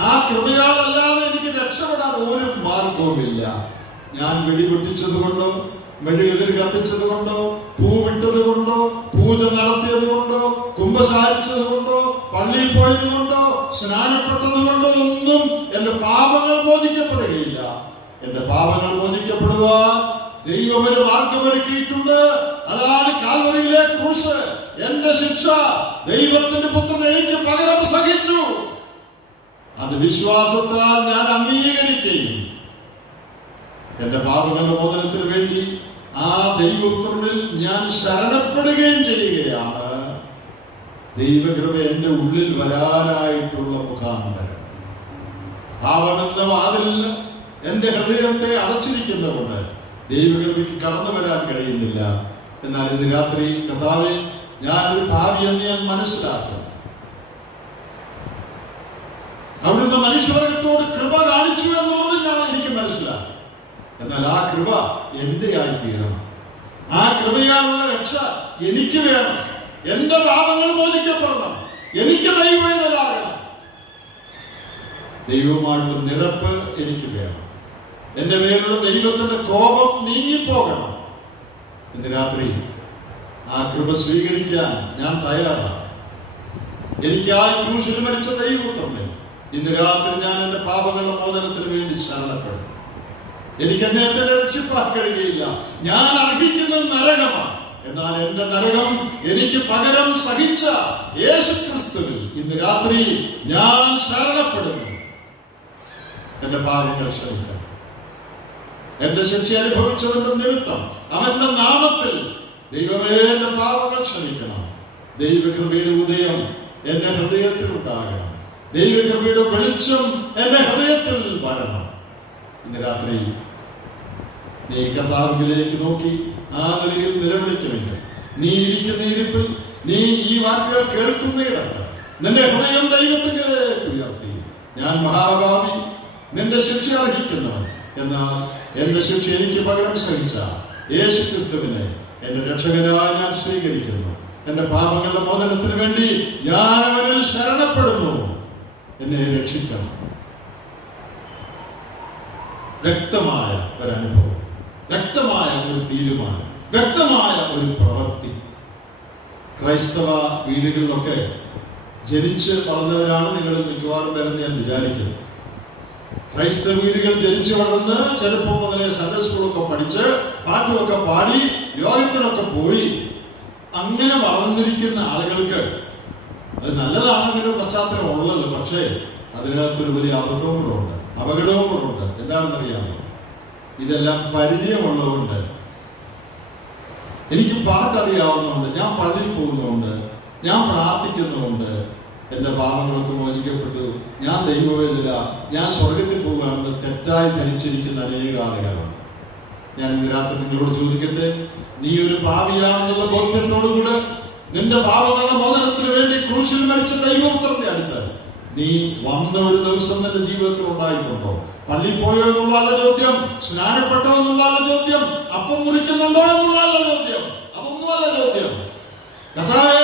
ആ കൃപയാലല്ലാതെ എനിക്ക് രക്ഷപ്പെടാൻ ഒരു മാർഗവുമില്ല. ഞാൻ വെടിപൊട്ടിച്ചത് കൊണ്ടോ, മെഴുകുതിരി കത്തിച്ചത് കൊണ്ടോ, പൂവിട്ടത് കൊണ്ടോ, പൂജ നടത്തിയത് കൊണ്ടോ, കുമ്പസാരിച്ചത് കൊണ്ടോ, പള്ളിയിൽ പോയത് കൊണ്ടോ, സ്നാനപ്പെട്ടത് കൊണ്ടോ ഒന്നും എന്റെ പാപങ്ങൾ മോചിക്കപ്പെടുകയില്ല. എന്റെ പാപങ്ങൾ മോചിക്കപ്പെടുവാൻ ദൈവം ഒരു മാർഗമൊരുക്കിയിട്ടുണ്ട്. അതാണ് കാൽവറിയിലെ ക്രൂശ്. എന്റെ ശിക്ഷ ദൈവത്തിന്റെ പുത്രൻ എനിക്ക് പകരം സഹിച്ചു. അത് വിശ്വാസത്താൽ ഞാൻ അംഗീകരിക്കുകയും എന്റെ പാപങ്ങളുടെ മോചനത്തിന് വേണ്ടി ആ ദൈവപുത്രനിൽ ഞാൻ ശരണപ്പെടുകയും ചെയ്യുകയാണ്. ദൈവകൃപ എന്റെ ഉള്ളിൽ വരാനായിട്ടുള്ള മുഖാന്തരം. പാപമെന്ന വാതിൽ എന്റെ ഹൃദയത്തെ അടച്ചിരിക്കുന്നതുകൊണ്ട് ദൈവകൃപയ്ക്ക് കടന്നു വരാൻ കഴിയുന്നില്ല. എന്നാൽ ഇന്ന് രാത്രി കർത്താവേ, ഞാനൊരു ഭാവി എന്ന് ഞാൻ മനസ്സിലാക്കും. അവിടുന്ന് മനുഷ്യവർഗത്തോട് കൃപ കാണിച്ചു എന്നുള്ളത് എനിക്ക് മനസ്സിലാക്കി. എന്നാൽ ആ കൃപ എന്റെ ആയിത്തീരണം. ആ കൃപയാലുള്ള രക്ഷ എനിക്ക് വേണം. എന്റെ പാപങ്ങൾ മോചിക്കപ്പെടണം. എനിക്ക് ദൈവവേദനാകണം. ദൈവവുമായിട്ടുള്ള നിരപ്പ് എനിക്ക് വേണം. എന്റെ മേലുള്ള ദൈവത്തിന്റെ കോപം നീങ്ങിപ്പോകണം. ഇന്ന് രാത്രി ആ കൃപ സ്വീകരിക്കാൻ ഞാൻ തയ്യാറാണ്. എനിക്കായി ക്രൂശിൽ മരിച്ച ദൈവപുത്രനെ ഇന്ന് രാത്രി ഞാൻ എന്റെ പാപങ്ങളുടെ മോചനത്തിന് വേണ്ടി ശരണപ്പെടും. എനിക്ക് എന്നെ രക്ഷിപ്പാൻ കഴിയില്ല. ഞാൻ അർഹിക്കുന്ന നരകമാണ്. എന്നാൽ എന്റെ നരകം എനിക്ക് പകരം സഹിച്ച യേശുക്രിസ്തുവിൽ ഇന്ന് രാത്രി ഞാൻ ശരണപ്പെടുന്നു. എന്റെ പാപങ്ങൾ ക്ഷമിക്കണം. എന്റെ ശിക്ഷ അനുഭവിച്ചവന്റെ നിമിത്തം അവന്റെ നാമത്തിൽ ദൈവമേ എന്റെ പാപങ്ങൾ ക്ഷമിക്കണം. ദൈവകൃപയുടെ ഉദയം എന്റെ ഹൃദയത്തിൽ ഉണ്ടാകണം. ദൈവകൃപയുടെ വെളിച്ചം എന്റെ ഹൃദയത്തിൽ വരണം. ഇന്ന് രാത്രി നീ കർത്താവിലേക്ക് നോക്കി ആ നിലയിൽ നിലവിളിക്കുമെങ്കിൽ, നീ ഇരിക്കുന്ന ഇരിപ്പിൽ, നീ ഈ വാക്കുകൾ കേൾക്കുന്നയിടത്ത് നിന്റെ ഹൃദയം ദൈവത്തിലേക്ക് ഉയർത്തി, ഞാൻ മഹാഭാവി, നിന്റെ ശിക്ഷ അർഹിക്കുന്നവൻ, എന്നാൽ എന്റെ ശിക്ഷ എനിക്ക് പകരം സഹിച്ച യേശുക്രിസ്തുവിനെ എന്റെ രക്ഷകനായി ഞാൻ സ്വീകരിക്കുന്നു. എന്റെ പാപങ്ങളുടെ മോചനത്തിന് വേണ്ടി ഞാൻ അവനിൽ ശരണപ്പെടുന്നു. എന്നെ രക്ഷിക്കണം. വ്യക്തമായ ഒരനുഭവം, വ്യക്തമായ ഒരു തീരുമാനം, വ്യക്തമായ ഒരു പ്രവൃത്തി. ക്രൈസ്തവ വീടുകളിലൊക്കെ ജനിച്ച് വളർന്നവരാണ് നിങ്ങൾ മിക്കവാറും പേരെന്ന് ഞാൻ വിചാരിക്കുന്നു. ക്രൈസ്തവ വീടുകൾ ജനിച്ചു വളർന്ന് ചെറുപ്പം മുതലേ സൺഡേ സ്കൂളൊക്കെ പഠിച്ച് പാട്ടുമൊക്കെ പാടി യോഗത്തിനൊക്കെ പോയി അങ്ങനെ വളർന്നിരിക്കുന്ന ആളുകൾക്ക് അത് നല്ലതാണെങ്കിലും പശ്ചാത്തലം ഉള്ളത്. പക്ഷേ അതിനകത്തൊരു വലിയ അബദ്ധവും കൂടെ ഉണ്ട്, അപകടവും കൂടെ ഉണ്ട്. എന്താണെന്നറിയാമോ? ഇതെല്ലാം പരിചയമുള്ളതുകൊണ്ട് എനിക്ക് പാട്ടറിയാവുന്നതുകൊണ്ട്, ഞാൻ പള്ളിയിൽ പോകുന്നതുകൊണ്ട്, ഞാൻ പ്രാർത്ഥിക്കുന്നതുകൊണ്ട് എൻ്റെ പാപങ്ങളൊക്കെ മോചിക്കപ്പെട്ടു, ഞാൻ ദൈവവേദില, ഞാൻ സ്വർഗത്തിൽ പോകുകയാണെന്ന് തെറ്റായി ധരിച്ചിരിക്കുന്ന അനേക ആളുകളാണ്. ഞാൻ ഇന്ന് രാത്രി നിങ്ങളോട് ചോദിക്കട്ടെ, നീ ഒരു പാപിയാണെന്നുള്ള ബോധ്യത്തോടുകൂടെ നിന്റെ പാപങ്ങളുടെ മോചനത്തിന് വേണ്ടി ക്രൂശിൽ മരിച്ച ദൈവപുത്രന്റെ അടുത്ത് നീ വന്ന ഒരു ദിവസം നിന്റെ ജീവിതത്തിൽ ഉണ്ടായിട്ടുണ്ടോ? പള്ളിയിൽ പോയോ എന്നുള്ളതല്ല ചോദ്യം, സ്നാനപ്പെട്ടോ എന്നുള്ളതല്ല ചോദ്യം, അപ്പം മുറിക്കുന്നുണ്ടോ എന്നുള്ളതല്ല ചോദ്യം, അതൊന്നുമല്ല ചോദ്യം. കർത്താവേ,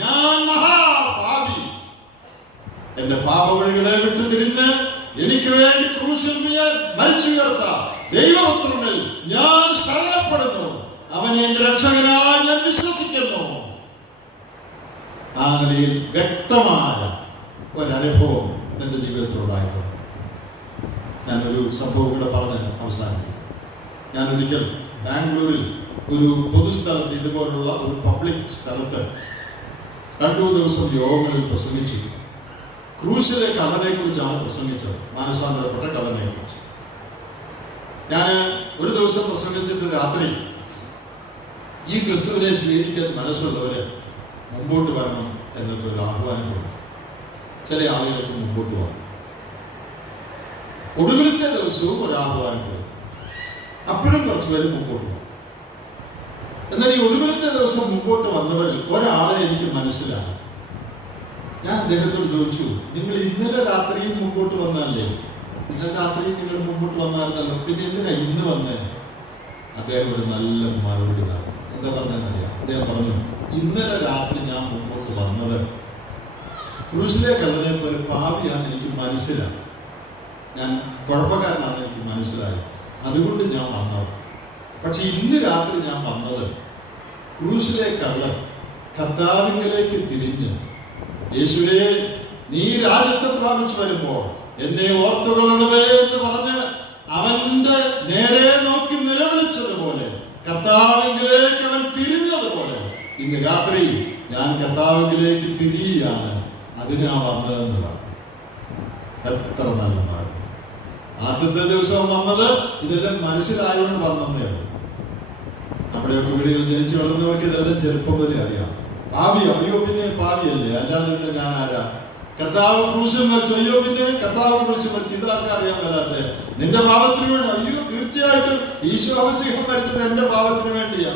ഞാൻ മഹാപാപി, എന്റെ പാപവഴികളെ വിട്ടു തിരിഞ്ഞ് എനിക്ക് വേണ്ടി ക്രൂശിൽ മരിച്ചുയർത്ത ദൈവപുത്രനിൽ ഞാൻ ശരണപ്പെടുന്നു, അവനെ എന്റെ രക്ഷകനായി ഞാൻ വിശ്വസിക്കുന്നു. ആ നിലയിൽ വ്യക്തമായ ഒരനുഭവം എന്റെ ജീവിതത്തിൽ ഉണ്ടായിട്ടുണ്ട്. ഞാനൊരു സംഭവം കൂടെ പറഞ്ഞ് അവസാനിപ്പിക്കും. ഞാനൊരിക്കൽ ബാംഗ്ലൂരിൽ ഒരു പൊതുസ്ഥലത്ത്, ഇതുപോലുള്ള ഒരു പബ്ലിക് സ്ഥലത്ത് 2 ദിവസം യോഗങ്ങളിൽ പ്രസംഗിച്ചു. ക്രൂശിലെ കള്ളനെ കുറിച്ചാണ് പ്രസംഗിച്ചത്, മാനസാന്തരപ്പെട്ട കള്ളനെ കുറിച്ച്. ഞാൻ ഒരു ദിവസം പ്രസംഗിച്ചിട്ട് രാത്രി ഈ ക്രിസ്തുവിനെ സ്വീകരിക്കാൻ മനസ്സുള്ളവര് മുമ്പോട്ട് വരണം എന്നൊക്കെ ഒരു ആഹ്വാനം കൊടുത്തു. ചില ആളുകൾക്ക് മുമ്പോട്ട് വന്നു. ഒടുവിലത്തെ ദിവസവും ഒരു ആഹ്വാനം കൊടുത്തു. അപ്പോഴും കുറച്ചുപേര് മുമ്പോട്ട് വന്നു. എന്നാൽ ഈ ഒടുവിലത്തെ ദിവസം മുമ്പോട്ട് വന്നവരിൽ ഒരാളെ എനിക്ക് മനസ്സിലായി. ഞാൻ അദ്ദേഹത്തോട് ചോദിച്ചു, നിങ്ങൾ ഇന്നലെ രാത്രിയും മുമ്പോട്ട് വന്നല്ലേ? ഇന്നലെ രാത്രിയും നിങ്ങൾ മുമ്പോട്ട് വന്നായിരുന്നല്ലോ, പിന്നെ എന്തിനാ ഇന്ന് വന്നേ? അദ്ദേഹം ഒരു നല്ല മറുപടി പറഞ്ഞു. എന്താ പറഞ്ഞതെന്നറിയാം? അദ്ദേഹം പറഞ്ഞു, ഇന്നലെ രാത്രി ഞാൻ മുമ്പോട്ട് വന്നത് ക്രൂശിലെ കള്ളനെ പോലെ പാപിയാണെന്ന് എനിക്ക് മനസ്സിലായി, ഞാൻ കുഴപ്പക്കാരനാണെന്ന് എനിക്ക് മനസ്സിലായി, അതുകൊണ്ട് ഞാൻ വന്നത്. പക്ഷെ ഇന്ന് രാത്രി ഞാൻ വന്നത് ക്രൂശിലെ കള്ളൻ കർത്താവിലേക്ക് തിരിഞ്ഞ്, യേശുവേ, നീ രാജ്യത്വം പ്രാപിച്ചു വരുമ്പോൾ എന്നെ ഓർത്തുകൊള്ളണമേ എന്ന് പറഞ്ഞ് അവന്റെ നേരെ നോക്കി നിലവിളിച്ചതുപോലെ, കർത്താവിലേക്ക് അവൻ തിരിഞ്ഞതുപോലെ ഇന്ന് രാത്രി ഞാൻ കർത്താവിലേക്ക് തിരിയുകയാണ്, അതിനാ വന്നതെന്ന് പറഞ്ഞു. എത്ര നല്ല പറഞ്ഞു. ആദ്യത്തെ ദിവസം വന്നത് ഇതെല്ലാം മനസ്സിലായതുകൊണ്ട് വന്നതേ ഉള്ളൂ. നമ്മുടെയൊക്കെ വീടുകളിൽ ജനിച്ചു വളർന്നവർക്ക് ഇതെല്ലാം ചെറുപ്പം വരെ അറിയാം. പാവിയോ? അയ്യോ, പിന്നെ പാവിയല്ലേ, അല്ലാതെ പിന്നെ ഞാൻ ആരാ? കർത്താവ് ക്രൂശിൽ മരിച്ചു, അയ്യോ പിന്നെ കർത്താവ് ക്രൂശിൽ മരിച്ചു, ഇതാർക്കും അറിയാൻ വരാത്തെ? നിന്റെ പാപത്തിന് വേണ്ടി? അയ്യോ, തീർച്ചയായിട്ടും ഈശോ അവശേഷം മരിച്ചത് എന്റെ പാപത്തിന് വേണ്ടിയാ.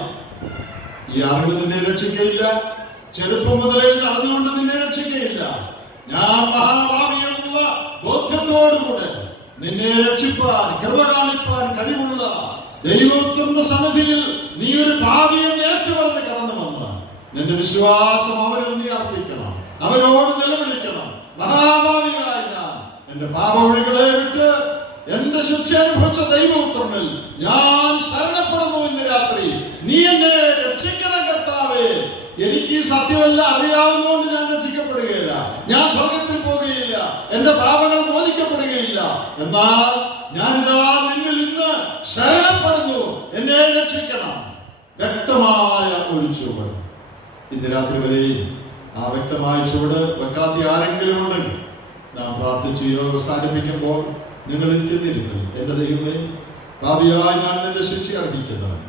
ഈ അറിവ് നിന്നെ രക്ഷിക്കയില്ല. ചെറുപ്പം മുതലേ അറിഞ്ഞുകൊണ്ട് നിന്നെ രക്ഷിക്കയില്ല. ഞാൻ മഹാഭാവിയെന്നുള്ള ബോധ്യത്തോടുകൂടെ നിന്നെ രക്ഷിപ്പാൻ, കൃപ കാണിപ്പാൻ കഴിവുള്ള ദൈവത്തിന്റെ സന്നിധിയിൽ നീ ഒരു ഭാവിയെന്ന് ഏറ്റുപറഞ്ഞ് കടന്നു വന്ന നിന്റെ വിശ്വാസം അവരിൽ നീ അർപ്പിക്കണം, അവരോട് നിലവിളിക്കണം. മഹാഭാവികളായി ഞാൻ എന്റെ പാപവഴികളെ വിട്ട് എന്റെ ശിക്ഷ അനുഭവിച്ച ദൈവപുത്രനിൽ ഞാൻ ശരണപ്പെടുന്നു. ഇന്ന് രാത്രി നീ എന്നെ രക്ഷിക്കണം കർത്താവേ. എനിക്ക് ഈ സത്യമല്ല അറിയാവുന്നതുകൊണ്ട് ഞാൻ രക്ഷിക്കപ്പെടുകയില്ല, ഞാൻ സ്വർഗത്തിൽ പോകുകയില്ല, എന്റെ പാപങ്ങൾ മോചിക്കപ്പെടുകയില്ല. എന്നാൽ ഞാനിതാ നിന്നിൽ ഇന്ന് ശരണപ്പെടുന്നു, എന്നെ രക്ഷിക്കണം. വ്യക്തമായ ഒരു ചുവട്. ഇന്ന് രാത്രി വരെയും ആ വ്യക്തമായ ചുവട് വെക്കാത്ത ആരെങ്കിലും ഉണ്ടെങ്കിൽ നാം പ്രാർത്ഥിച്ചു അവസാനിപ്പിക്കുമ്പോൾ നിങ്ങൾ ഇരിക്കുന്നിരിക്കും, എന്റെ ദൈവമേ, പാപിയായി ഞാൻ നിന്റെ ശിക്ഷ അർഹിക്കുന്നവൻ,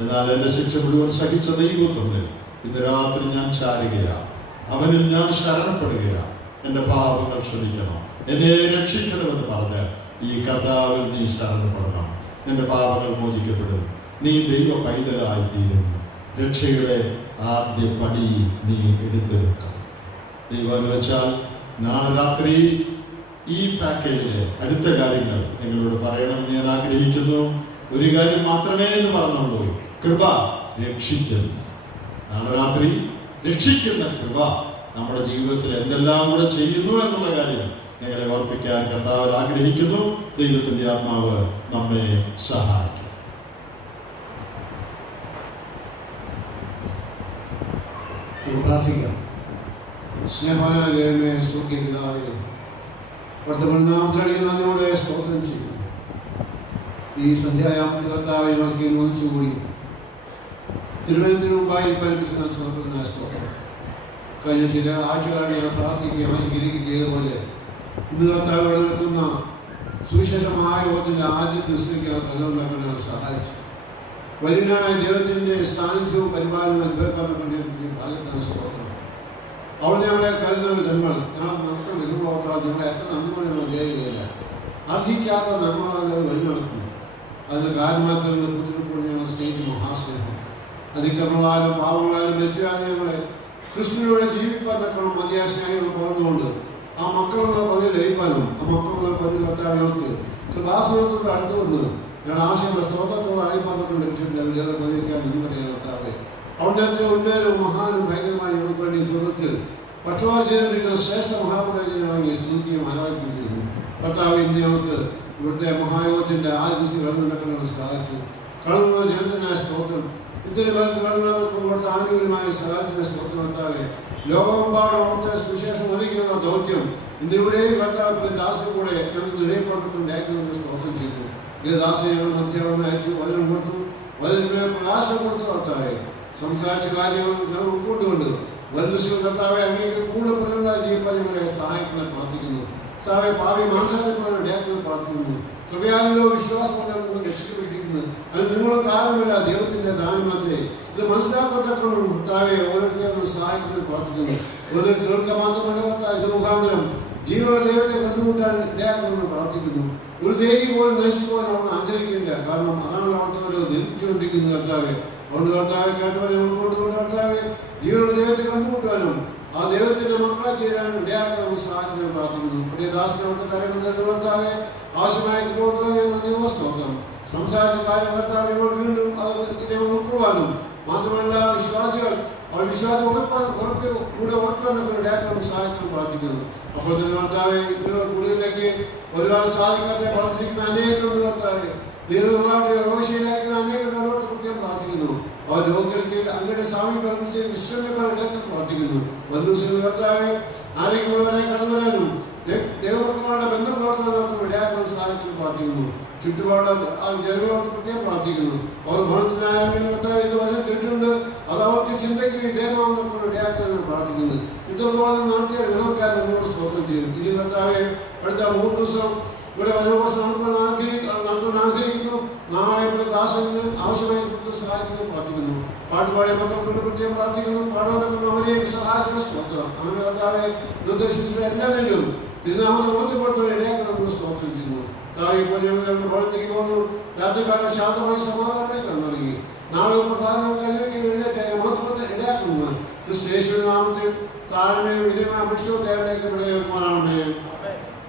എന്നാൽ എന്റെ ശിക്ഷ മുഴുവൻ സഹിച്ച ദൈവത്തിന് ഇന്ന് രാത്രി ഞാൻ ചാരുകയാണ്, അവനിൽ ഞാൻ ശരണപ്പെടുകയാണ്. എന്റെ പാപങ്ങൾ ക്ഷമിക്കണം, എന്നെ രക്ഷിക്കണമെന്ന് പറഞ്ഞ് ഈ കർത്താവിൽ നീ ശരണപ്പെടണം. നിന്റെ പാപങ്ങൾ മോചിക്കപ്പെടും, നീ ദൈവ പൈതലായി തീരും. രക്ഷയുടെ ആദ്യ പടി നീ എടുത്തെടുക്കും. ദൈവം വെച്ചാൽ നാളെ രാത്രി ഈ പാക്കേജിലെ അടുത്ത കാര്യങ്ങൾ നിങ്ങളോട് പറയണമെന്ന് ഞാൻ ആഗ്രഹിക്കുന്നു. ഒരു കാര്യം മാത്രമേ എന്ന് പറഞ്ഞുള്ളൂ, കൃപ രക്ഷിക്കുന്നു. നാളെ രാത്രി രക്ഷിക്കുന്ന കൃപ നമ്മുടെ ജീവിതത്തിൽ എന്തെല്ലാം കൂടെ ചെയ്യുന്നു എന്നുള്ള കാര്യം നിങ്ങളെ ഓർപ്പിക്കാൻ കർത്താവ് ആഗ്രഹിക്കുന്നു. ദൈവത്തിന്റെ ആത്മാവ് നമ്മെ സഹായിക്കും. പ്രാർത്ഥിക്കാം. സ്നേഹവാനായ ദൈവമേ, സ്വർഗ്ഗീയ പിതാവേ, വർത്തമാനനാമത്തിലടിയിൽ നന്ദിയോടെ സ്തോത്രം ചെയ്യുന്നു. ഈ സന്ധ്യായാമത്തിൽ കർത്താവെ ഞങ്ങൾക്ക് മോദിച്ചുകൂടി തിരുവനന്തപുരത്തിന് മുമ്പായി പരിപ്പിച്ച സമർപ്പിക്കുന്ന സ്തോത്രം. കഴിഞ്ഞ ചില ആഴ്ചകളാണ് ഞങ്ങൾ പ്രാർത്ഥിക്കുകയും ആശീകരിക്കുകയും ചെയ്ത പോലെ ഇന്ന് കർത്താവ് നിൽക്കുന്ന സുവിശേഷമായ യോഗത്തിൻ്റെ ആദ്യത്തെ ദിവസത്തേക്ക് ഞങ്ങൾക്ക് എല്ലാം ഉണ്ടാക്കാൻ ഞങ്ങൾ സഹായിച്ചു. വലിയനായ ദൈവത്തിൻ്റെ സാന്നിധ്യവും പരിപാലനവും അനുഭവപ്പെടേണ്ട ഭാഗത്താണ് സ്തോത്രം. അവൾ ഞങ്ങളെ കരുതുന്ന വിധങ്ങൾ ഞങ്ങൾ നടത്തുന്ന വിധങ്ങളോട്ടാൽ ഞങ്ങളെ എത്ര നന്ദികൊണ്ട് ഞങ്ങൾ ചെയ്യുകയില്ല. അർഹിക്കാത്ത നന്മകളെ വഴി നടത്തുന്നു. അതിന് കാരണമാത്തിൽ നിന്ന് പുതിയപ്പോൾ ഞങ്ങൾ സ്നേഹിച്ച മഹാസ്നേഹം അതിക്രമങ്ങളാലും പാവങ്ങളാലും മരിച്ചാൽ ഞങ്ങളെ ക്രിസ്തുവിലൂടെ ജീവിക്കാൻ തക്കണം മതിയായ സ്നേഹങ്ങൾ പറഞ്ഞുകൊണ്ട് ആ മക്കളുടെ പതിൽ ലയിപ്പാനും ആ മക്കളുടെ പതിൽ കർത്താവുകൾക്ക് കൃപാസ്നേഹത്തോട് അടുത്ത് വന്ന് ഞങ്ങളുടെ ആശയങ്ങൾ സ്തോത്രത്തോട് അറിയിപ്പാൻ പറ്റും ലഭിച്ചിട്ടില്ല. വിജയം പതിവയ്ക്കാൻ നിന്ന് പറയാൻ കർത്താവെ അവിടുത്തെ ഉന്നതവും മഹാനും ഭയങ്കരമായി ഞങ്ങൾക്ക് വേണ്ടി സ്വർഗത്തിൽ പക്ഷപാതം ചെയ്തിരിക്കുന്ന ശ്രേഷ്ഠ മഹാപുരാജനെ ഞങ്ങൾ സ്തുതിക്കുകയും ആരാധിക്കുകയും ചെയ്യുന്നു. കർത്താവ് ഇന്ന് ഞങ്ങൾക്ക് ഇവിടുത്തെ മഹായോഗത്തിന്റെ ആ ദിവസം കടന്നുണ്ടാക്കാൻ ഞങ്ങൾ സഹായിച്ചു. കടന്നു ജനത്തിനായ സ്തോത്രം. ഇത്തരം പേർക്ക് കടന്നുള്ളവർക്കും ഇവിടുത്തെ ആനുകൂല്യമായ സഹായത്തിന്റെ സ്തോത്രം. കർത്താവെ ലോകമെമ്പാടും അവിടുത്തെ സുവിശേഷം അറിയിക്കുന്ന ദൗത്യം ഇന്നിവിടെയും കർത്താവ് ദാസിനെ കൂടെ ഞങ്ങൾക്ക് ഇടയപ്പാടത്തും ഡയറക്ടർ സ്തോത്രം ചെയ്തു. ഈ ദാസിനെ ഞങ്ങൾ മധ്യാവനം അയച്ചു വചനം കൊടുത്തു, വചനമേ പ്രകാശം കൊടുത്തു. കർത്താവെ സംസാരിച്ച കാര്യങ്ങൾ ഞങ്ങൾ ഉൾക്കൊണ്ടുകൊണ്ട് വലുതും കർത്താവെ അങ്ങേക്ക് കൂടുതൽ പ്രകടനമായി ജീവിക്കാൻ ഞങ്ങളെ സഹായിക്കാൻ പ്രാർത്ഥിക്കുന്നു. കർത്താവെ ഭാവി മാനസാന്തരപ്പെടാൻ ഡയറക്ടർ പ്രാർത്ഥിക്കുന്നു. കൃപയാലോ വിശ്വാസം കൊണ്ടാണ് നിങ്ങൾ രക്ഷിക്കപ്പെട്ടിരിക്കുന്നത്. അതിന് നിങ്ങളും കാരണമില്ല ദൈവത്തിന്റെ ദാനമത്തെ ഇത് മനസ്സിലാക്കത്തക്കണം. കർത്താവെ ഓരോരുത്തരും സഹായിക്കാൻ പ്രാർത്ഥിക്കുന്നു. ഒരു കേൾക്കാൻ മാത്രമല്ല ഇത് മുഖാന്തരം ജീവനുള്ള ദൈവത്തെ കണ്ടുമുട്ടാൻ ഇടയാക്കണമെന്ന് പ്രാർത്ഥിക്കുന്നു. ഒരു ദേവി പോലും നശിച്ചു പോകാൻ അവൻ ആഗ്രഹിക്കില്ല. കാരണം അതാണ് അവിടുത്തെ ധരിച്ചുകൊണ്ടിരിക്കുന്നത്. കർത്താവെ അതുകൊണ്ട് കർത്താവെ കേട്ടവരെ ഉൾക്കൊണ്ടുകൊണ്ട് കർത്താവെ ജീവനുള്ള ദൈവത്തെ കണ്ടുമുട്ടുവാനും ആ ദൈവത്തിന്റെ മക്കളെ തീരാനും ഇടയാക്കണമെന്ന് സഹായിക്കാൻ പ്രാർത്ഥിക്കുന്നു. പ്രിയ ദാസിനെ അവിടുത്തെ കരകത്തെ കർത്താവെ ആവശ്യമായ സ്തോത്രം. സംസാരിച്ച കാര്യം കർത്താവ് ഞങ്ങൾ വീണ്ടും അത് ഞങ്ങൾ ഉൾക്കൊള്ളുവാനും മാത്രമല്ല വിശ്വാസികൾ അവർ വിശ്വാസം ഉറപ്പാനൊക്കെ ഇടയാക്കണം സഹായിക്കാൻ പ്രാർത്ഥിക്കുന്നു. അപ്പോൾ തന്നെ കർത്താവെ നിങ്ങളുടെ കൂടുതലേക്ക് ഒരുപാട് സാധിക്കാതെ പ്രവർത്തിക്കുന്ന അനേകരുണ്ട്. കർത്താവെ ദീർഘനാളെ രോഗശീലാക്കുന്ന അനേകരോട് പ്രത്യേകം പ്രാർത്ഥിക്കുന്നു. അവർ രോഗികൾക്ക് അങ്ങയുടെ സാമീപ്യം വിശ്രമിക്കാൻ ഇടയാക്കാൻ പ്രാർത്ഥിക്കുന്നു. ബന്ധുസിന് കർത്താവെ ആരോഗ്യമുള്ളവരെ കടന്നുവരാനും ദൈവഭക്തന്മാരുടെ ബന്ധം പ്രവർത്തനം ഇടയാക്കാൻ സഹായിക്കാൻ പ്രാർത്ഥിക്കുന്നു. ചുറ്റുപാട് ജനങ്ങളോട് പ്രത്യേകം പ്രാർത്ഥിക്കുന്നു. അവർ ഭരണത്തിനായാലും ഇത് വശം കേട്ടിട്ടുണ്ട്. അത് അവർക്ക് ചിന്തയ്ക്ക് വിധേയമാണെന്നൊക്കെ ഇടയാക്കാൻ പ്രാർത്ഥിക്കുന്നു. ഇത്രത്തോളം നടത്തിയ ഗൃഹക്കാർ എന്നോട് സ്തോത്രം ചെയ്യും. ഇനി കർത്താവെ അടുത്ത 3 ദിവസം ഇവിടെ വനവാസം നടത്തുവാൻ ആഗ്രഹിക്കുന്നു. നാളെ ദാസന് ആവശ്യമായ സഹായിക്കുന്നു പ്രാർത്ഥിക്കുന്നു. പാട്ടുപാടിയ മക്കൾക്കൊണ്ട് പ്രത്യേകം പ്രാർത്ഥിക്കുന്നു. പാടാനൊക്കെ അവരെയും സഹായിക്കുന്ന സ്തോത്രം. അങ്ങനെ കർത്താവെ നിർദ്ദേശിച്ച എല്ലാവരും തിരുനാമത്തെ ഉറക്കപ്പെടുത്തുവാൻ ഇടയാക്കാൻ നമ്മൾ സ്തോത്രം ചെയ്യുന്നു. ഇപ്പോൾ ഞങ്ങൾ പ്രവർത്തിക്ക് പോകുന്നു. രാത്രികാലം ശാന്തമായി സമാധാനമായി കടന്നുറങ്ങി നാളെ പ്രധാനം മാത്രമേ ഇടയാക്കുന്നു. ക്രിസ്തുയേശുവിന്റെ നാമത്തിൽ താഴ്മയും വിനയമായ അപേക്ഷവും ദൈവത്തിലേക്ക് വിടയമാണമേ.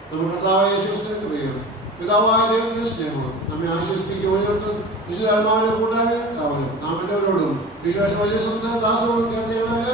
നമ്മുടെ കർത്താവായ യേശുക്രിസ്തുവിന്റെ കൃപയും പിതാവായ ദൈവത്തിന്റെ സ്നേഹവും നമ്മെ ആശ്വസിപ്പിക്കുകയും വിശുദ്ധാത്മാവിനെ കൂട്ടാനും കാവലും നാം എല്ലാവരോടും വിശ്വാസ വലിയ സംസ്ഥാന ദാസോടും കേട്ട് ഞങ്ങളെ